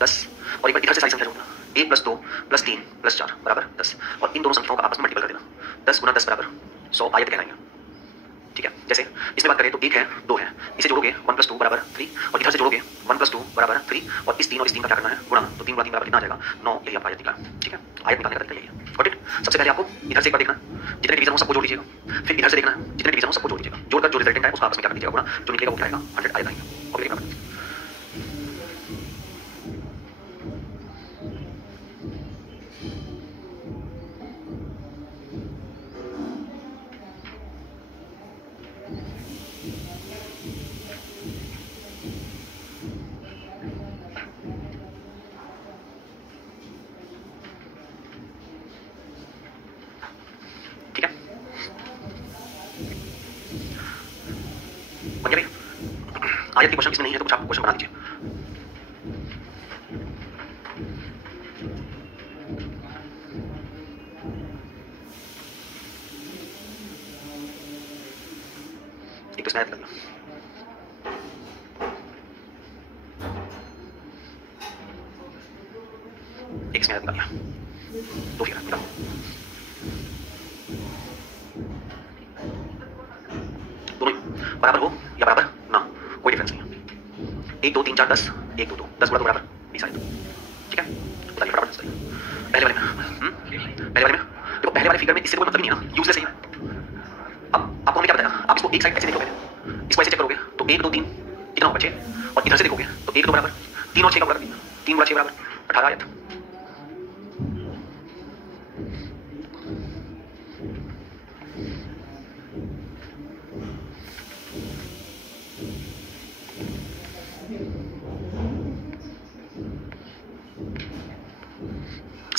10। और एक बार इधर से सारी संख्या जोड़ना, 1 + 2 + 3 + 4 बराबर 10। और इन दोनों संख्याओं का आपस में मल्टीपल कर देना, 10 × 10 बराबर 100 आयत कहलाएंगे। ठीक है, जैसे इसमें बात करें तो 1 है 2 है, इसे जोड़ोगे 1 + 2 = 3, और इधर से जोड़ोगे 1 + 2 = 3, और इस 3 और इस 3 का क्या करना है? गुणा। तो 3 × 3 बराबर कितना आ जाएगा? 9। यही आपका आयत निकला। ठीक है, आयत निकालने का तरीका यही है। Got it? सबसे पहले आपको इधर से एक बार देखना, जितने डिवीजन हो सबको जोड़ लीजिएगा, फिर इधर से देखना, जितने डिवीजन हो सबको जोड़ लीजिएगा, जोड़कर जो रिजल्टेंट है उसका आपस में क्या कर दीजिएगा? गुणा। जो निकलेगा वो क्या आएगा? 100 आयत आएंगे। और देखना आयत के क्वेश्चन इसमें नहीं है तो कुछ आप क्वेश्चन बना दीजिए। एक तो इसमें आयत लगना, एक इसमें आयत निकाल लिया, 2 फिगर निकालो। दोनों बराबर हो या बराबर ना, कोई डिफरेंस नहीं है। 1 2 3 4 10, 1 2 2 10 गुणा 2 बराबर 20 आयत। ठीक है, बताइए फटाफट से। पहले वाले में देखो, पहले वाले फिगर में इससे कोई मतलब ही नहीं है ना, यूजलेस है। अब आपको हमने क्या बताया? आप इसको एक साइड ऐसे देखोगे, इसको ऐसे चेक करोगे तो 1 2 3 कितना होगा? 6। और इधर से देखोगे तो 1 2 बराबर 3 और 6 का बराबर 3 गुणा 6 बराबर 18 आयत।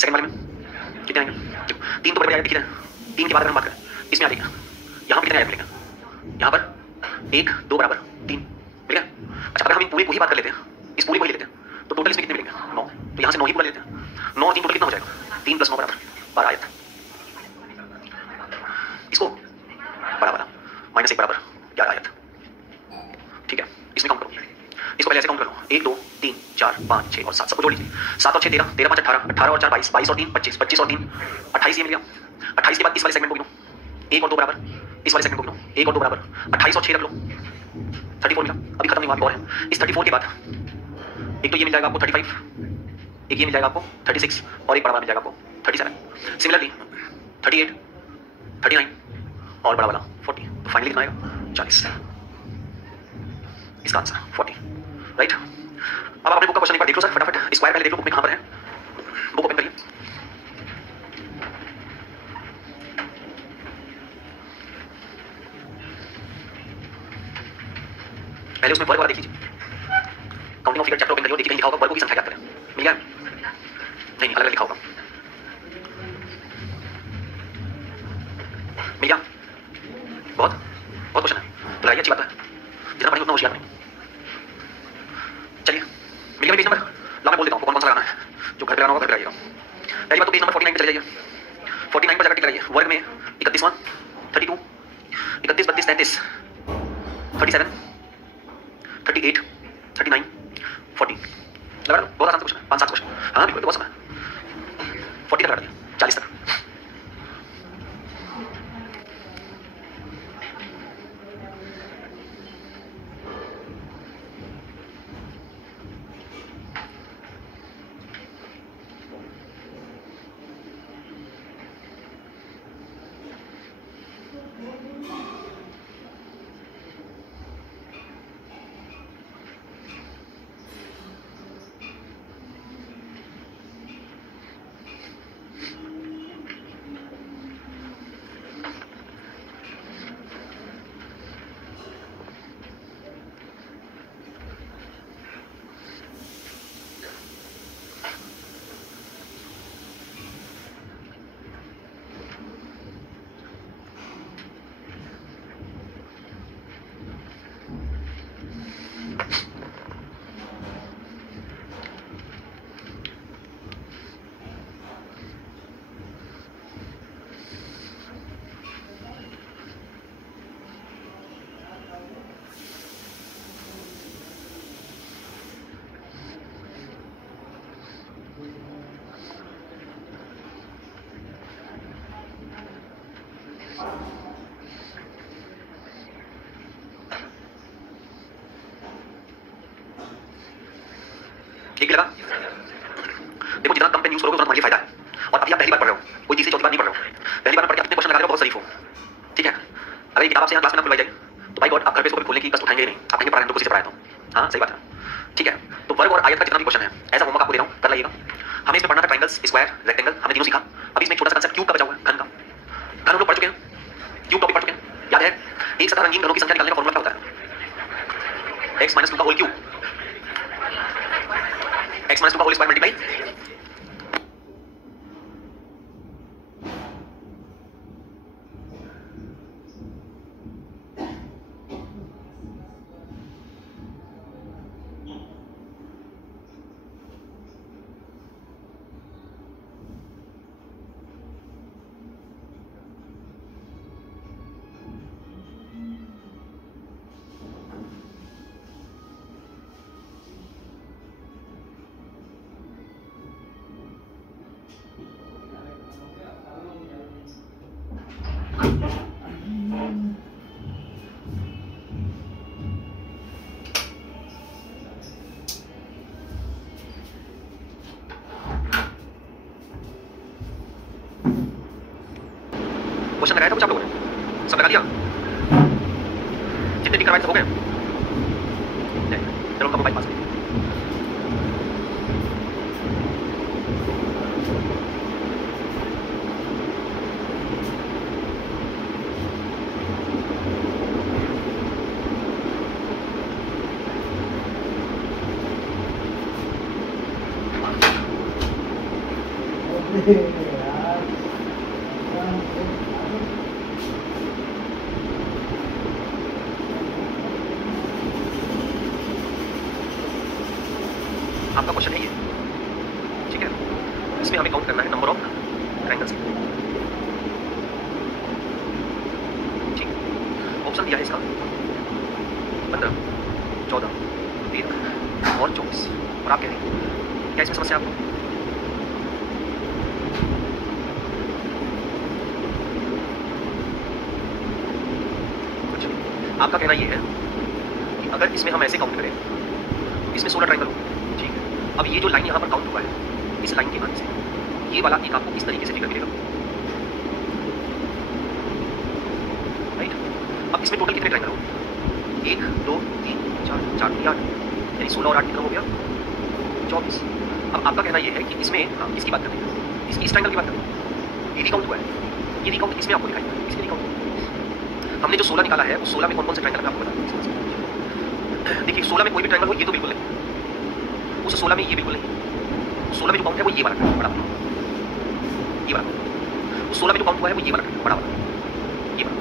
सेकंड वाले में कितने आएंगे? देखो 3 तो बड़े आयत दिख रहे हैं, 3 के बाद अगर हम बात करें इसमें आ जाएगा, यहाँ पर कितने आयत मिलेगा? यहाँ पर 1 2 बराबर 3, ठीक है। अच्छा, अगर हम इन पूरे को ही बात कर लेते हैं, इस पूरे को ही लेते हैं तो टोटल इसमें कितने मिलेंगे? 9। तो यहाँ से 9 ही पूरा लेते हैं, 9 और 3 टोटल कितना हो जाएगा? 3 + 9 बराबर 12 आयत। इसको बड़ा वाला -1 बराबर 11 आयत। ठीक है, इसमें काउंट करो, इसको पहले ऐसे काउंट करो, 1 2 3 4 5 6 और 7, सबको जोड़ लीजिए। 7 और 6 13, 13 5 18, 18 और 4 22, 22 और 3 25, 25 और 3 28, ये मिल गया। 28 के बाद इस वाले सेगमेंट को गिनो, 1 और 2 बराबर, इस वाले सेगमेंट को गिनो, 1 और 2 बराबर, 28 और 6 रख लो, 34 मिला। अभी खत्म नहीं हुआ, अभी और है। इस 34 के बाद एक तो ये मिल जाएगा आपको 35, एक ये मिल जाएगा आपको 36, और एक बड़ा वाला मिल जाएगा आपको 37। सिमिलरली 38 39 और बड़ा वाला 40, तो फाइनली कितना आएगा? 40। इसका आंसर 40, राइट। अब आप अपने बुक का क्वेश्चन एक बार देख लो सर फटाफट, स्क्वायर पहले देख लो बुक में कहां पर है, बुक ओपन करिए। पहले उसमें वर्ग वाला देख लीजिए, counting of figure chapter open करिए, देखिए कहीं लिखा होगा वर्गों की संख्या ज्ञात करें, मिल गया? नहीं, अलग अलग लिखा होगा, मिल गया? बहुत बहुत क्वेश्चन है, तो लगाइए, अच्छी बात है, जितना पढ़ेंगे उतना होशियार बनेंगे। चलिए, मिल गया पेज नंबर? ला मैं बोल देता हूँ कौन कौन सा लगाना है, जो घर पे लगाना होगा घर पे लगाइएगा। पहली बात तो पेज नंबर 49 पे चले जाइए, 49 पर जाकर टिक लगाइए। वर्ग में 31वां 32, 31 32 33, 37 38 39 40, लगा दो। बहुत आसान क्वेश्चन है, 5 7 क्वेश्चन। हाँ बिल्कुल, बहुत समय, 40 तक लगा दिया, 40 तक। ठीक भी लगा? देखो जितना कम पेन यूज करोगे उतना तुम्हारे लिए फायदा है। और अभी आप पहली बार पढ़ रहे हो, कोई तीसरी चौथी बार नहीं पढ़ रहे हो, पहली बार पढ़ के अपने क्वेश्चन लगा रहे हो, बहुत शरीफ हो। ठीक है, अगर ये किताब आपसे यहाँ क्लास में ना खुलवाई जाए तो भाई गॉड आप घर पे इसको खोलने की कष्ट उठाएंगे नहीं, आप कहेंगे पढ़ाएं तो किसी से पढ़ाया था। हाँ सही बात है। ठीक है, तो वर्ग और आयत का जितना भी क्वेश्चन है ऐसा होमवर्क आपको दे रहा हूँ, कर लाइएगा। हमें इसमें पढ़ना था ट्राइंगल्स, स्क्वायर, रेक्टेंगल, हमने तीनों सीखा। अभी इसमें छोटा सा कंसेप्ट क्यूब का बचा हुआ है, घन का। घन हम लोग पढ़ चुके हैं, क्यूब टॉपिक पढ़ चुके हैं, याद है? एक सतह रंगीन घनों की संख्या निकालने का फॉर्मूला क्या होता है? x - 2 का होल क्यूब, x - 2 का होल स्क्वायर मल्टीप्लाई क्वेश्चन लगाया था कुछ आप लोगों ने? सब लगा दिया? जितने भी करवाए थे हो गए? चलो उनका मोबाइल पास करिए। आपका क्वेश्चन है ये, ठीक है? इसमें हमें काउंट करना है नंबर ऑफ ट्रायंगल्स। ठीक, ऑप्शन दिया है इसका 15, 14, 13 और 24। और आप कह रहे हैं क्या इसमें समस्या आपको? अच्छा, आपका कहना ये है कि अगर इसमें हम ऐसे काउंट करें, इसमें 16 ट्रायंगल हो, ठीक है? अब ये जो लाइन यहाँ पर काउंट हुआ है, इस लाइन के मान से ये वाला एक आपको इस तरीके से फिगर मिलेगा, राइट? अब इसमें टोटल कितने ट्रायंगल हो? 1, 2, 3, 4, 4, 8, यानी 16 और 8 कितना हो गया? 24। अब आपका कहना यह है कि इसमें इसकी बात करें, इस ट्रायंगल की बात करें, ये रिकाउंट हुआ है, ये रिकाउंट इसमें आपको दिखाई, इसमें रिकाउंट हमने जो 16 निकाला है उस 16 में कौन कौन से ट्रायंगल है आपको बता दें। देखिए 16 में कोई भी ट्रायंगल हो ये तो बिल्कुल नहीं, उस 16 में ये बिल्कुल नहीं, 16 में जो काउंट है वो ये वाला है, बड़ा वाला, ये वाला। उस 16 में जो काउंट हुआ है वो ये वाला है, बड़ा वाला, ये वाला।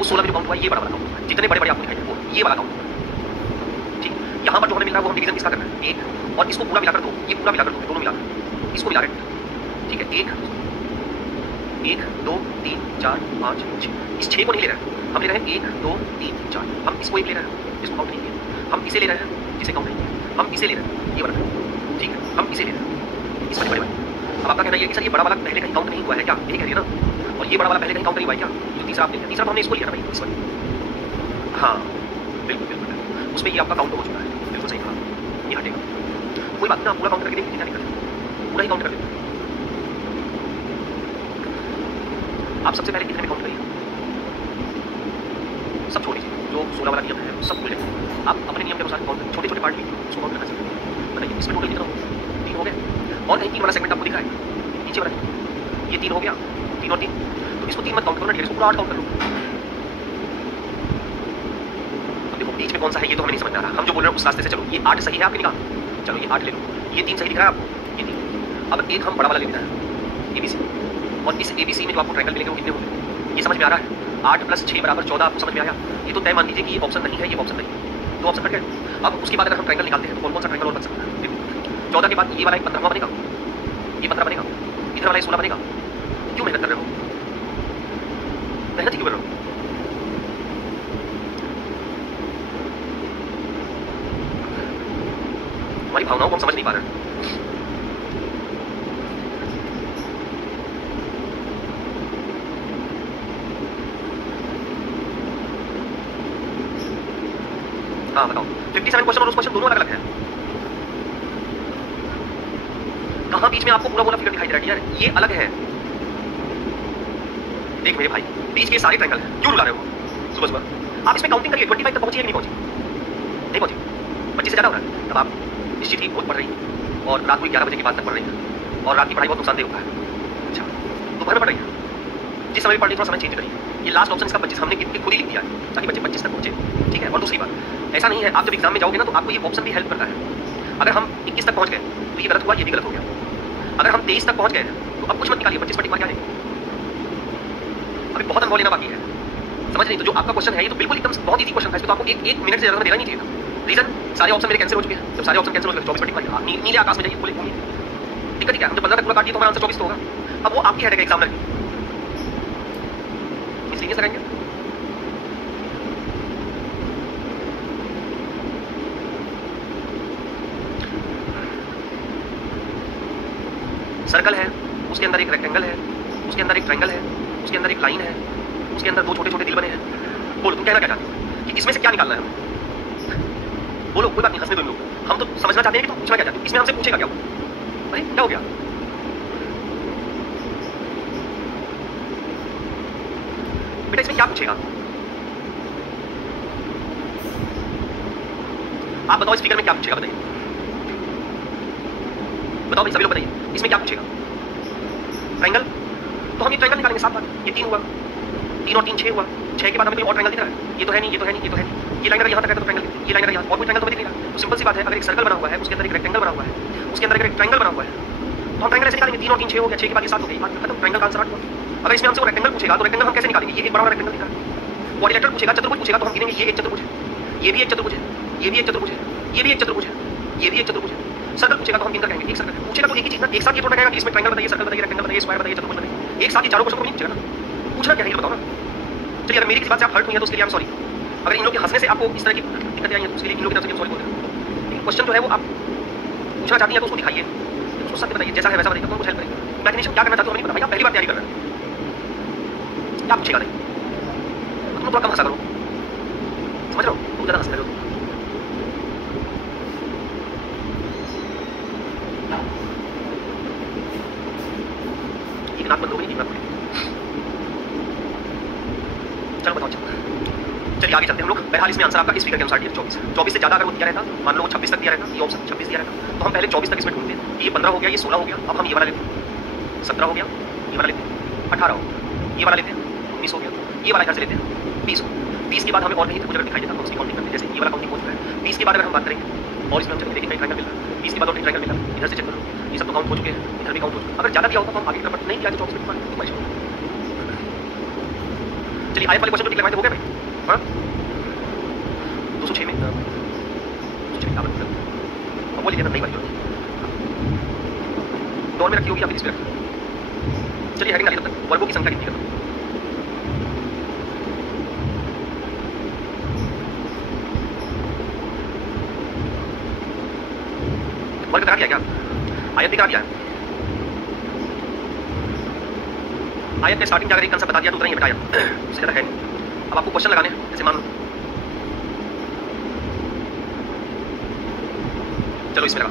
उस 16 में जो काउंट हुआ है ये बड़ा वाला काउंट, जितने बड़े बड़े आपको दिखाई दे वो ये वाला काउंट, ठीक। यहाँ पर जो हमें मिल रहा है वो हम डिवीजन किसका करना है? 1, और इसको पूरा मिलाकर दो, ये पूरा मिलाकर दो, दोनों मिलाकर इसको मिला रहे, ठीक है? 1, 2, 3, 4, 5, 6, इस 6 को नहीं ले रहे हैं हम, ले रहे हैं 1, 2, 3, 4, हम इसको एक ले रहे हैं, इसको काउंट नहीं किया, हम इसे ले रहे हैं, जिसे काउंट नहीं किया, हम इसे ले रहे हैं, ये वाला, ठीक है? हम इसे ले रहे हैं, इस वाले बड़े वाले। अब आपका कहना है कि सर ये बड़ा वाला पहले कहीं काउंट नहीं हुआ है क्या? यही कह रही है ना? और ये बड़ा वाला पहले कहीं काउंट नहीं हुआ है क्या? जो तीसरा आपने, तीसरा तो हमने इसको लिया ना भाई, इस वाले। हाँ बिल्कुल बिल्कुल, उसमें ये आपका काउंट हो चुका है, बिल्कुल सही कहा, ये हटेगा, कोई बात ना, पूरा काउंट करके देखिए, कितना निकलता है, पूरा ही काउंट कर लेते हैं। आप सबसे पहले कितने में काउंट करिए, सब छोड़ दीजिए, जो 16 वाला नियम है सब भूल जाइए, आप अपने नियम के अनुसार काउंट छोटे छोटे पार्ट लीजिए, उसको काउंट करना चाहिए। बताइए इसमें टोटल कितना हो? 3 हो गए, और कहीं 3 वाला सेगमेंट आपको दिख रहा है नीचे वाला, ये 3 हो गया, 3 और 3, तो इसको 3 मत काउंट करो ना, इसको पूरा 8 काउंट कर लो। अब देखो बीच में कौन सा है ये तो हमें नहीं समझ आ रहा, हम जो बोल रहे हैं उस रास्ते से चलो। ये 8 सही है आपके निगाह, चलो ये 8 ले लो, ये 3 सही दिख रहा है आपको, ये 3। अब एक हम बड़ा वाला ले लेना है, ABC, और इस ABC में जो आपको ट्रायंगल मिलेंगे वो कितने होंगे ये समझ में आ रहा है? 8 + 6 = 14, आपको समझ में आया? ये तो तय मान लीजिए कि ये ऑप्शन नहीं है, ये ऑप्शन नहीं, 2 ऑप्शन कट गए। अब उसके बाद अगर हम ट्रायंगल निकालते हैं तो कौन कौन सा ट्रायंगल और बन सकता है? देखो 14 के बाद ये वाला एक 15वां बनेगा, ये 15 बनेगा, इधर वाला 16 बनेगा। क्यों मेहनत कर रहे हो? मेहनत ही क्यों कर रहे हो? हमारी भावनाओं को हम समझ नहीं पा रहे हैं। हाँ बताओ, 57 क्वेश्चन और उस क्वेश्चन दोनों अलग अलग है। कहाँ बीच में आपको पूरा पूरा फिगर दिखाई दे रहा है यार, ये अलग है। देख मेरे भाई, बीच के सारे ट्रायंगल हैं, क्यों रुला रहे हो सुबह सुबह? आप इसमें काउंटिंग करिए, 25 तक पहुंची है कि नहीं पहुंची? नहीं पहुंची, 25 से ज्यादा हो रहा है। तब आप निश्चित ही बहुत पढ़ रही है और रात को 11 बजे के बाद तक पढ़ रही है और रात की पढ़ाई बहुत नुकसानदेह होता है। अच्छा, दोपहर में पढ़ रही है, जिस समय पढ़ रही थोड़ा समय चेंज करिए। ये लास्ट ऑप्शन इसका 25 हमने खुद ही लिख दिया है ताकि बच्चे 25 तक पहुंचे, ठीक है। और दूसरी बात, ऐसा नहीं है आप जब एग्जाम में जाओगे ना तो आपको ये ऑप्शन भी हेल्प करता है। अगर हम 21 तक पहुंच गए तो ये गलत हुआ, ये भी गलत हो गया। अगर हम 23 तक पहुंच गए तो अब कुछ मत निकालिए, 25 पर टिक मार के आ जाएंगे। अभी बहुत अनुभव लेना बाकी है, समझ नहीं? तो जो आपका क्वेश्चन है ये तो बिल्कुल एकदम बहुत इजी क्वेश्चन था, इसमें तो आपको एक मिनट से ज्यादा देना नहीं चाहिए था। रीजन, सारे ऑप्शन मेरे कैंसिल हो चुके हैं। जब सारे ऑप्शन कैंसिल हो गए 24 पर टिक मारिए, नीले आकाश में जाइए, बोले घूमिए। दिक्कत क्या है, हमने 15 तक पूरा काट दिया तो हमारा आंसर 24 तो होगा। अब वो आपकी हेडेक है एग्जामिनर की, इसलिए से करेंगे। सर्कल है, उसके अंदर एक रेक्टेंगल है, उसके अंदर एक ट्रायंगल है, उसके अंदर एक लाइन है, उसके अंदर दो छोटे छोटे दिल बने हैं। बोलो तुम कहना क्या चाहते हो कि इसमें से क्या निकालना है? बोलो, कोई बात नहीं, हंसने दो लोग। हम तो समझना चाहते हैं कि तुम पूछना क्या चाहते हो। इसमें हमसे पूछेगा क्या? अरे क्या हो गया? बेटा इसमें क्या पूछेगा? आप बताओ इस फिगर में क्या पूछेगा, बताइए। बताओ भाई, सभी लोग बताइए, इसमें क्या पूछेगा? ट्रायंगल, तो हम ये ट्रायंगल निकालेंगे। 7 बार, ये 3 हुआ, 3 और 3 6 हुआ। 6 के बाद हमें कोई और ट्रायंगल दिख रहा है? ये तो है नहीं, ये तो है नहीं, ये तो है नहीं। ये लाइन अगर यहाँ तक है तो ट्रायंगल, ये लाइन अगर यहाँ और कोई ट्रायंगल तो दिख नहीं रहा। तो सिंपल सी बात है, अगर एक सर्कल बना हुआ है, उसके अंदर एक रेक्टेंगल बना हुआ है, उसके अंदर एक ट्रायंगल बना हुआ है, तो हम ट्रायंगल ऐसे निकालेंगे। 3 और 3 6 हो गया, 6 के बाद ये 7 हो गई, बात खत्म। ट्रायंगल का आंसर 8 हुआ। अगर इसमें हमसे वो रेक्टेंगल पूछेगा तो रेक्टेंगल हम कैसे निकालेंगे? ये एक बड़ा रेक्टेंगल दिख रहा है। क्वाड्रिलेटरल पूछेगा, चतुर्भुज पूछेगा, तो हम गिनेंगे ये एक चतुर्भुज है, ये भी एक चतुर्भुज है, ये भी एक चतुर्भुज है, ये भी एक चतुर्भुज है, ये भी एक चतुर्भुज है। सर्कल पूछेगा तो हम गिनकर कहेंगे एक सर्कल पूछेगा तो एक ही चीज ना, एक साथ ये टोटल कहेगा कि इसमें ट्रायंगल बताइए, सर्कल बताइए, रेक्टेंगल बताइए, स्क्वायर बताइए, चतुर्भुज बताइए। एक साथ ये चारों क्वेश्चन को नहीं पूछेगा ना, पूछना क्या है ये बताओ ना। चलिए, अगर मेरी किसी बात से आप हर्ट हुई है तो उसके लिए आई एम सॉरी। अगर इन लोग के हंसने से आपको इस तरह की दिक्कतें आई हैं तो उसके लिए इन लोग की तरफ से सॉरी बोलते हैं। लेकिन क्वेश्चन जो है वो आप पूछना चाहती हैं तो उसको दिखाइए, उसको सत्य बताइए, जैसा है वैसा बताइए, तो कुछ हेल्प करेगा। इमेजिनेशन क्या करना चाहते हो हमें नहीं पता भाई, आप पहली बार तैयारी कर रहे हैं, क्या पूछेगा नहीं? तुम थोड़ा कम हंसा करो, समझ रहे हो? तुम ज़्यादा हंस रहे हो। एक नाक बंद हो गई, एक नाक खुली। चलो बताओ। अच्छा चलिए आगे चलते हैं हम लोग। बहरहाल इसमें आंसर आपका इस फिगर के अनुसार दिया 24 है। 24 से ज़्यादा अगर वो दिया रहता, मान लो वो 26 तक दिया रहता, ये ऑप्शन 26 दिया रहता, तो हम पहले 24 तक इसमें ढूंढते हैं। ये 15 हो गया, ये 16 हो गया, अब हम ये वाला लेते हैं। 17 हो गया, ये वाला लेते हैं। 18 हो गया, ये वाला लेते हैं। 19 हो गया, ये वाला इधर से लेते हैं। 20 हो, 20 के बाद हमें और कहीं कुछ अगर दिखाई देता तो उसकी काउंटिंग करते हैं, जैसे ये वाला काउंटिंग हो चुका है। 20 के बाद अगर हम बात करेंगे और इसमें हम चलेंगे, देखिए ट्रायंगल मिल रहा है, 20 के बाद और ट्रायंगल मिल रहा है, इधर से चेक कर लो, ये सब तो काउंट हो चुके हैं, इधर भी काउंट हो चुके हैं। अगर ज़्यादा दिया होता तो हम आगे की तरफ नहीं दिया तो 24 में चलिए आए वाले क्वेश्चन को टिक लगाए तो हो गया भाई। हाँ 206 में 206 अब बोल लीजिए नहीं भाई, दौर में रखी होगी या फिर इस पे रखी। चलिए हेडिंग डालिए तब तक, वर्गों की संख्या कितनी है? वर्ग करा दिया क्या? आयत भी करा दिया है। आयत ने स्टार्टिंग जाकर एक कंसेप्ट बता दिया तो उतना ही बताया, उससे ज़्यादा है नहीं। अब आपको क्वेश्चन लगाने हैं, जैसे मान लो, चलो इसमें लगा,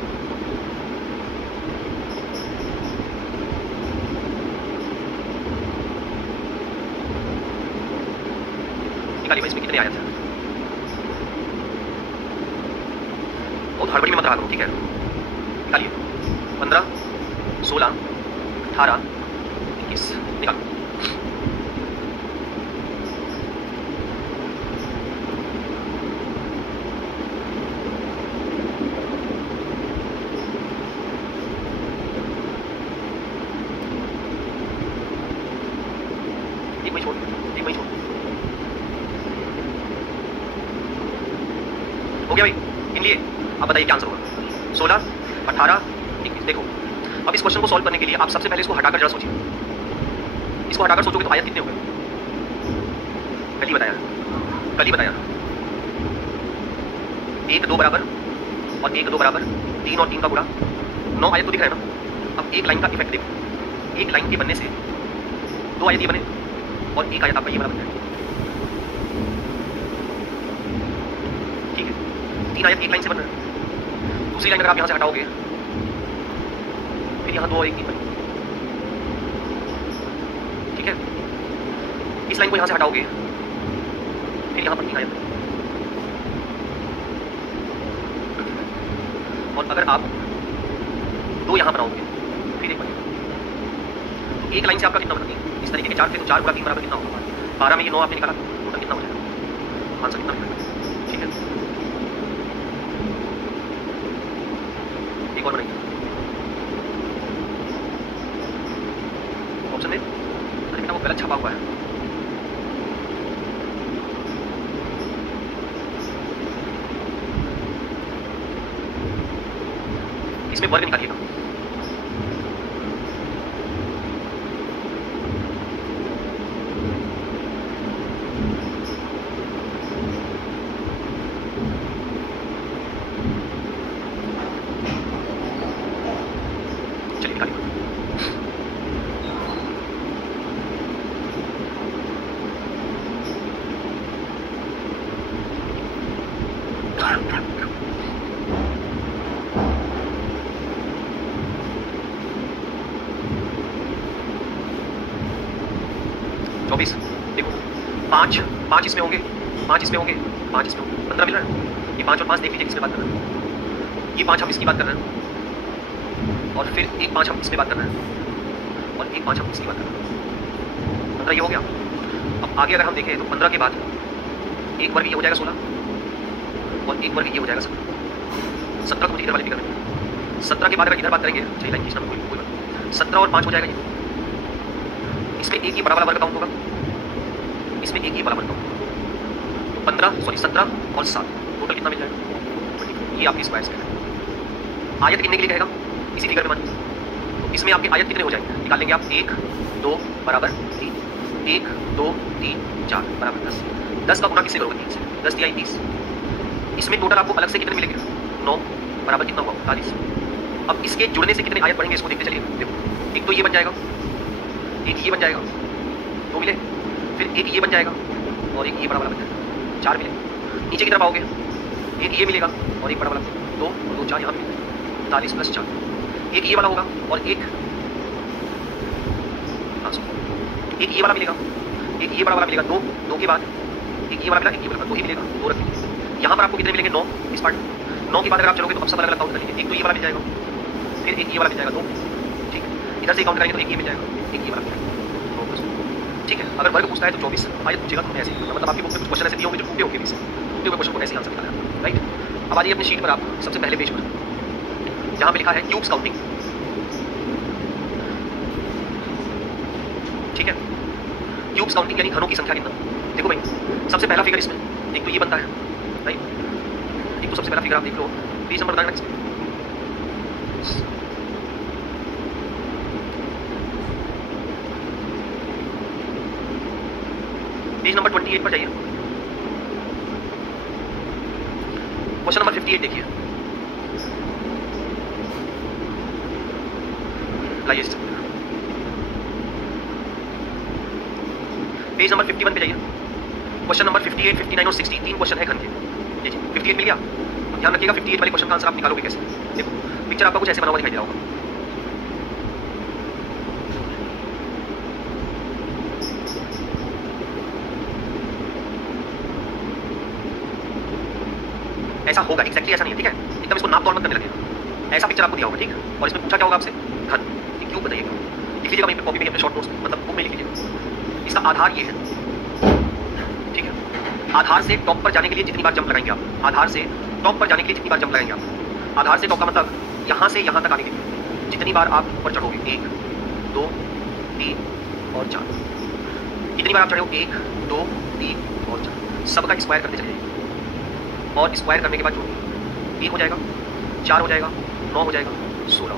निकालिए भाई इसमें कितने आयत हैं। बहुत हड़बड़ी में मत रहा करो, ठीक है? निकालिए 15 16 18 21 निकालो। एक वही छोड़, एक वही छोड़, हो गया भाई इन लिए। आप बताइए क्या आंसर होगा? 16 18 21। देखो अब इस क्वेश्चन को सॉल्व करने के लिए आप सबसे पहले इसको हटाकर जरा सोचिए। इसको हटाकर सोचोगे तो आयत कितने हो गए? कल ही बताया, कल ही बताया, 1 2 बराबर और 1 2 बराबर, 3 और 3 का गुणा, 9 आयत तो दिख रहा है ना। अब एक लाइन का इफेक्ट देखो, एक लाइन के बनने से 2 आयत ये बने और एक आयत आपका ये वाला बन जाए, ठीक है? 3 आयत एक लाइन से बन रहे हैं। दूसरी लाइन अगर आप यहाँ से हटाओगे फिर यहाँ 2 और 1 3 बनेंगे, ठीक है। इस लाइन को यहाँ से हटाओगे फिर यहाँ पर 3 आयत, और अगर आप 2 यहाँ बनाओगे फिर 1 बनेगा। तो एक लाइन से आपका कितना बना 3, इस तरीके के 4 थे तो 4 गुणा 3 बराबर कितना होगा 12 में ये 9 आपने निकाला, टोटल कितना हो जाएगा, आंसर कितना निकलेगा, ठीक है। एक और बनाइए ऑप्शन में, अरे बेटा वो गलत छपा हुआ है, इसमें वर्ग निकालिएगा। चलिए निकालिए। चौबीस, देखो 5 5 इसमें होंगे, 5 इसमें होंगे, 5 इसमें होंगे, 15 मिल रहा है। ये 5 और 5 देख लीजिए किसमें बात कर रहे हैं, ये 5 हम इसकी बात कर रहे हैं, और फिर एक 5 हम इसमें बात कर रहे हैं, और एक 5 हम इसकी बात कर रहे हैं। 15 ये हो गया। अब आगे अगर हम देखें तो 15 के बाद एक वर्ग ये हो जाएगा 16, और एक वर्ग ये हो जाएगा 17। 17 तो मुझे इधर वाले फिगर में, 17 के बाद अगर इधर बात करेंगे, चलिए लाइन खींचना, कोई बात, 17 और 5 हो जाएगा ये, इसमें एक ही बड़ा वाला वर्ग काउंट होगा, इसमें एक ही बड़ा वर्ग काउंट होगा, 17 और 7 टोटल कितना मिल जाएगा, ये आपकी स्क्वायर है। आयत गिनने के लिए कहेगा इसी फिगर में मानिए, तो इसमें आपके आयत कितने हो जाएंगे, निकाल लेंगे आप 1 2 बराबर 3, 1 2 3 4 बराबर 10, 10 का गुना किससे करोगे 3 से, 10 दिया 30, इसमें टोटल आपको अलग से कितने मिलेंगे 9 बराबर कितना हुआ 48। अब इसके जुड़ने से कितने आयत बढ़ेंगे इसको देखते चलिए। देखो एक तो ये बन जाएगा, एक ये बन जाएगा, 2 मिले, फिर एक ये बन जाएगा और एक ये बड़ा वाला बन जाएगा, 4 मिले। नीचे की तरफ आओगे एक ये मिलेगा और एक बड़ा वाला 2 और 2 4 यहाँ मिलेगा, 45 + 4, एक ये वाला होगा और एक एक ये वाला मिलेगा, एक ये बड़ा वाला मिलेगा, 2 के बाद एक ये वाला मिला, एक ये वाला 2 ही मिलेगा, 2 रखेंगे। यहाँ पर आपको कितने मिलेंगे 9 इस पार्ट, 9 के बाद अगर आप चलोगे तो अब सब अलग अलग काउंट करेंगे, एक तो ये वाला मिल जाएगा, फिर एक ये वाला मिल जाएगा 2, ठीक है। इधर से काउंट करेंगे तो एक ये मिल जाएगा, एक ये वाला मिल जाएगा, 2 + 2, ठीक है। अगर वर्ग पूछता है तो 24 आयत पूछेगा तो हमने ऐसे ही करना, मतलब आपकी बुक में कुछ क्वेश्चन ऐसे दिए होंगे जो टूटे होंगे, टूटे हुए क्वेश्चन को ऐसे आंसर निकालना, राइट। अब आइए अपनी शीट पर, आप सबसे पहले पेज पर जहाँ पे लिखा है क्यूब्स काउंटिंग, ठीक है। क्यूब्स काउंटिंग यानी घनों की संख्या गिनना। देखो भाई सबसे पहला फिगर इसमें एक तो ये बनता है, राइट, एक तो सबसे पहला फिगर आप देख लो, पेज नंबर बताना इसमें, पेज नंबर 28 पर जाइए, क्वेश्चन नंबर 58 देखिए, लाइए पेज नंबर 51 पे जाइए, क्वेश्चन नंबर 58 59 और 60 3 क्वेश्चन है घन के, ठीक है। 58 मिल गया। अब ध्यान रखिएगा 58 वाले क्वेश्चन का आंसर आप निकालोगे कैसे। देखो पिक्चर आपका कुछ ऐसे बना हुआ दिखाई दे रहा होगा, ऐसा होगा, एक्जैक्टली ऐसा नहीं है, ठीक है, एकदम इसको नाप तोड़ मत करने लगे, ऐसा पिक्चर आपको दिया होगा, ठीक। और इसमें पूछा क्या होगा आपसे घन, क्यों बताइएगा, लिख लीजिएगा वहीं पे कॉपी में, अपने शॉर्ट नोट्स मतलब बुक में लिख लीजिएगा। इसका आधार ये है, ठीक है। आधार से टॉप पर जाने के लिए जितनी बार जंप लगाएंगे आप, आधार से टॉप पर जाने के लिए जितनी बार जंप लगाएंगे आप, आधार से टॉप का मतलब यहाँ से यहाँ तक आने के लिए जितनी बार आप ऊपर चढ़ोगे, 1 2 3 और 4, जितनी बार आप चढ़े हो 1 2 3 और 4, सबका स्क्वायर करते चले जाइए, और स्क्वायर करने के बाद जो 1 हो जाएगा, 4 हो जाएगा, 9 हो जाएगा, 16,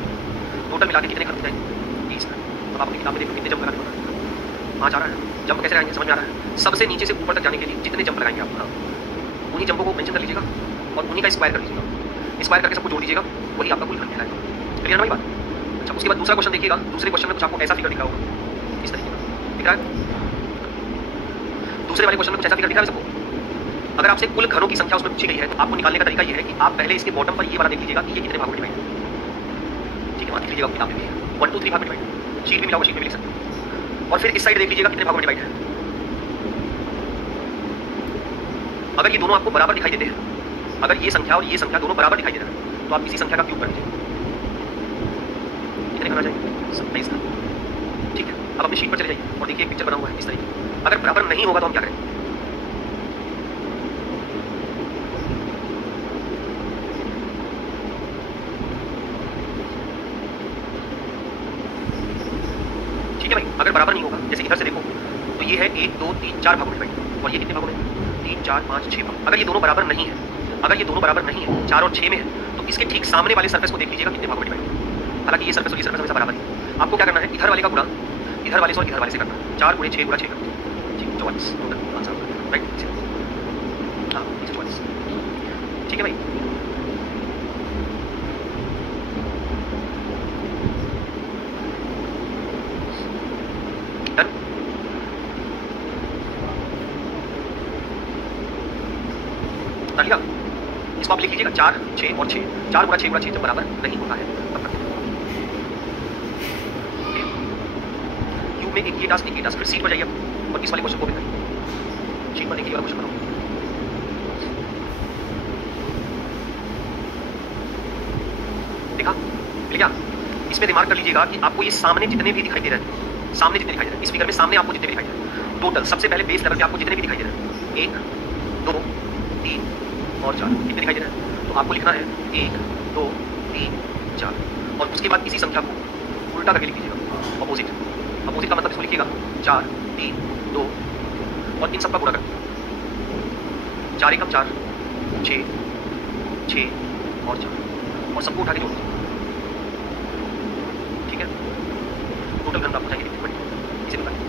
टोटल मिला के कितने खर्च जाएंगे 30। अब आप अपनी किताब में देखो कितने जंप लगाने पड़ता है, 5 आ रहा है। जंप कैसे लगाएंगे समझ में आ रहा है, सबसे नीचे से ऊपर तक जाने के लिए जितने जंप लगाएंगे आप, उन्हीं जंपों को मेंशन कर लीजिएगा और उन्हीं का स्क्वायर कर लीजिएगा, स्क्वायर करके सबको जोड़ लीजिएगा, वही आपका कुल घन कहलाएगा। क्लियर ना भाई बात। अच्छा उसके बाद दूसरा क्वेश्चन देखिएगा, दूसरे क्वेश्चन में कुछ आपको ऐसा फिगर दिखा होगा, इस तरीके का दिख रहा है, दूसरे वाले क्वेश्चन में कुछ ऐसा फिगर दिख रहा है सबको, अगर आपसे कुल घरों की संख्या उसमें पूछी गई है तो आपको निकालने का तरीका ये है कि आप पहले इसके बॉटम पर ये वाला देख लीजिएगा कि ये कितने भागों में डिवाइड है। ठीक है, वहाँ देख लीजिएगा किताब में 1 2 3 भाग में डिवाइड, शीट में मिला हुआ शीट में भी लिख सकते हैं। और फिर इस साइड देख लीजिएगा कितने भागों में डिवाइड है। अगर ये दोनों आपको बराबर दिखाई देते हैं, अगर ये संख्या और ये संख्या दोनों बराबर दिखाई दे रहे हैं तो आप इसी संख्या का क्यूब कर लीजिए। कितने करना चाहिए? 27 का। ठीक है, अब अपनी शीट पर चले जाइए और देखिए एक पिक्चर बना हुआ है इस तरीके। अगर बराबर नहीं होगा तो हम क्या करें? ठीक है भाई, अगर बराबर नहीं होगा, जैसे इधर से देखो तो ये है 1 2 3 4 भागों में डिवाइड और ये कितने भागों में? 3 4 5 6 भाग। अगर ये दोनों बराबर नहीं है, अगर ये दोनों बराबर नहीं है, 4 और 6 में है, तो इसके ठीक सामने वाले सरफेस को देख लीजिएगा कितने भागों में डिवाइड है। हालांकि ये सरफेस और ये सरफेस हमेशा बराबर है। आपको क्या करना है? इधर वाले का गुणा इधर वाले से और इधर वाले से करना है। 4 गुणे 6 गुणा 6 करते हैं। ठीक, 44 टोटल आंसर, राइट? हाँ, 144। ठीक है भाई, डन। कर लिया? इसको आप लिख लीजिएगा 4 6 और 6। 4 गुणा 6 गुणा 6 जब बराबर नहीं होता है तब करते हैं। क्यूब में एक ये टास्क फिर सीट पर जाइए और इस वाले क्वेश्चन को भी करिए। शीट पर देखिए वाला क्वेश्चन बनाओ। देखा? मिल गया? इसमें दिमाग कर लीजिएगा कि आपको ये सामने जितने भी दिखाई दे रहे हैं, सामने जितने दिखाई दे रहे हैं, इस फिगर में सामने आपको जितने भी दिखाई दे रहे हैं, टोटल सबसे पहले बेस लेवल पे आपको जितने भी दिखाई दे रहे हैं, 1 2 3 और 4 कितने दिखाई दे रहे हैं, तो आपको लिखना है 1 2 3 4 और उसके बाद इसी संख्या को उल्टा करके लिख लीजिएगा, अपोजिट। अपोजिट का मतलब इसको लिखिएगा 4 3 2 और इन सबका गुणा कर 4 एकम 4 6 6 और 4 और सबको उठा के जोड़ दो। ठीक है, टोटल घन प्राप्त हो जाएगी कितनी बड़ी, इसे निकालिए।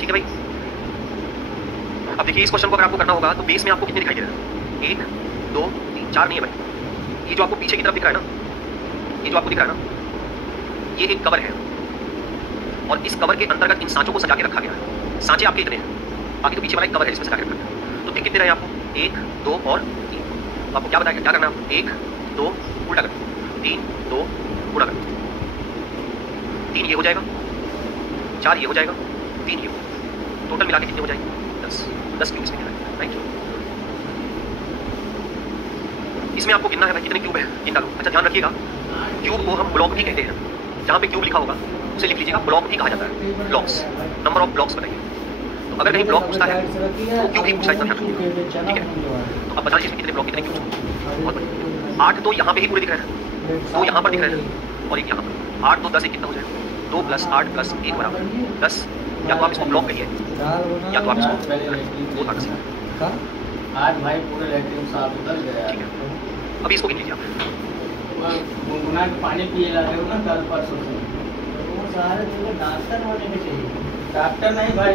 ठीक है भाई, अब देखिए इस क्वेश्चन को अगर आपको करना होगा तो बेस में आपको कितने दिखाई दे रहे हैं? 1 2 3 4 नहीं है भाई, ये जो आपको पीछे की तरफ दिख रहा है ना, ये जो आपको दिख रहा है ना, ये एक कवर है और इस कवर के अंतर्गत इन सांचों को सजा के रखा गया है। सांचे आपके इतने हैं, बाकी तो पीछे वाला एक कवर है जिसमें सजा के रखा गया है। तो कितने रहे आपको? 1 2 और 3। तो आपको क्या बताया, क्या करना है? 1 2 उल्टा कर, 3 2 गुणा कर, 3 ये हो जाएगा, 4 ये हो जाएगा, 3 ये हो, टोटल मिला के कितने हो जाएंगे? 10। 10 क्यूब इसमें गिना, राइट? इसमें आपको गिनना है भाई कितने क्यूब है, गिन डालो। अच्छा ध्यान रखिएगा, क्यूब को हम ब्लॉक भी कहते हैं। जहाँ पे क्यूब लिखा होगा उसे लिख लीजिएगा ब्लॉक भी कहा जाता है। ब्लॉक्स, नंबर ऑफ ब्लॉक्स बताइए। तो अगर कहीं ब्लॉक पूछता है तो क्यूब ही पूछा, इतना ध्यान रखिएगा। ठीक है, तो अब बता दीजिए कितने ब्लॉक, कितने क्यूब? बहुत बढ़िया। 8 तो यहाँ पे ही पूरे दिख रहे हैं, 2 यहाँ पर दिख रहे हैं और एक यहाँ पर। 8 2 10, एक कितना हो जाएगा? 2 + 8 + 1 बराबर 10। या तो आप इसको ब्लॉक कहिए या तो आप इसको वो था 10। आज भाई पूरे लैट्रिन साफ उतर गया। ठीक है, अभी इसको गिन लीजिए आप। गुनगुना के पानी पिए लाते हो ना कल परसों से, वो सारे जगह डॉक्टर होने के चाहिए। डॉक्टर नहीं भाई,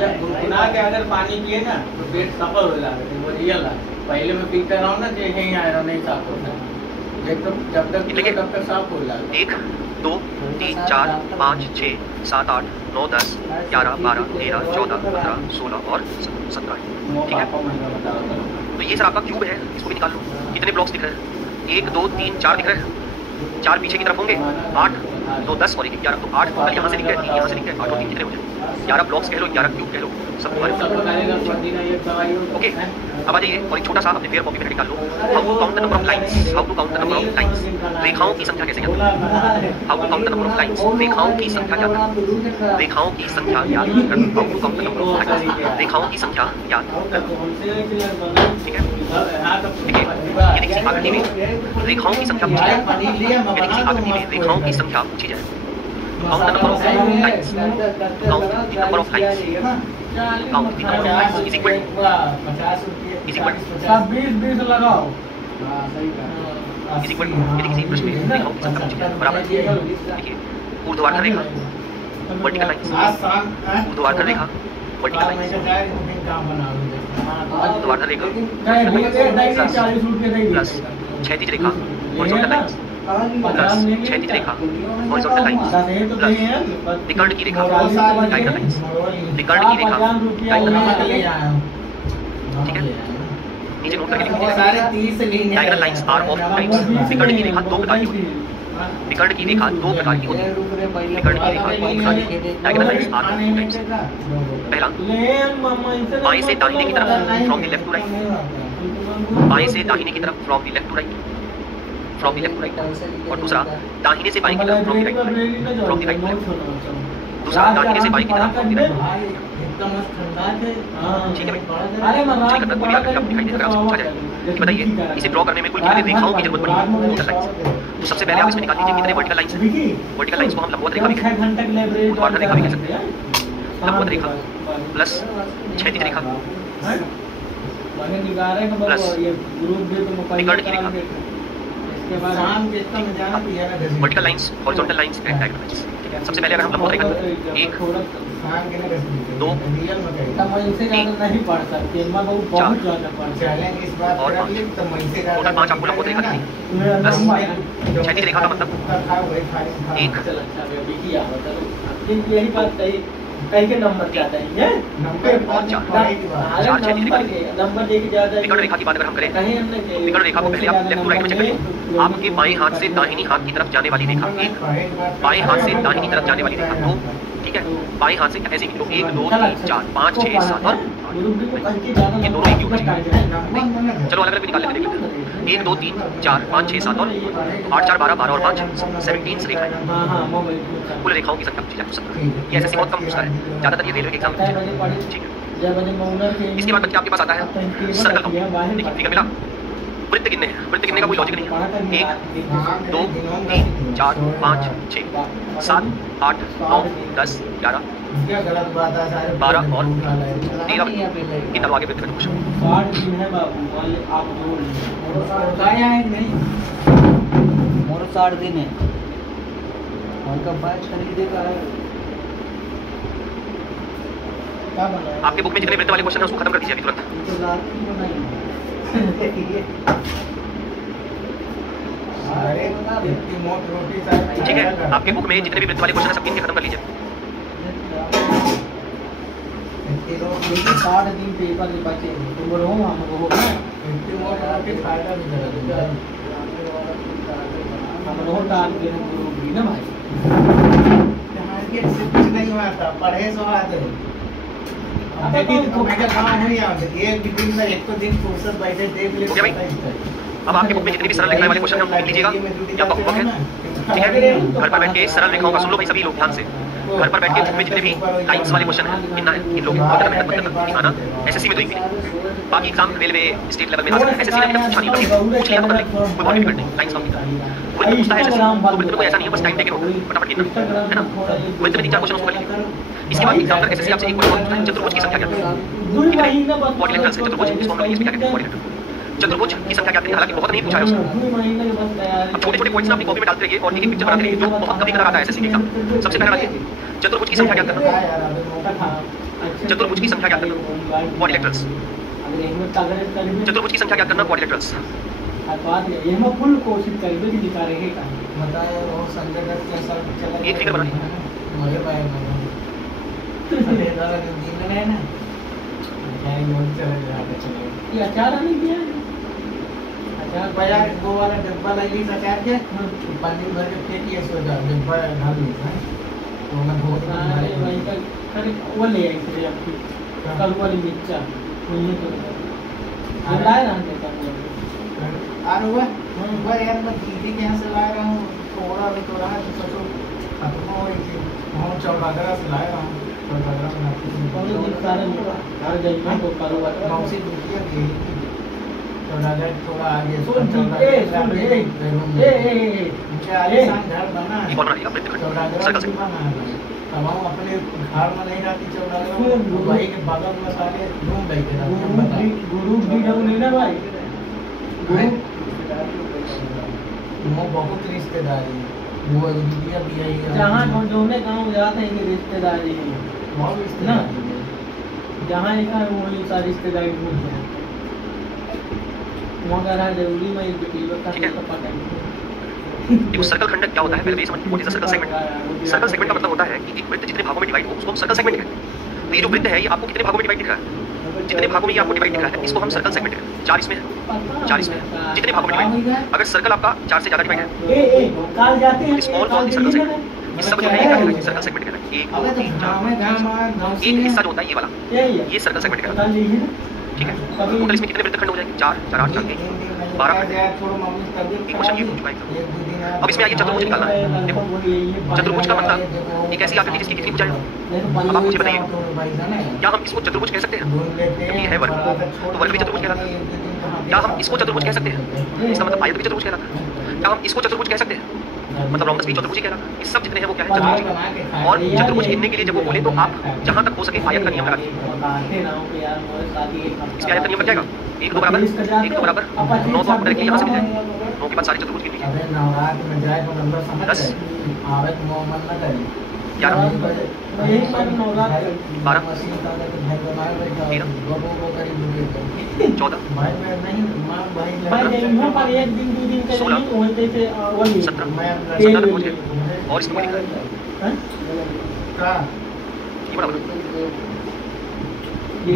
जब गुनगुना के अगर पानी पिए ना तो पेट सफल हो जाता है, वो रियल है। पहले मैं पीता रहा हूँ ना तो यही आयरन नहीं साफ होता, जब तक लेकिन तब तक साफ हो जाता है। 1 2 3 4 5 6 7 8 9 10 11 12 13 14 15 16 और 17। ठीक है, तो ये सर आपका क्यूब है, इसको भी निकाल लो। कितने ब्लॉक्स दिख रहे हैं? 1 2 3 4 दिख रहे हैं, 4 पीछे की तरफ होंगे, 8 2 10 और 1 11। तो 8 टोटल यहाँ से दिख रहे हैं, 3 यहाँ से दिख रहे हैं, 8 और 3 कितने हो जाए? 11 ब्लॉक्स कह लो, 11 क्यूब कह लो, सब तुम्हारे। ओके, अब आ जाइए और एक छोटा सा अपने फेयर कॉपी में निकाल लो। How to count the number of lines, how to count the number of lines. रेखाओं की संख्या कैसे ज्ञात करें? How to count the number of lines, रेखाओं की संख्या ज्ञात करें। रेखाओं की संख्या ज्ञात करें, how to count the number of lines, रेखाओं की संख्या ज्ञात करें। ठीक है, देखिए यदि किसी आकृति में रेखाओं की संख्या पूछी जाए, यदि किसी आकृति में रेखाओं की संख्या पूछी जाए, count the number of lines, count the number of lines, count the number of lines is equal सब 20 लगाओ, इज इक्वल यदि किसी प्रश्न में रेखाओं की संख्या पूछी जाए बराबर, देखिए ऊर्ध्वाधर रेखा वर्टिकल लाइंस, ऊर्ध्वाधर रेखा वर्टिकल लाइंस, ऊर्ध्वाधर रेखा प्लस क्षैतिज रेखा हॉरिजॉन्टल लाइंस, प्लस क्षैतिज रेखा हॉरिजॉन्टल लाइंस प्लस विकर्ण की रेखा डायगोनल लाइंस, विकर्ण की रेखा डायगोनल लाइंस। ठीक है, नीचे नोट करके लिखिए diagonal lines are of two types. विकर्ण की रेखा दो प्रकार की होती है, विकर्ण की रेखा दो प्रकार की होती है, विकर्ण की रेखा दो प्रकार की diagonal lines are of two types. पहला, बाएं से दाहिने की तरफ from the left to right, बाएं से दाहिने की तरफ from the left to right, from the left to right. और दूसरा, दाहिने से बाएं की तरफ from the right to right, from the right to left. दूसरा, दाहिने से बाएं की तरफ from the right to left. ठीक है भाई, चलिए करना कोई आपको दिखाई देगा, आपसे पूछा जाए कि बताइए इसे ड्रॉ करने में कुल कितने रेखाओं की जरूरत पड़ी टोटल लाइंस। तो सबसे पहले आप इसमें निकाल लीजिए कितने वर्टिकल लाइंस हैं। वर्टिकल लाइंस को हम लंबवत रेखा भी कहते हैं, ऊर्ध्वाधर रेखा भी कह सकते हैं। लंबवत रेखा प्लस क्षैतिज रेखा प्लस विकर्ण की रेखा, vertical lines, horizontal lines and diagonal lines. ठीक है, सबसे पहले अगर हम लंबवत रेखा एक दो तीन नहीं पढ़ सकते बहुत ज्यादा और टोटल 5 आपको लंबवत रेखा दिखी प्लस क्षैतिज रेखा का मतलब एक यही बात कहीं के नंबर ज्यादा है और चार क्षैतिज रेखा दिखी। नंबर देके ज्यादा विकर्ण रेखा की बात अगर हम करें, विकर्ण रेखा को पहले आप लेफ्ट टू राइट में चेक करिए। आपके बाएं हाथ से दाहिनी हाथ की तरफ जाने वाली रेखा एक, बाएं हाथ से दाहिनी तरफ जाने वाली रेखा दो। ठीक है, बाएं हाथ से ऐसे गिनो 1 2 3 4 5 6 7 और 8। ये दोनों एक ही ऊपर नहीं, चलो अलग अलग भी निकाल लेते हैं। 1 2 3 4 5 6 7 और 8 4 12 12 और 5 17 रेखाएं। कुल रेखाओं की संख्या पूछी जाती है। ये एसएससी बहुत कम पूछता है, ज्यादातर ये रेलवे के एग्जाम में पूछता है। ठीक है, इसके बाद बच्चे आपके पास आता है सर्कल का। देखिए फिगर मिला, वृत्त गिनने हैं, वृत्त गिनने का कोई लॉजिक नहीं है। 1 2 3 4 5 6 7 8 9 10 11 12 और 13 कितना आगे वृत्त में पूछो। मोर 60 दिन है उनका बैच खरीदेगा। आपके बुक में जितने वृत्त वाले क्वेश्चन है उसको खत्म कर दीजिए अभी तुरंत। ठीक है, आपके बुक में जितने भी वृत्त वाले क्वेश्चन है सब गिन के खत्म कर लीजिए। 60 दिन पेपर में बचे तुम रहो हम रहो हम रहो डाल के हम ना भाई कुछ नहीं हुआ था, पढ़े सो आते एक दिन में एक तो दिन फुर्सत बैठे देख ले। ओके भाई, अब आपके बुक में जितने भी सरल रेखाएं वाले क्वेश्चन हैं उनको लिख लीजिएगा, ये आपका होमवर्क है। ठीक है, घर पर बैठ के सरल रेखाओं का सुन लो भाई सभी लोग ध्यान से। घर पर बैठ के बुक में जितने भी लाइंस वाले क्वेश्चन है गिनना है, इन लोगों को मेहनत दिखाना। एसएससी में तो एक बाकी एग्जाम रेलवे स्टेट लेवल में आ सकता है। एसएससी में पूछा नहीं पड़ेगा, पूछ लिया तो कर ले, कोई बहुत डिफिकल्ट नहीं। लाइंस काउंटिंग कोई पूछता है एसएससी, तो वृत्त में कोई ऐसा नहीं है, बस टाइम टेकिंग होगा, फटाफट गिनना है ना। वृत्त में 3-4 क्वेश्चन उसको कर लीजिए। इसके बाद एग्जाम का एसएससी आपसे एक क्वेश्चन पूछता है चतुर्भुज की संख्या क्या है, कितने क्वाड्रिलेटरल से चतुर्भुज, इसको हम इंग्लिश में क्या कहते हैं क्वाड्रिलेटरल। चतुर्भुज की संख्या क्या है, हालांकि बहुत नहीं पूछा है उसको। अब छोटे-छोटे पॉइंट्स ना अपनी कॉपी में डालते रहिए और एक एक पिक्चर बनाते रहिए, जो बहुत कभी करा आता है एसएससी के एग्जाम। सबसे पहला देखिए चतुर्भुज की संख्या क्या करना, चतुर्भुज की संख्या क्या करना, क्वाड्रिलेटरल्स। चतुर्भुज की संख्या क्या करना, क्वाड्रिलेटरल्स। ये हम फुल कोशिश करेंगे कि दिखा रहे हैं का बताया वो संजय दत्त के साथ चला एक फिगर बनानी मुझे पाए अरे दादा जो दिन में है ना क्या ये चला जा रहा है। ये अचार नहीं दिया अचार बाजार दो वाला डब्बा लगी अचार के पानी भर के फेंकिए सो जा डब्बा ढाल दी तो मैं बहुत अरे वही का अरे वो ले आई थे आपकी कल वाली मिर्चा ये तो लाए ना आ रहा हुआ यार मैं दीदी के यहाँ से ला रहा हूँ थोड़ा भी तो रहा है सोचो खत्म हो रही थी वहाँ चौरागरा से लाया रहा हूँ चौरागरा में मौसी दूसरी दी चौरागरा थोड़ा आगे मुझे आलिशान घर बना है चौरागरा की बना है तब हम अपने घर में नहीं रहती चौरागरा भाई के बगल में सारे रूम बैठे गुरु भी नहीं ना भाई वो बहुत रिश्तेदारी है वो दीदिया भी है जहाँ जो में गाँव जाते हैं कि रिश्तेदारी है बहुत रिश्तेदारी है जहाँ लिखा है वही सारी रिश्तेदारी भूल जाए वहाँ का रहा जरूरी में एक बेटी का पता है देखो सर्कल खंड क्या होता है पहले ये समझ, what is the circle segment. Circle segment का मतलब होता है कि एक वृत्त जितने भागों में डिवाइड हो उसको हम सर्कल सेगमेंट कहते हैं। तो ये जो वृत्त है ये आपको कितने भागों में डिवाइड दिख रहा है, जितने भागों में ये आपको डिवाइड दिख रहा है इसको हम सर्कल सेगमेंट कहते हैं। 4 इसमें है, 4 इसमें है, जितने भागों में डिवाइड। अगर सर्कल आपका 4 से ज्यादा डिवाइड है, स्मॉल कॉन सर्कल सेगमेंट, इस सब जो है सर्कल सेगमेंट कहते हैं। 1 2 3 4 एक हिस्सा जो होता है ये वाला, ये सर्कल सेगमेंट कहता है। ठीक है, टोटल इसमें कितने वृत्तखंड हो जाएंगे? 4 4 8 4 12। एक क्वेश्चन ये पूछ चुका है। अब इसमें आइए चतुर्भुज निकालना है। देखो चतुर्भुज का मतलब एक ऐसी आकृति जिसकी कितनी भुजाएं हो। अब आप मुझे बताइए क्या हम इसको चतुर्भुज कह सकते हैं? क्योंकि ये है वर्ग, तो वर्ग भी चतुर्भुज कहलाता है। क्या हम इसको चतुर्भुज कह सकते हैं? इसका मतलब आयत भी चतुर्भुज कहलाता है। क्या हम इसको चतुर्भुज कह सकते हैं? मतलब रोमबस भी चतुर्भुज ही कहलाता है। ये सब जितने हैं वो क्या है? चतुर्भुज। और चतुर्भुज गिनने के लिए जब वो बोले तो आप जहां तक हो सके आयत का नियम लगा दीजिए। इसके आयत का नियम बन जाएगा 1 2 बराबर 1 2 बराबर 9, तो आपको डायरेक्टली यहाँ से मिल जाएगा। 9 के बाद सारे चतुर्भुज गिन लीजिए। 10 11 12 13 14 17 तक पहुँच गए। और इसमें कोई दिक्कत ये बराबर है। ये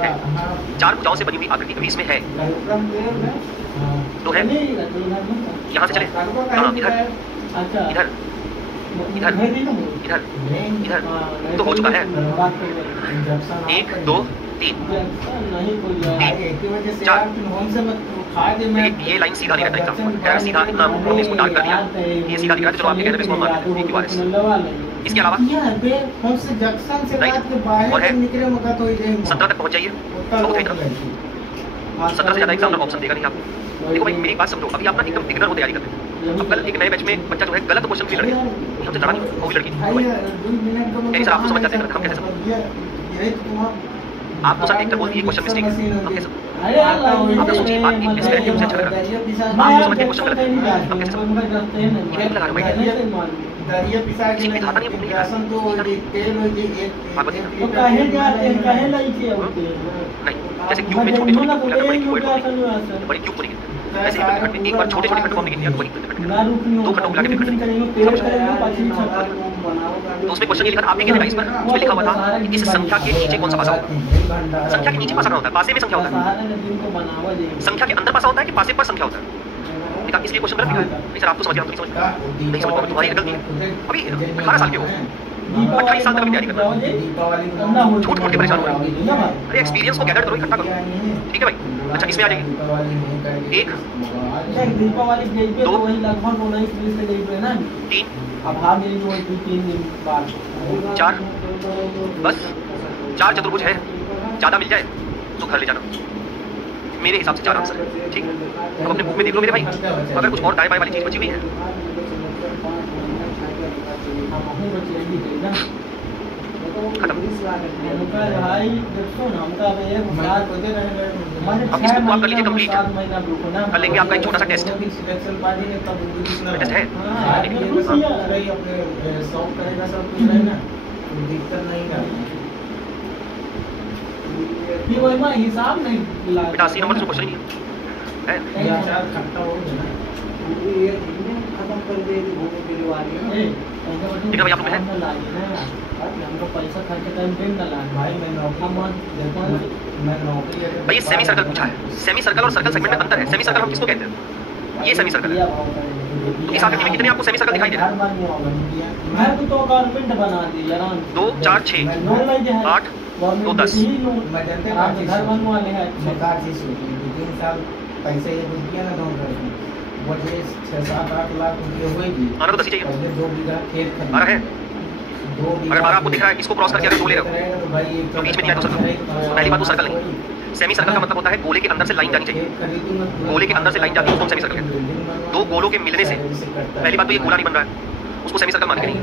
है 4 भुजाओं से बनी हुई आकृति कभी इसमें है तो है। यहाँ से चले कहाँ? इधर इधर इधर इधर इधर तो हो चुका है। 1 2 3 4। ये लाइन सीधा नहीं रहता एग्जाम में, सीधा इतना हमने इसको डार्क कर दिया, ये सीधा दिख रहा है। चलो आपके कहने पे इसको हम मान लेते हैं QRS। इसके अलावा और है 17 तक पहुंच जाइए। बहुत है इतना 17 से ज़्यादा एग्जाम में ऑप्शन देगा नहीं आपको। देखो भाई मेरी बात समझो, अभी आप ना एकदम बिगिनर हो तैयारी करते हैं। अब कल एक नए बैच में बच्चा जो है गलत क्वेश्चन भी लड़ गया, हमसे लड़ा नहीं, वो भी लड़की थी। सर आपको समझ जाते हैं, हम कैसे समझ? आप तो सर एक बोल दिए क्वेश्चन मिस्टेक है, हम कैसे आपने सोची बात एक मिस करके मुझे अच्छा लगा, आप समझ के क्वेश्चन गलत है, हम कैसे समझ? ये लगा रहा मैं किसी भी खाता नहीं नहीं, जैसे क्यूब में छोटे छोटे बड़ी क्यूब को नहीं, ऐसे एक बार छोटे छोटे खंड को हमने गिन लिया तो 2 खंडों मिला के खंड। तो उसमें क्वेश्चन ये लिखा था, आपने क्या लिखा इस पर? उसमें लिखा हुआ था कि इस संख्या के नीचे कौन सा पासा होता है? संख्या के नीचे पासा होता है, पासे में संख्या होता है। संख्या के अंदर पासा होता है कि पासे पर संख्या होता है? इसलिए क्वेश्चन गलत लिखा है। नहीं सर आप तो समझ गए, नहीं समझ पाओगे, तुम्हारी गलती है। अभी 18 साल के हो, 28 साल तक अभी तैयारी करना, झूठ बोल के परेशान हो रहे हो। अरे एक्सपीरियंस को गैदर करो, इकट्ठा करो, ठीक है भाई। अच्छा इसमें आ जाइए 1 2 3 4 बस 4 चतुर्भुज है। ज़्यादा मिल जाए तो घर ले जाना, मेरे हिसाब से 4 आंसर है। ठीक, अब अपने बुक में देख लो मेरे भाई, अगर कुछ और दाएं बाएं वाली चीज़ बची हुई है खत्म। अब इसको तो आप कर लीजिए कंप्लीट, कर लेंगे आपका एक छोटा सा टेस्ट है। हिसाब नहीं बेटा 80 नंबर से क्वेश्चन ही है। ठीक है भाई आप लोग हैं भाई। सेमी सर्कल पूछा है, सेमी सर्कल और सर्कल सेगमेंट में अंतर है। सेमी सर्कल हम किसको कहते हैं? ये सेमी सर्कल है। तो इस आकृति में कितने आपको सेमी सर्कल दिखाई दे रहा है? 2 4 6 8 2 10। पैसे ये कुछ किया ना दो वो 6-7-8 लाख रुपये होगी। आना तो 10 ही चाहिए। 2 बीघा खेत 12 है। अगर 12 आपको दिख रहा है, इसको क्रॉस करके अगर 2 ले रहे हो तो बीच में दिया है 2 सर्कल। पहली बात तो सर्कल नहीं, सेमी सर्कल का मतलब होता है गोले के अंदर से लाइन जानी चाहिए। गोले के अंदर से लाइन जाती है उसको हम सेमी सर्कल कहते हैं। 2 गोलों के मिलने से पहली बात तो ये गोला नहीं बन रहा है, उसको सेमी सर्कल मानेंगे नहीं।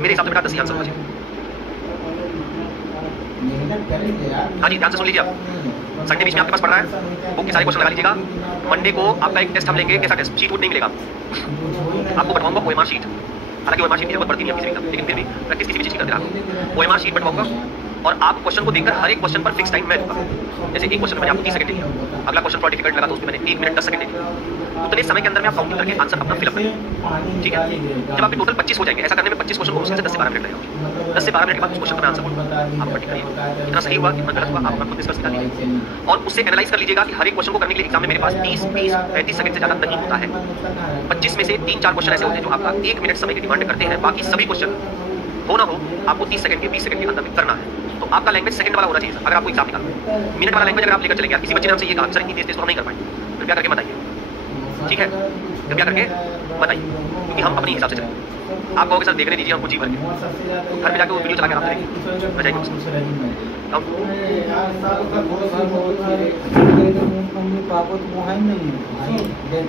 मेरे हिसाब से बेटा 10 ही आंसर होना चाहिए। हाँ जी ध्यान से सुन लीजिए आप, संडे बीच में आपके पास पढ़ रहा है, बुक के सारे क्वेश्चन लगा लीजिएगा। मंडे को आपका एक टेस्ट हम लेंगे, कैसा टेस्ट? शीट वूट नहीं मिलेगा आपको, बनवाऊंगा OMR शीट। हालांकि OMR शीट बहुत पड़ती नहीं है किसी भी, लेकिन फिर भी प्रैक्टिस किसी भी चीज़ की करते रहा। OMR शीट बनवाऊंगा, और आप क्वेश्चन को देखकर हर एक क्वेश्चन पर फिक्स टाइम मैं दूंगा। जैसे एक क्वेश्चन मैंने आपको 30 सेकंड दिया, अगला क्वेश्चन थोड़ा डिफिकल्ट लगा तो उसमें मैंने 1 मिनट 10 सेकंड दे दिया। उतने समय के अंदर में आप काउंटिंग करके आंसर अपना फिलअप करें, ठीक है। जब आपके टोटल 25 हो जाएंगे, ऐसा करने में 25 क्वेश्चन को मुश्किल से 10 से 12 मिनट लगेगा। 10 से 12 मिनट के बाद उस क्वेश्चन का मैं आंसर बोलूँगा, आप टिक करिए कितना सही हुआ कितना गलत हुआ, आप अपना खुद डिस्कस निकालिए और उससे एनालाइज कर लीजिएगा कि हर एक क्वेश्चन को करने के लिए एग्जाम में मेरे पास 30, 20, 35 सेकंड से ज़्यादा नहीं होता है। 25 में से 3-4 क्वेश्चन ऐसे होते हैं जो आपका 1 मिनट समय की डिमांड करते हैं, बाकी सभी क्वेश्चन हो ना हो आपको 30 सेकंड के 20 सेकंड के अंदर में करना है। तो आपका लैंग्वेज सेकंड वाला होना चाहिए अगर आपको एग्जाम निकालना है। मिनट वाला लैंग्वेज अगर आप लेकर चलेंगे, किसी बच्चे ने हमसे ये कहा सर इतनी तेज तो हम नहीं कर पाएंगे, कृपया करके बताइए, ठीक है, कृपया करके बताइए, क्योंकि हम अपने हिसाब से चलेंगे। आप कहोगे सर देखने दीजिए हमको जी भर के, घर में जाकर वो वीडियो चला के आप देखेंगे, बजाय पापा तो